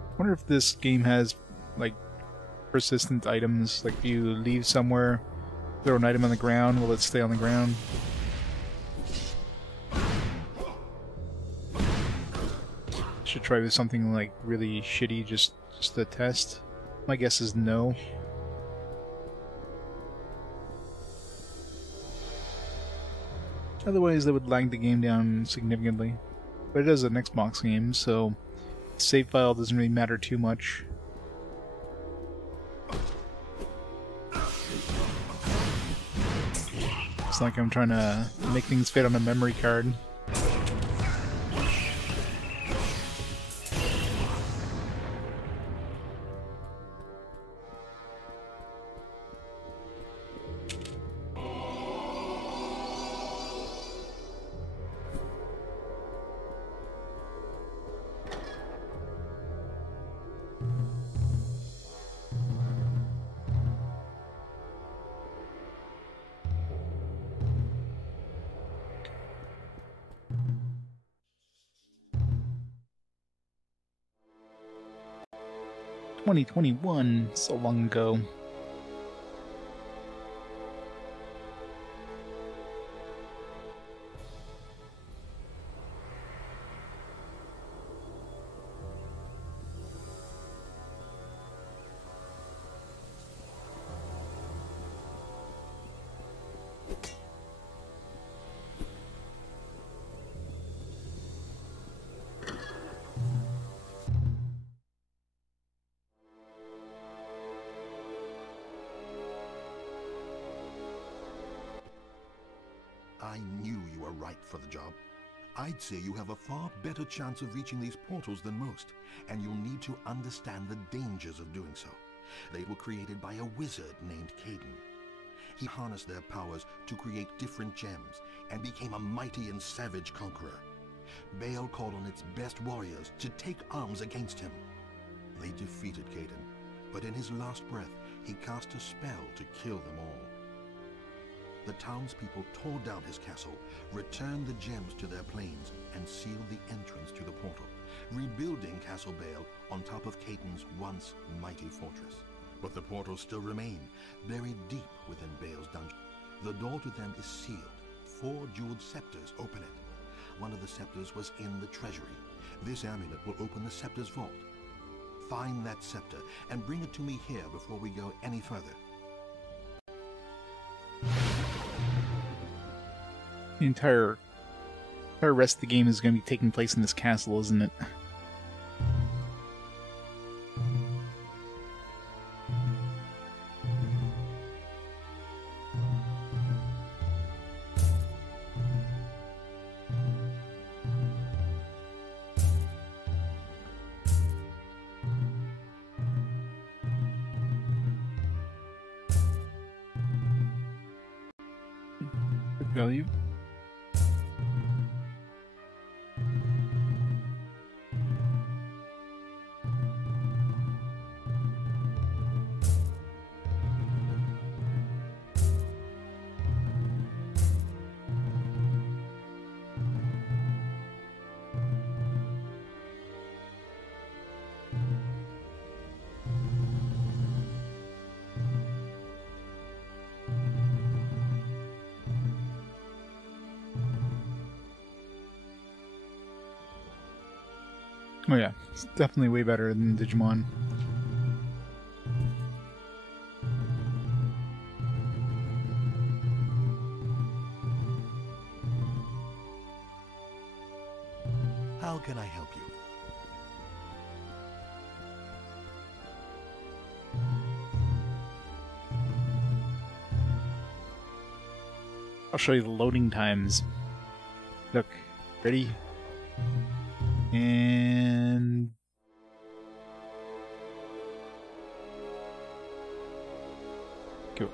I wonder if this game has, like, persistent items. Like, if you leave somewhere, throw an item on the ground, will it stay on the ground? Should try with something, like, really shitty just to test. My guess is no. Otherwise, that would lag the game down significantly. But it is an Xbox game, so save file doesn't really matter too much. It's like I'm trying to make things fit on a memory card. $2021, so long ago. I knew you were right for the job. I'd say you have a far better chance of reaching these portals than most, and you'll need to understand the dangers of doing so. They were created by a wizard named Kaedin. He harnessed their powers to create different gems, and became a mighty and savage conqueror. Baal called on its best warriors to take arms against him. They defeated Kaedin, but in his last breath, he cast a spell to kill them all. The townspeople tore down his castle, returned the gems to their planes, and sealed the entrance to the portal, rebuilding Castle Baal on top of Kaedin's once mighty fortress. But the portals still remain, buried deep within Baal's dungeon. The door to them is sealed. 4 jeweled scepters open it. One of the scepters was in the treasury. This amulet will open the scepter's vault. Find that scepter and bring it to me here before we go any further. The entire rest of the game is going to be taking place in this castle, isn't it? Value. Oh yeah, it's definitely way better than Digimon. How can I help you? I'll show you the loading times. Look, ready? And cool.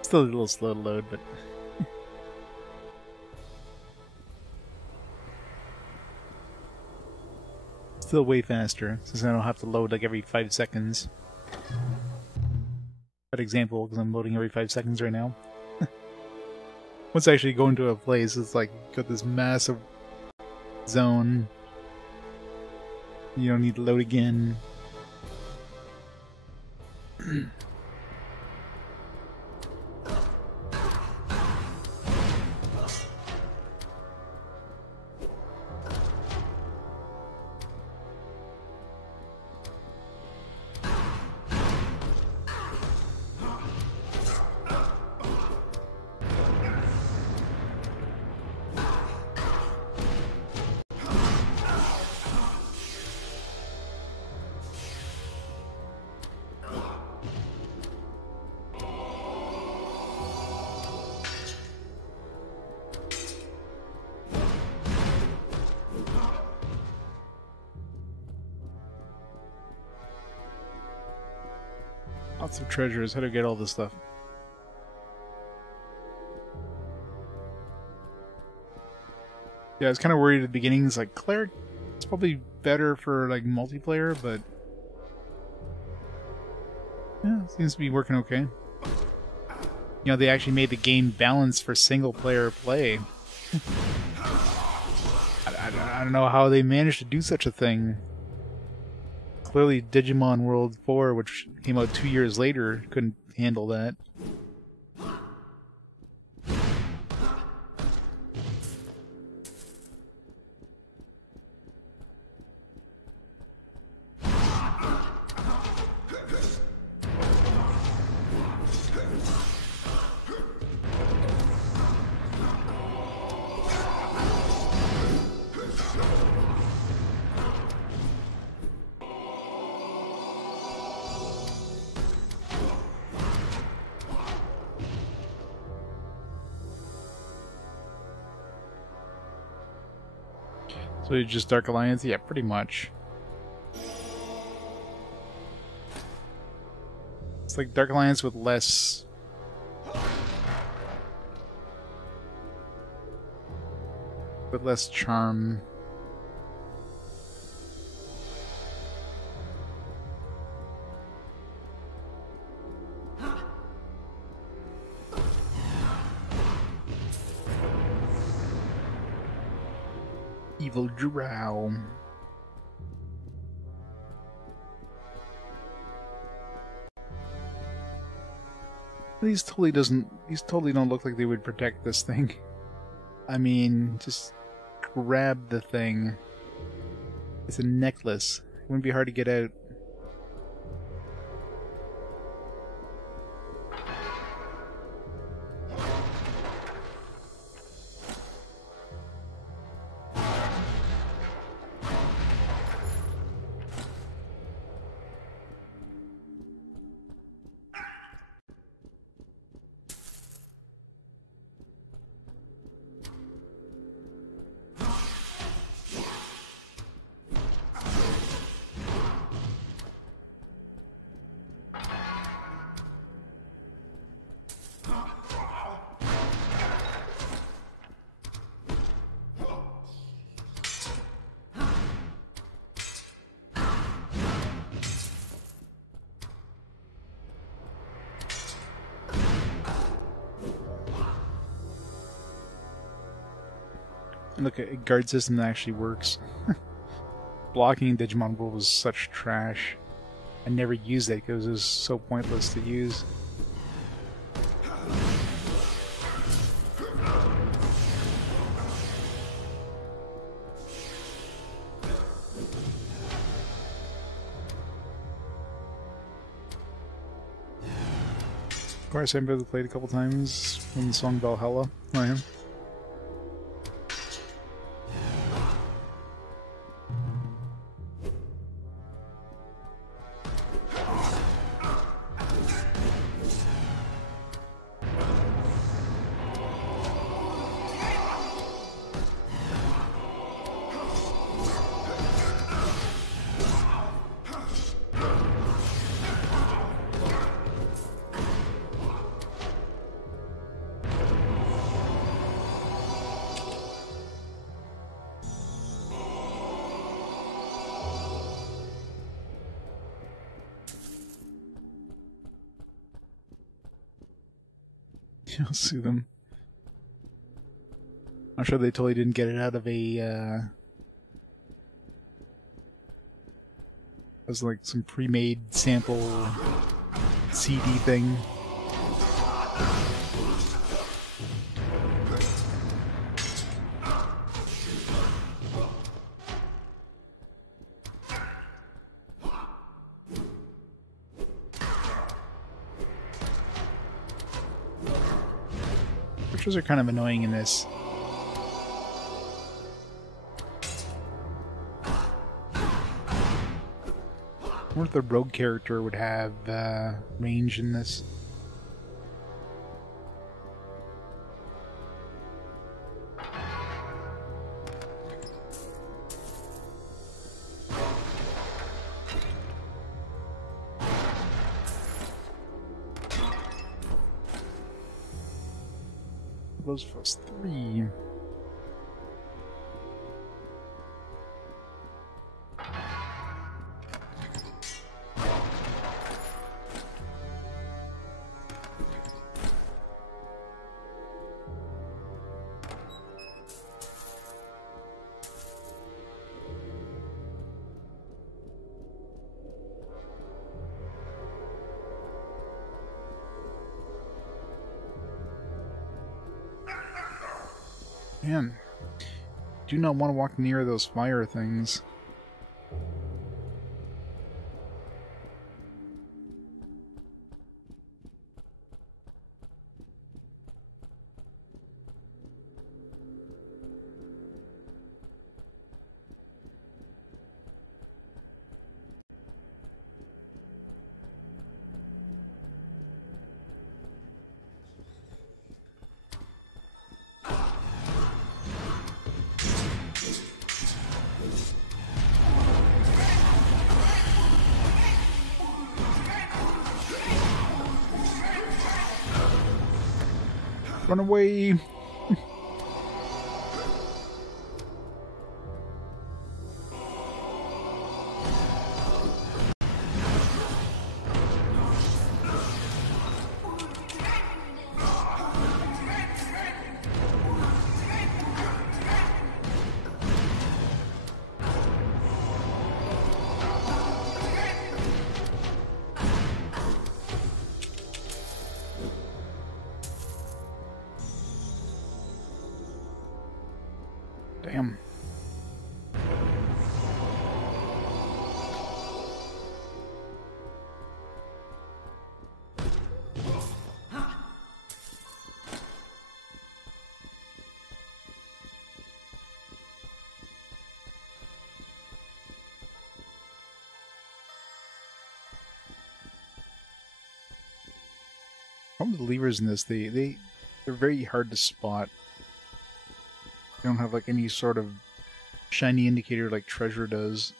Still a little slow to load, but still way faster, since I don't have to load like every 5 seconds. That example, because I'm loading every 5 seconds right now. Once I actually go into a place, it's like got this massive zone. You don't need to load again. Lots of treasures. How to get all this stuff? Yeah, I was kind of worried at the beginning. It's like cleric. It's probably better for like multiplayer, but yeah, it seems to be working okay. You know, they actually made the game balanced for single player play. I don't know how they managed to do such a thing. Clearly Digimon World 4, which came out 2 years later, couldn't handle that. So you just Dark Alliance? Yeah, pretty much. It's like Dark Alliance with less... but less charm. Evil Drow. These totally don't look like they would protect this thing. I mean, just grab the thing. It's a necklace. It wouldn't be hard to get out. Look, a guard system that actually works. Blocking in Digimon World was such trash. I never used it because it was so pointless to use. Of course, I've been played a couple times in the song Valhalla. I am. I'll sue them. I'm sure they totally didn't get it out of a, it was like some pre-made sample CD thing. Pictures are kind of annoying in this. I wonder if the rogue character would have range in this. Those plus 3. Man, do not want to walk near those fire things. Run away! Damn. Some of the levers in this, they're very hard to spot. They don't have like any sort of shiny indicator like treasure does.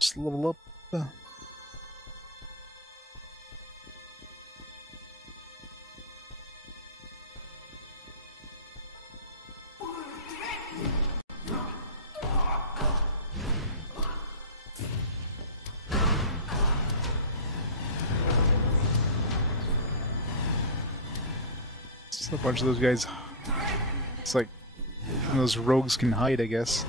Just level up. Just a bunch of those guys. It's like those rogues can hide, I guess.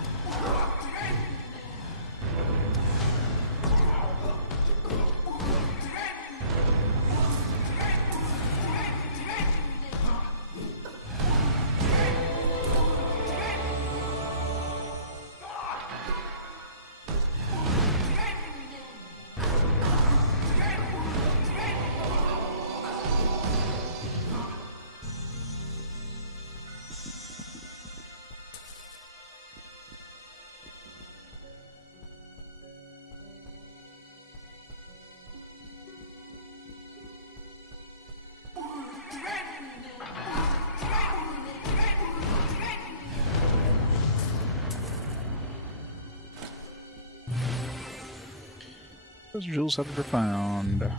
Those jewels have been found.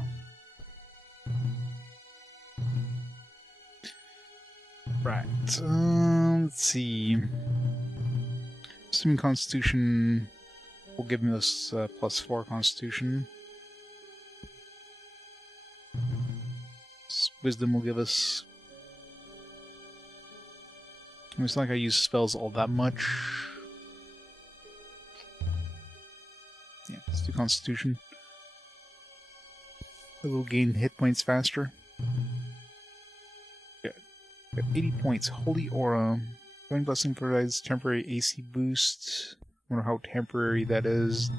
Right. Let's see. Assuming Constitution will give me this +4 Constitution. Wisdom will give us. It's not like I use spells all that much. Yeah, let's do Constitution. It will gain hit points faster. Got 80 points. Holy Aura. Going Blessing provides temporary AC boost. I wonder how temporary that is.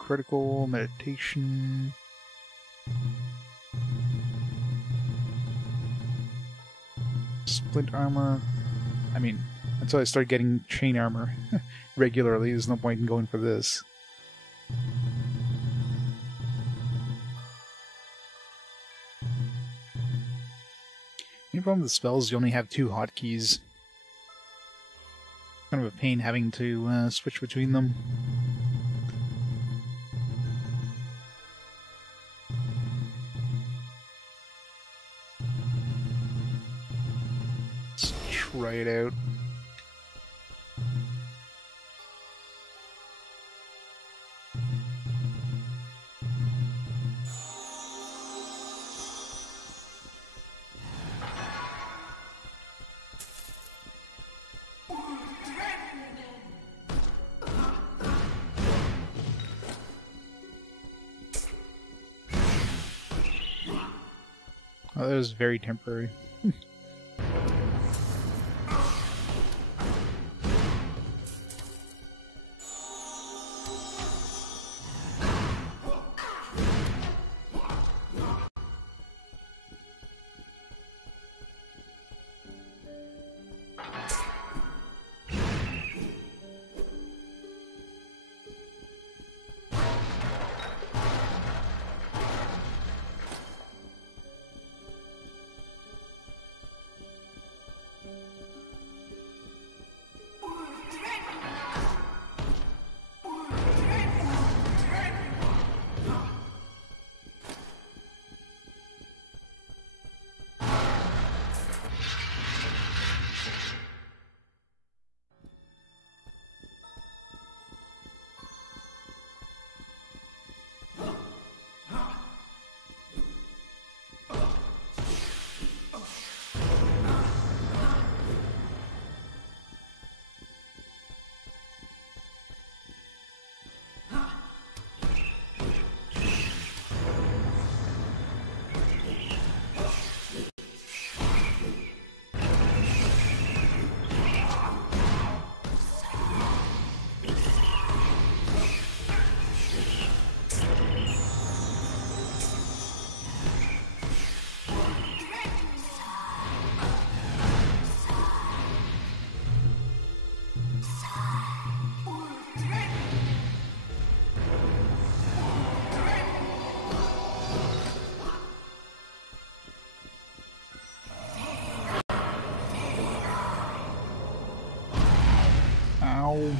Critical meditation. Splint armor. I mean, until I start getting chain armor regularly, there's no point in going for this. The problem with the spells, you only have 2 hotkeys. Kind of a pain having to switch between them. Let's try it out. Oh, that was very temporary. Ow.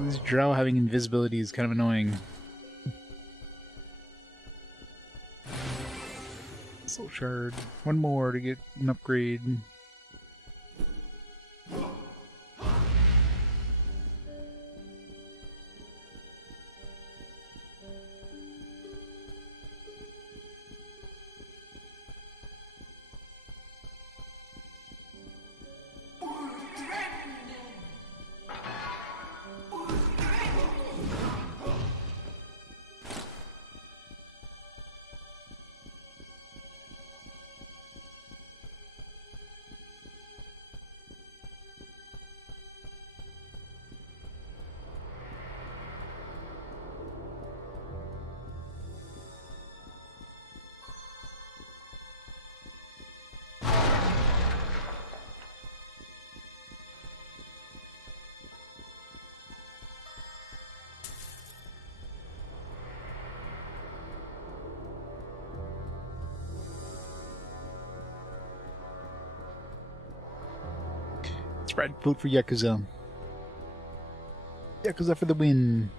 This drow having invisibility is kind of annoying. Soul shard. One more to get an upgrade. Right, vote for Yakuza. Yakuza for the win.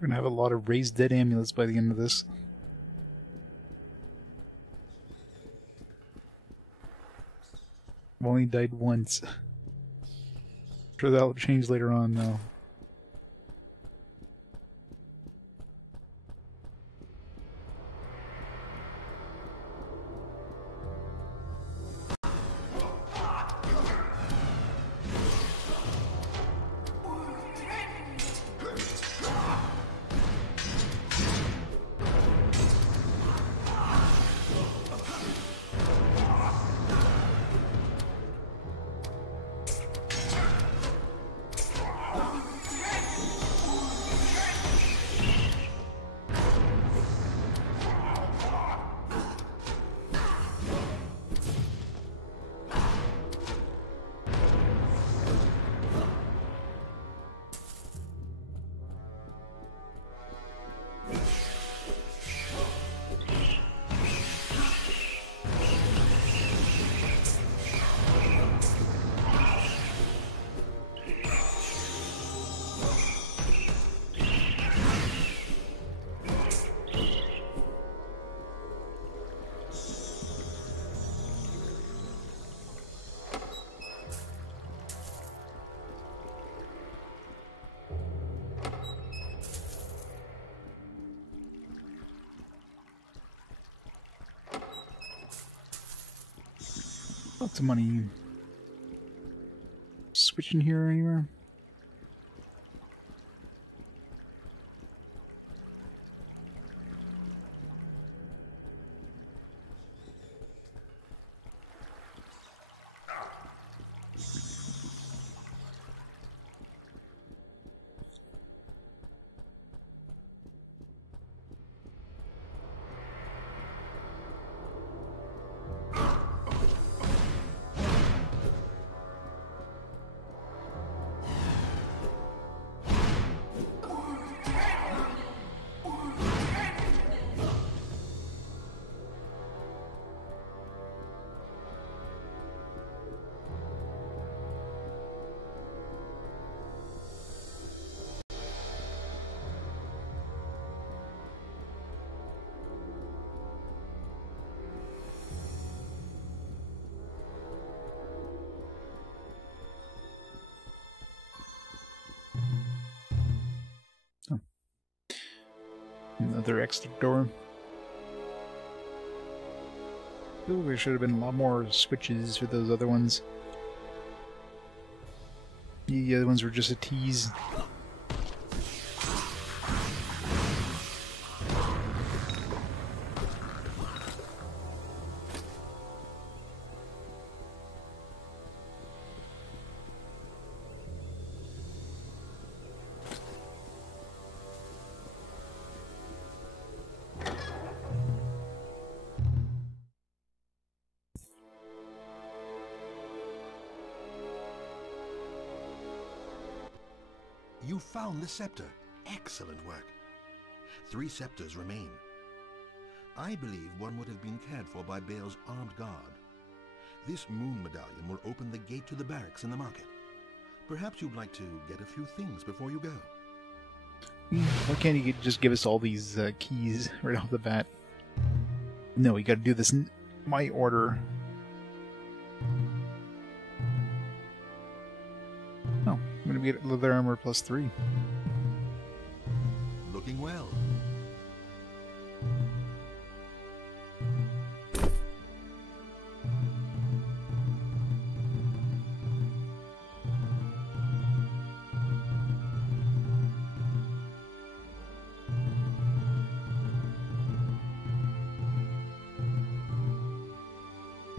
We're gonna have a lot of raised dead amulets by the end of this. I've only died once. I'm sure that'll change later on, though. Lots of money. Switching here anywhere? Another exit door. I feel like there should have been a lot more switches for those other ones. The other ones were just a tease. You found the scepter. Excellent work. 3 scepters remain. I believe one would have been cared for by Baal's armed guard. This moon medallion will open the gate to the barracks in the market. Perhaps you'd like to get a few things before you go. Why can't he just give us all these keys right off the bat? No, we gotta do this in my order. Oh, I'm gonna get leather armor +3. Looking well.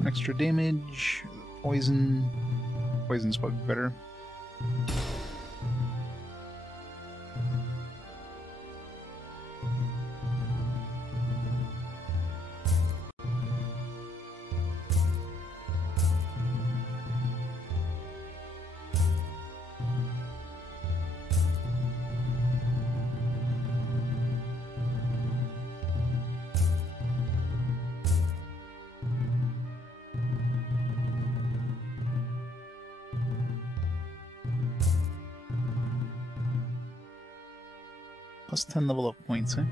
Extra damage, poison. Poison's probably better. Plus 10 level up points, eh?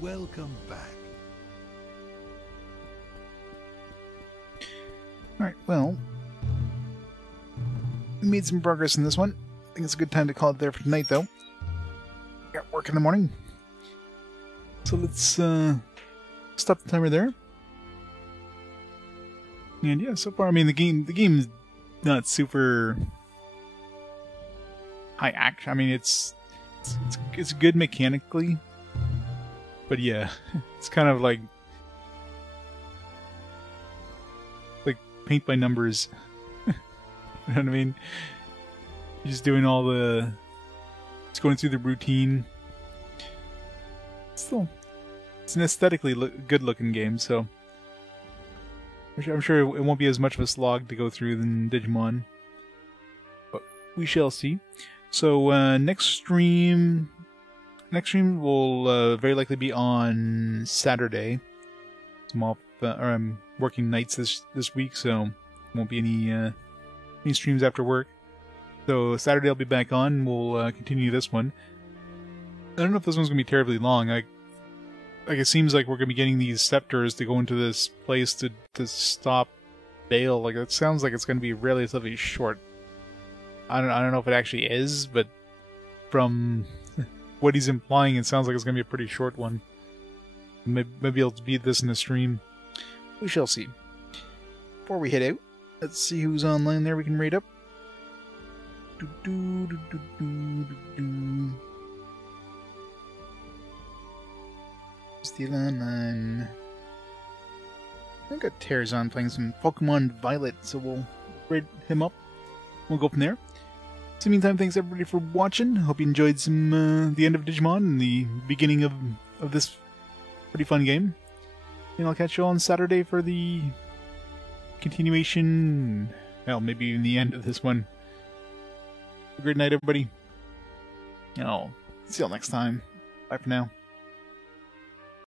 Welcome back. Alright, well, we made some progress in this one. I think it's a good time to call it there for tonight, though. Got work in the morning. So let's stop the timer there. And yeah, so far, I mean, the game's not super high action. I mean, it's good mechanically, but yeah, it's kind of like paint by numbers. You know what I mean? Just doing all the... It's going through the routine. Still, it's an aesthetically good-looking game, so... I'm sure it won't be as much of a slog to go through than Digimon. But we shall see. So, next stream will very likely be on Saturday. I'm working nights this week, so won't be any streams after work. So Saturday I'll be back on. We'll continue this one. I don't know if this one's gonna be terribly long. Like it seems like we're gonna be getting these scepters to go into this place to stop Baal. Like it sounds like it's gonna be relatively short. I don't know if it actually is, but from what he's implying, it sounds like it's gonna be a pretty short one. Maybe I'll beat this in a stream. We shall see. Before we head out, let's see who's online there we can rate up. Still online. I got Terzon playing some Pokemon Violet, so we'll rate him up. We'll go from there. So in the meantime, thanks everybody for watching. Hope you enjoyed some the end of Digimon and the beginning of this pretty fun game. And I'll catch you all on Saturday for the continuation. Hell, maybe even the end of this one. Have a great night, everybody. And I'll see you all next time. Bye for now.